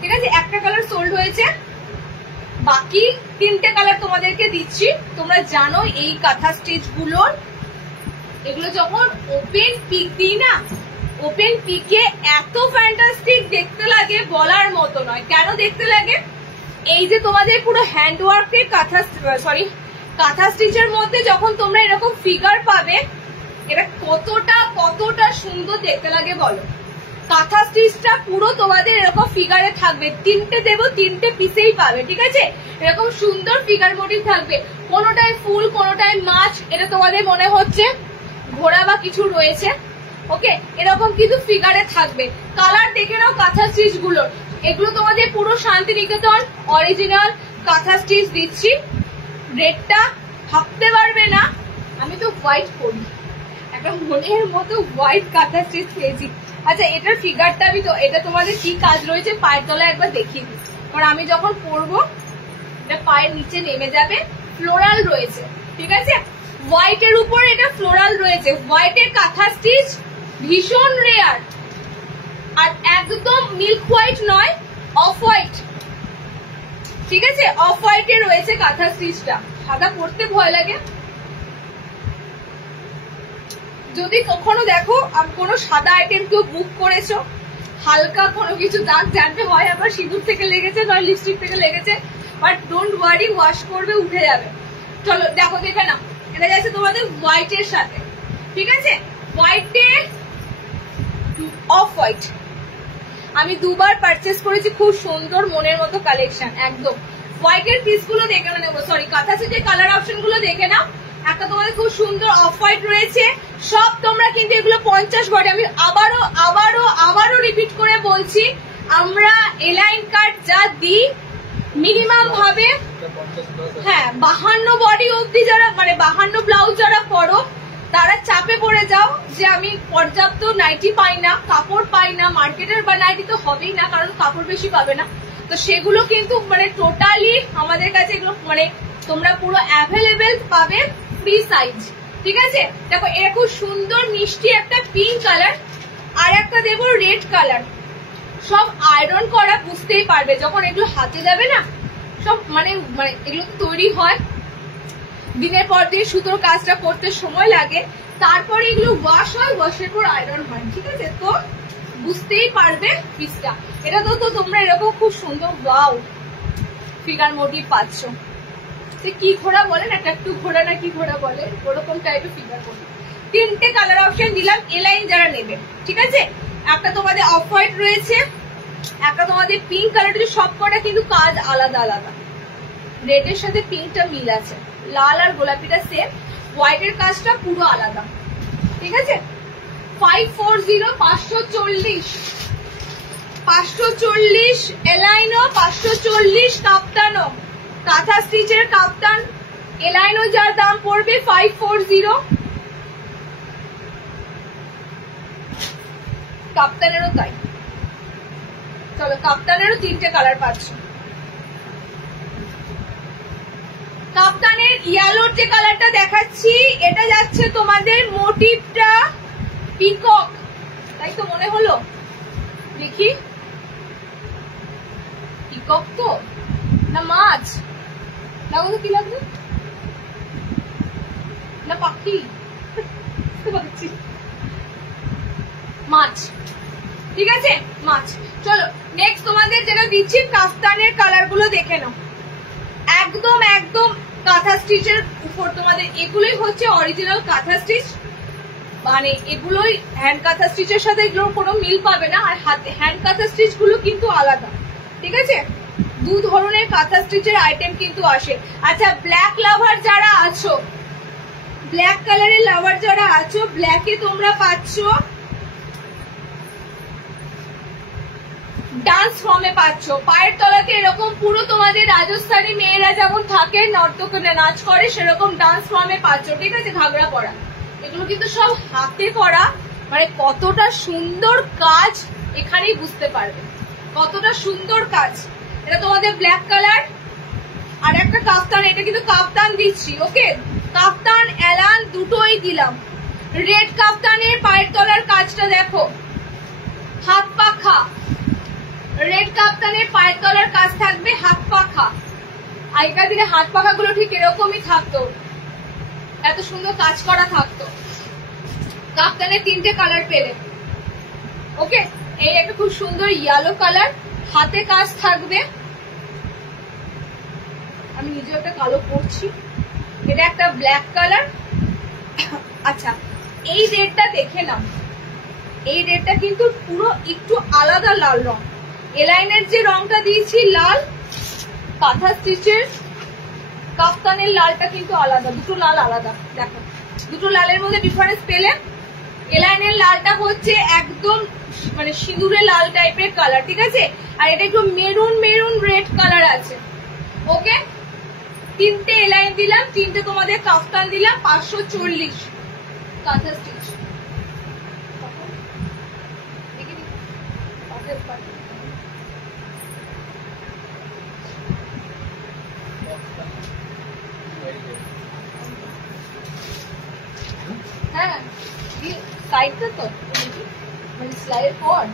ঠিক আছে। একটা কালার সোল্ড হয়েছে, বাকি তিনটে কালার তোমাদেরকে দিচ্ছি। তোমরা জানো এই কাঁথা স্টিচ গুলোর, এগুলো যখন ওপেন পিক দিই না, ওপেন পিকে এত ফ্যান্টাস্টিক দেখতে লাগে বলার মতো নয়। কেন দেখতে লাগে? এই যে তোমাদের পুরো হ্যান্ডওয়ার্কের কাঁথা, সরি কাঁথা স্টিচের মধ্যে যখন তোমরা এরকম ফিগার পাবে, এটা কতটা সুন্দর দেখতে লাগে বলো। কাঁথা স্টিচটা পুরো তোমাদের এরকম ফিগারে থাকবে, তিনটে দেবো, তিনটে পিসেই পাবে, ঠিক আছে? এরকম সুন্দর ফিগার মোটিভ থাকবে, কোনোটায় ফুল কোনোটায় মাছ, এটা তোমাদের মনে হচ্ছে ঘোড়া বা কিছু রয়েছে। ওকে, এরকম কিন্তু ফিগারে থাকবে। কালার দেখে নাও কাঁথা স্টিচ গুলোর, এগুলো তোমাদের পুরো শান্তিনিকেতন অরিজিনাল কাঁথা স্টিচ দিচ্ছি। রেডটা ভাবতে পারবে না আমি তো হোয়াইট করি, একটা মনের মতো হোয়াইট কাঁথা স্টিচ পেয়েছি। আচ্ছা, এটার ফিগারটা আমি তো, এটা তোমাদের কি কাজ রয়েছে পায়ের তলায় একবার দেখিয়ে দিই, কারণ আমি যখন পরবো এটা পায়ের নিচে নেমে যাবে। ফ্লোরাল রয়েছে, ঠিক আছে? হোয়াইটের উপর এটা ফ্লোরাল রয়েছে। হোয়াইটের কাঁথা স্টিচ ভীষণ রেয়ার, আর একদম মিল্ক হোয়াইট নয়, অফ হোয়াইট, ঠিক আছে? অফ হোয়াইটে রয়েছে কাঁথা স্টিচটা। সাদা পরতে ভয় লাগে। যদি কখনো দেখো কোনো সাদা আইটেম কেউ বুক করেছো, হালকা কোনো কিছু দাগ জানতে হয় আবার সিঁদুর থেকে লেগেছে নয় লিপস্টিক থেকে লেগেছে, বাট ডোন্ট ওয়ারি, ওয়াশ করবে উঠে যাবে। চলো দেখো, দেখে না, এটা যাচ্ছে তোমাদের হোয়াইটের সাথে, ঠিক আছে? হোয়াইটে অফ হোয়াইট আমি দুবার পারচেস করেছি, খুব সুন্দর মনের মতো কালেকশন একদম। হোয়াইটের পিস গুলো দেখে নেবো, সরি কাঁথা স্টিচের কালার অপশন গুলো দেখে নাও। একটা তোমাদের খুব সুন্দর অফ হোয়াইট রয়েছে, সব তোমরা কিন্তু এগুলো 50 বডি। আমি আবারও রিপিট করে বলছি, আমরা এলাইন কাট যা দিই মিনিমাম ভাবে, হ্যাঁ 52 বডি অবধি যারা, মানে 52 ব্লাউজ যারা পরো তারা চাপে পড়ে যাও যে আমি পর্যাপ্ত নাইটি পাই না, কাপড় পাই না। মার্কেটের বা নাইটি তো হবেই না, কারণ কাপড় বেশি পাবে না। তো সেগুলো কিন্তু মানে টোটালি আমাদের কাছে এগুলো মানে তোমরা পুরো অ্যাভেলেবেল পাবে, ফ্রি সাইজ, ঠিক আছে? দেখো এটা খুব সুন্দর মিষ্টি একটা পিঙ্ক কালার, আর একটা দেবো রেড কালার। সব আয়রন করা, বুঝতেই পারবে যখন এগুলো হাতে যাবে না, সব মানে এগুলো তৈরি হয় দিনের পর দিন, সুতোর কাজটা করতে সময় লাগে, তারপরে এগুলো ওয়াশ হয়, ওয়াশের পর আয়রন হয়, ঠিক আছে? তো বুঝতেই পারবে পিসটা। এটা তো তোমরা এরকম খুব সুন্দর ওয়াও ফিগার মোটিভ পাচ্ছ। কি ঘোড়া বলেন, একটা একটু ঘোড়া না কি ঘোড়া বলে, ওরকম টাইপের ফিগার মোটিভ। তিনটে কালার অপশন দিলাম এলাইন যারা নেবে, ঠিক আছে? একটা তোমাদের অফ হোয়াইট রয়েছে, একটা তোমাদের পিঙ্ক কালার, সব কটা কিন্তু কাজ আলাদা আলাদা। রেডের সাথে পিঙ্কটা মিল আছে, লাল আর গোলাপিটা সেম, হোয়াইটের কাজটা পুরো আলাদা, ঠিক আছে? 540 540 এলাইনো, 540 কাপ্তানো, কাঁথা স্টিচের কাপ্তান এলাইনো যার দাম পড়বে 540। কাপ্তানেরও তাই। চলো কাপ্তানেরও তিনটে কালার পাচ্ছ। কাপ্তানের ইয়েলোর যে কালারটা দেখাচ্ছি, এটা যাচ্ছে তোমাদের মোটিভটা পিকক, তাই তো মনে হলো? দেখি পিকক তো না মাছ, লাগো তো কি লাগবে না পাখি, মাছ, ঠিক আছে? মাছ। চলো নেক্সট তোমাদের যেটা দিচ্ছি কাফতানের কালার গুলো দেখে নাও। একদম একদম কাঁথা স্টিচের উপর তোমাদের, এগুলোই হচ্ছে অরিজিনাল কাঁথা স্টিচ, মানে এগুলোই হ্যান্ড কাঁথা স্টিচের সাথে এগুলোর কোনো মিল পাবে না, আর হাতে হ্যান্ড কাঁথা স্টিচ গুলো কিন্তু আলাদা, ঠিক আছে? দু ধরনের কাঁথা স্টিচের আইটেম কিন্তু আসে। আচ্ছা, ব্ল্যাক লাভার যারা আছো, ব্ল্যাক কালারের লাভার যারা আছো, ব্ল্যাকে তোমরা পাচ্ছ ডান্স ফর্মে পাচ্ছ, পায়ের তলাতে এরকম পুরো তোমাদের রাজস্থানী মেয়েরা যেমন থাকে নর্তকীরা নাচ করে সেরকম ডান্স ফর্মে পাচ্ছ, ঠিক আছে? ঘাগরা পরা, এগুলো কিন্তু সব হাতে করা, মানে কতটা সুন্দর কাজ এখানেই বুঝতে পারবে, কতটা সুন্দর কাজ। এটা তোমাদের ব্ল্যাক কালার, আর একটা কাফতান, এটা কিন্তু কাফতান দিচ্ছি, ওকে? কাফতান এলান দুটোই দিলাম। রেড কাফতানের পায়ের তলার কাজটা দেখো, হাত পাখা, রেড কাফতানের পায়ের তলার কাজ থাকবে হাত পাখা। আগেকার দিনে হাত পাখা গুলো ঠিক এরকমই থাকতো, এত সুন্দর কাজ করা থাকতো। কাফতানের তিনটে কালার পেলে, ওকে? এই একটা খুব সুন্দর ইয়েলো কালার, হাতে কাজ থাকবে, আমি নিজে একটা কালো পরছি, এটা একটা ব্ল্যাক কালার। আচ্ছা, এই রেডটা দেখে নাও, এই রেডটা কিন্তু পুরো একটু আলাদা লাল রং। এলাইনের যে রংটা দিয়েছি লাল, কাঁথা স্টিচের কাফতানের লালটা কিন্তু আলাদা, দুটো লাল আলাদা। দেখো দুটো লালের মধ্যে ডিফারেন্স পেলে। এলাইনের লালটা হচ্ছে একদম মানে সিঁদুরে লাল টাইপের কালার, ঠিক আছে? আর এটা একটু মেরুন মেরুন রেড কালার আছে। ওকে, তিনটে এলাইন দিলাম, তিনটে তোমাদের কাফতান দিলাম, 540 কাঁথা স্টিচ। হ্যাঁ সাইডটা তো মানে স্লাইডের পর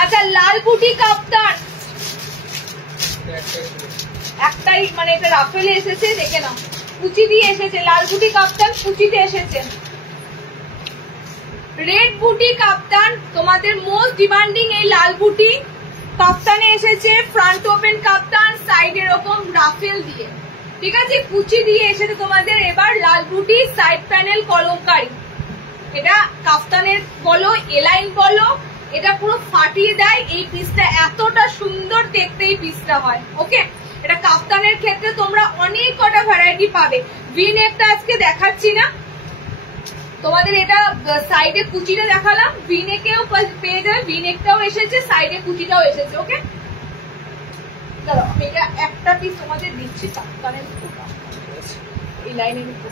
আচ্ছা লাল বুটি কাপ্তান একটাই, মানে এটা রাফেলে এসেছে, দেখে নাও কুচি দিয়ে এসেছে। লাল বুটি কাপ্তান কুচিতে এসেছে। রেড বুটি কাপ্তান তোমাদের মোস্ট ডিমান্ডিং এই লাল বুটি কাপ্তানে এসেছে। ফ্রন্ট ওপেন কাপ্তান, সাইড এরকম রাফেল দিয়ে, ঠিক আছে? কুচি দিয়ে এসেছে তোমাদের। এবার লাল বুটি সাইড প্যানেল কলমকারি, এটা কাফতানের বলো এলাইন বলো, এটা পুরো ফাটিয়ে দেয়। এই পিসটা এতটা সুন্দর দেখতে এই পিসটা হয়। ওকে, এটা কাফতানের ক্ষেত্রে তোমরা অনেক কটা ভ্যারাইটি পাবে। ভি নেকটা আজকে দেখাচ্ছি না তোমাদের, এটা সাইডে কুচিটা দেখালাম, ভি নেকেও পেয়ে যাবে। ভি নেকটাও এসেছে, সাইডে কুচিটাও এসেছে। ওকে, চলো আমি এটা একটা পিস তোমাদের দিচ্ছি কাফতানের এই লাইনের উপর।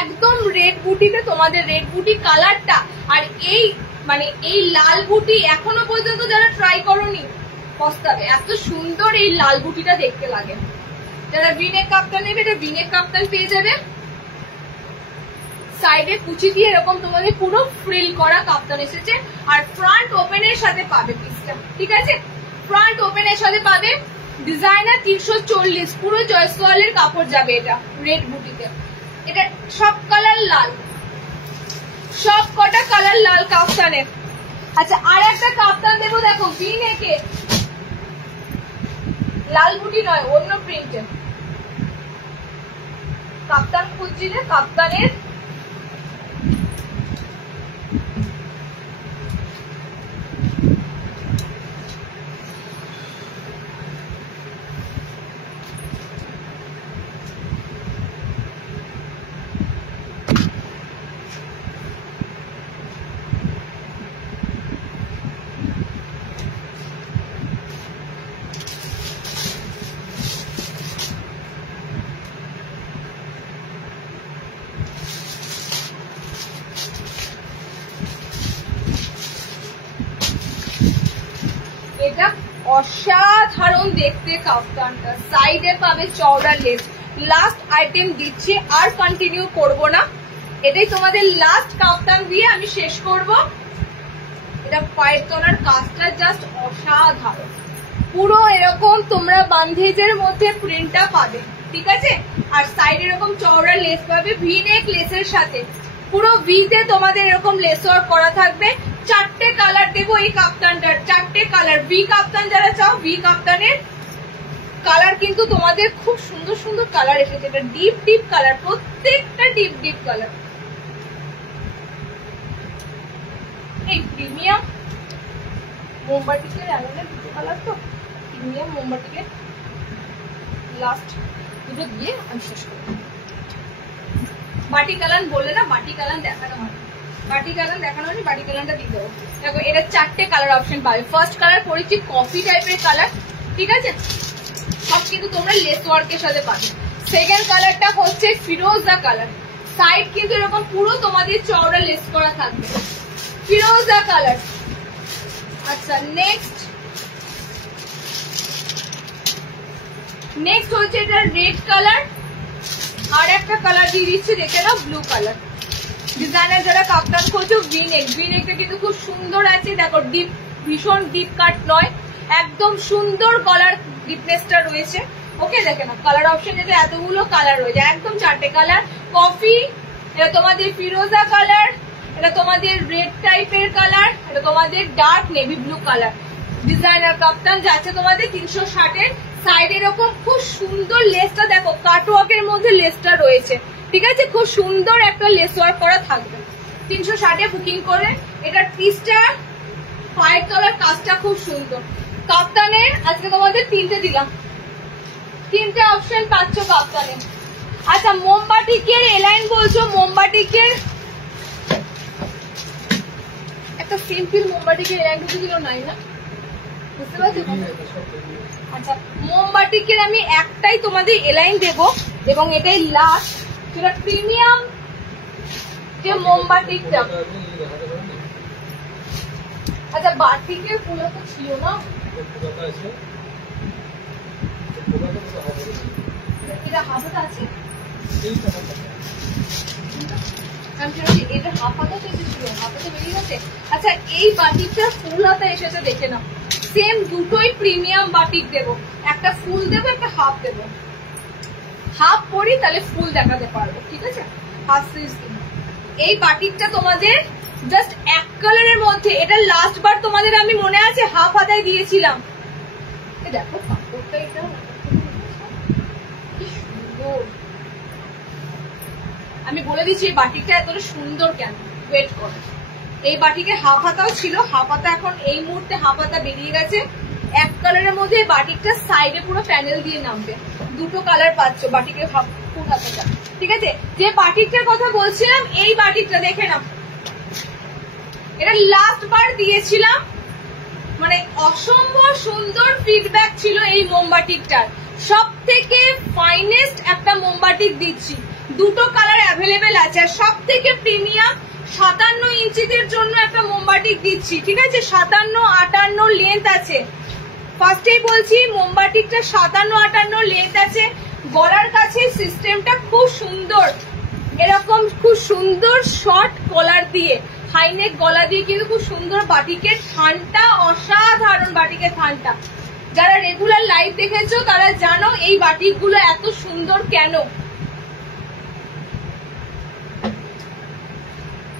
একদম রেড বুটিতে তোমাদের রেড বুটি কালারটা, আর এই মানে এই লাল বুটি এখনো পর্যন্ত যারা ট্রাই করোনি পস্তাবে, এত সুন্দর এই লাল বুটিটা দেখতে লাগে। যারা ভিনেক কাপ্তান নেবে এটা ভিনেক কাপ্তান পেয়ে যাবে। সাইডে কুচি দিয়ে এরকম তোমাদের পুরো ফ্রিল করা কাপ্তান এসেছে। আর ফ্রন্ট ওপেনের সাথে পাবে পিসটা, ঠিক আছে? ফ্রন্ট ওপেনের সাথে পাবে। ডিজাইনার 340, পুরো জয়সওয়ালের কাপড় যাবে এটা রেড বুটিতে। এটা সব কালার লাল, সব কটা কালার লাল কাফতানের। আচ্ছা আর একটা কাফতান দেবো, দেখো ভি নেকে, লাল বুটি নয় অন্য প্রিন্টের কাফতান খুঁজছিলে। কাফতানের এটা অসাধারণ দেখতে কাফতানটা। সাইডে পাবে চওড়া লেস। লাস্ট আইটেম দিচ্ছি, আর কন্টিনিউ করব না, এটাই তোমাদের লাস্ট কাফতান দিয়ে আমি শেষ করব। এটা পায়ের তলার কাজটা জাস্ট অসাধারণ, পুরো এরকম তোমরা বান্ধেজের মধ্যে প্রিন্টটা পাবে, ঠিক আছে? আর সাইডে এরকম চওড়া লেস পাবে, ভি নেক লেসের সাথে। পুরো ভিতে তোমাদের এরকম লেস ওয়ার্ক করা থাকবে। 4টে কালার দেবো এই কাপ্তানটার, 4টে কালার। ভি কাপ্তান যারা চাও, ভি কাপ্তানের কালার কিন্তু তোমাদের খুব সুন্দর সুন্দর কালার এসেছে। এটা ডিপ ডিপ কালার, প্রত্যেকটা ডিপ ডিপ কালার। এই প্রিমিয়াম মোমবাটিকের অ্যালোনের দুটো কালার, তো প্রিমিয়াম মোমবাটিকের লাস্ট দুটো দিয়ে আমি শেষ করব। বাটি কালার বললে না, বাটি কালার দেখানো হয়, বাটি কালার দেখানো হয়নি, বাটি কালারটা দিয়ে দেবো। দেখো এটা 4টে কালার অপশন পাবে। ফার্স্ট কালার পড়েছি কফি টাইপের কালার, ঠিক আছে? সব কিন্তু তোমরা লেস ওয়ার্কের সাথে পাবে। সেকেন্ড কালারটা হচ্ছে ফিরোজা কালার, সাইড কিন্তু এরকম পুরো তোমাদের চওড়া লেস করা থাকবে, ফিরোজা কালার। আচ্ছা নেক্সট হচ্ছে এটা রেড কালার। আর একটা কালার দিয়ে দিচ্ছে, দেখে নাও, ব্লু কালার। ডিজাইনার যারা কাপ্তান করছো, ভিনেক, ভিনেকটা কিন্তু খুব সুন্দর আছে। দেখো ডিপ, ভীষণ ডিপ কাট নয়, একদম সুন্দর গলার ডিপনেসটা রয়েছে। ওকে, দেখে না কালার অপশন যেটা এতগুলো কালার রয়েছে, একদম 4টে কালার। কফি, এটা তোমাদের ফিরোজা কালার, এটা তোমাদের রেড টাইপের কালার, এটা তোমাদের dark navy blue colour. Designer kaftan যাচ্ছে তোমাদের 360-এর। সাইডে এরকম খুব সুন্দর লেসটা দেখো, কাটওয়ার্কের মধ্যে লেসটা রয়েছে, ঠিক আছে, খুব সুন্দর একটা লেস ওয়ার্ক করা থাকবে। 360-এ বুকিং করে। এটার পিসটা হোয়াইট কালার, কাজটা খুব সুন্দর। কাপ্তানের আজকে তোমাদের 3টে দিলাম, 3টে অপশন পাচ্ছ কাপ্তানে। আচ্ছা, মোমবাটিকের এলাইন বলছো, মোমবাটিকের একটা সিম্পল মোমবাটিকের এলাইন ঢুকে নাই না, বুঝতে পারছো? আচ্ছা, মোমবাটিকের আমি একটাই তোমাদের এলাইন দেব এবং এটাই লাস্ট, যেটা প্রিমিয়াম যে মোমবাটিকটা। আচ্ছা, বাটিকের ফুলও তো ছিল না, এটা হাফাতে আছে, এটা হাফাতে ছিল, হাফাতে বেরিয়ে গেছে। আচ্ছা, এই বাটিকটা ফুল হাতে এসেছে, দেখে নাও। সেম দুটোই প্রিমিয়াম বাটিক দেবো, একটা ফুল দেবো, একটা হাফ দেবো। হাফ পরি তাহলে ফুল দেখাতে পারবো, ঠিক আছে। হাফ সিজ এই বাটিকটা তোমাদের জাস্ট এক কালারের মধ্যে। এটা লাস্ট বার তোমাদের আমি মনে আছে হাফ হাতায় দিয়েছিলাম। দেখো কাপড়টা, এটা কি সুন্দর। আমি বলে দিচ্ছি এই বাটিকটা এতটা সুন্দর কেন, ওয়েট করো। এই বাটিকে হাফ হাতাও ছিল, হাফ হাতা এখন এই মুহূর্তে হাফ হাতা বেরিয়ে গেছে। এক কালারের মধ্যে এই বাটিকটা সাইডে পুরো প্যানেল দিয়ে নামবে। দুটো কালার পাচ্ছ বাটিকের ফুল হাতাটা, ঠিক আছে। যে বাটিকটার কথা বলছিলাম, এই বাটিকটা দেখে নাও, এটা লাস্ট বার দিয়েছিলাম, মানে অসম্ভব সুন্দর ফিডব্যাক ছিল এই মোমবাটিকটার। সব থেকে ফাইনেস্ট একটা মোমবাটিক দিচ্ছি, দুটো কালার অ্যাভেলেবেল আছে, আর সব থেকে প্রিমিয়াম 57 ইঞ্চিদের জন্য একটা মোমবাটিক দিচ্ছি, ঠিক আছে। 57-58 লেন্থ আছে। ফার্স্টেই বলছি মোমবাটিকটা 57-58 লেন্থ আছে। গলার কাছে সিস্টেমটা খুব সুন্দর, এরকম খুব সুন্দর শর্ট কলার দিয়ে, হাইনেক গলা দিয়ে কিন্তু খুব সুন্দর। বাটিকের থানটা অসাধারণ, বাটিকের থানটা যারা রেগুলার লাইভ দেখেছো তারা জানো এই বাটিকগুলো এত সুন্দর কেন।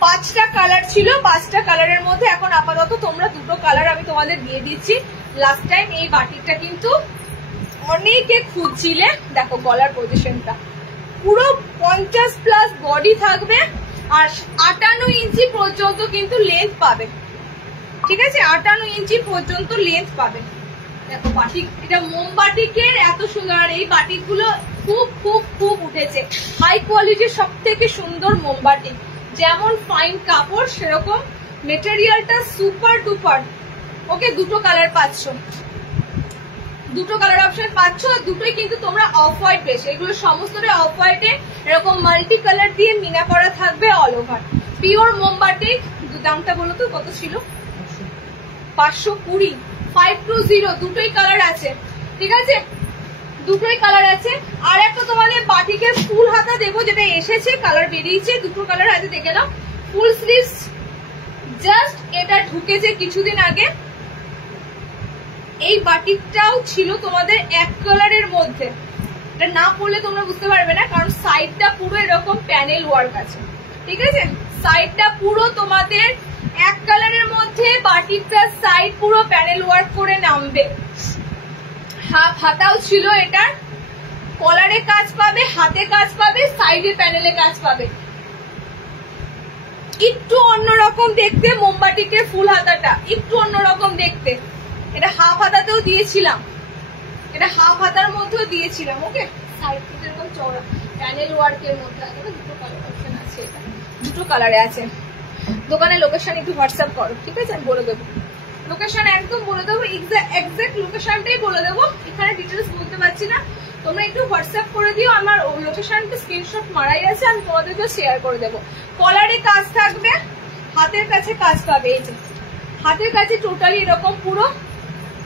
5টা কালার ছিল, 5টা কালারের মধ্যে এখন আপাতত তোমরা দুটো কালার আমি তোমাদের দিয়ে দিচ্ছি। লাস্ট টাইম এই বাটিকটা কিন্তু অনেকে খুঁজছিলে। দেখো গলার পজিশনটা পুরো 50+ বডি থাকবে, আর 58 ইঞ্চি পর্যন্ত কিন্তু লেন্থ পাবে, ঠিক আছে। 58 ইঞ্চি পর্যন্ত লেন্থ পাবে। দেখো বাটিক, এটা মোমবাটিকের এত সুন্দর। আর এই বাটিকগুলো খুব খুব খুব উঠেছে, হাই কোয়ালিটির সব থেকে সুন্দর মোমবাটিক। যেমন ফাইন কাপড় সেরকম মেটেরিয়ালটা সুপার ডুপার। ওকে, দুটো কালার পাচ্ছ, দুটো কালার অপশন পাচ্ছ। দুটোই কিন্তু তোমরা অফ হোয়াইট পেয়েছো, এগুলো সমস্তটাই অফ হোয়াইটে এরকম মাল্টি কালার দিয়ে মিনা করা থাকবে অল ওভার। পিওর মোমবাটিক। দামটা বলো তো কত ছিল? 520, 520। দুটোই কালার আছে, ঠিক আছে, দুটোই কালার আছে। আর একটা তোমাদের বাটিকের ফুল হাতা দেবো, যেটা এসেছে, কালার বেরিয়েছে, দুটো কালার আছে, দেখে নাও। ফুল স্লিভস জাস্ট এটা ঢুকেছে কিছুদিন আগে। এই বাটিকটাও ছিল তোমাদের এক কালারের মধ্যে, এটা না পড়লে তোমরা বুঝতে পারবে না, কারণ সাইডটা পুরো এরকম প্যানেল ওয়ার্ক আছে, ঠিক আছে। সাইডটা পুরো তোমাদের এক কালারের মধ্যে, বাটিকটার সাইড পুরো প্যানেল ওয়ার্ক করে নামবে। হাফ হাতাও ছিল এটার, কলারে কাজ পাবে, হাতে কাজ পাবে, সাইডে প্যানেলে কাজ পাবে। একটু অন্যরকম দেখতে মোমবাটিকের ফুল হাতাটা, একটু অন্যরকম দেখতে। এটা হাফ হাতাতেও দিয়েছিলাম, এটা হাফ হাতার মধ্যেও দিয়েছিলাম। ওকে, সাইড থেকে এরকম চওড়া প্যানেল ওয়ার্কের মধ্যে আছে। দুটো কালার অপশন আছে, এটা দুটো কালারে আছে। দোকানের লোকেশন একটু হোয়াটসঅ্যাপ করো, ঠিক আছে, আমি বলে দেবো লোকেশন, একদম বলে দেবো, এক্সাক্ট লোকেশনটাই বলে দেবো। এখানে ডিটেলস বলতে পারছি না, তোমরা একটু হোয়াটসঅ্যাপ করে দিও। আমার লোকেশনটা স্ক্রিনশট মারাই আছে, আমি তোমাদেরকে শেয়ার করে দেবো। কলারে কাজ থাকবে, হাতের কাছে কাজ পাবে। এই যে হাতের কাছে টোটালি এরকম পুরো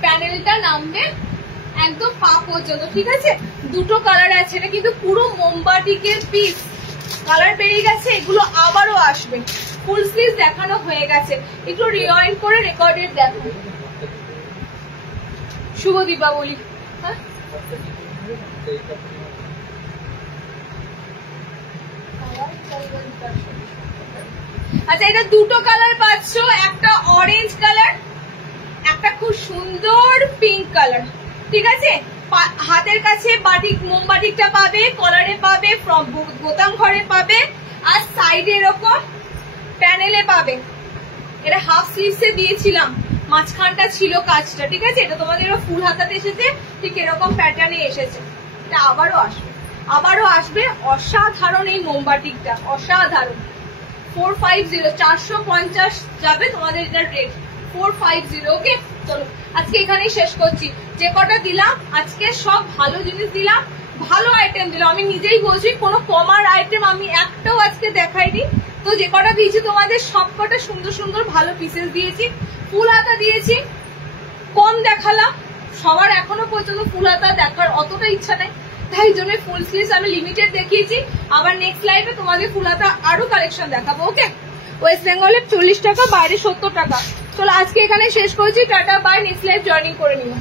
প্যানেলটা নামবে একদম পা পর্যন্ত, ঠিক আছে। দুটো কালার আছে, এটা কিন্তু পুরো মোমবাটিকের পিস। কালার বেরিয়ে গেছে, এগুলো আবারও আসবে। ফুল স্লিভ দেখানো হয়ে গেছে, একটু রিওয়াইন্ড করে রেকর্ডেড দেখো। শুভ দীপাবলি। হ্যাঁ, আচ্ছা এটা দুটো কালার পাচ্ছ, একটা অরেঞ্জ কালার, একটা খুব সুন্দর পিঙ্ক কালার, ঠিক আছে। হাতের কাছে বাটিক মোমবাটিকটা পাবে, কলারে পাবে, বোতাম ঘরে পাবে, আর সাইডে এরকম প্যানেলে পাবে। এটা হাফ স্লিভসে দিয়েছিলাম, মাঝখানটা ছিল কাজটা, ঠিক আছে। এটা তোমাদের ফুল হাতাতে এসেছে, ঠিক এরকম প্যাটার্নে এসেছে। এটা আবারও আসবে অসাধারণ এই মোমবাটিকটা, অসাধারণ। 450 450 যাবে তোমাদের এটার রেট 450। ওকে চলো আজকে এখানেই শেষ করছি। যে কটা দিলাম আজকে সব ভালো জিনিস দিলাম, ভালো আইটেম দিলাম। আমি নিজেই বলছি কোনো কমার আইটেম আমি একটাও আজকে দেখাইনি। তো যে কটা দিয়েছি তোমাদের সব কটা সুন্দর সুন্দর ভালো পিসেস দিয়েছি। ফুল হাতা দিয়েছি, কম দেখালাম, সবার এখনো পর্যন্ত ফুল হাতা দেখার অতটা ইচ্ছা নেই, তাই জন্য ফুল স্লিভস আমি লিমিটেড দেখিয়েছি। আবার নেক্সট লাইভে তোমাদের ফুল হাতা আরো কালেকশন দেখাবো। ওকে ওয়েস্ট বেঙ্গলে 40 টাকা, বাইরে 70 টাকা। চলো আজকে এখানে শেষ করছি, tata bye, next live joining করে নিও।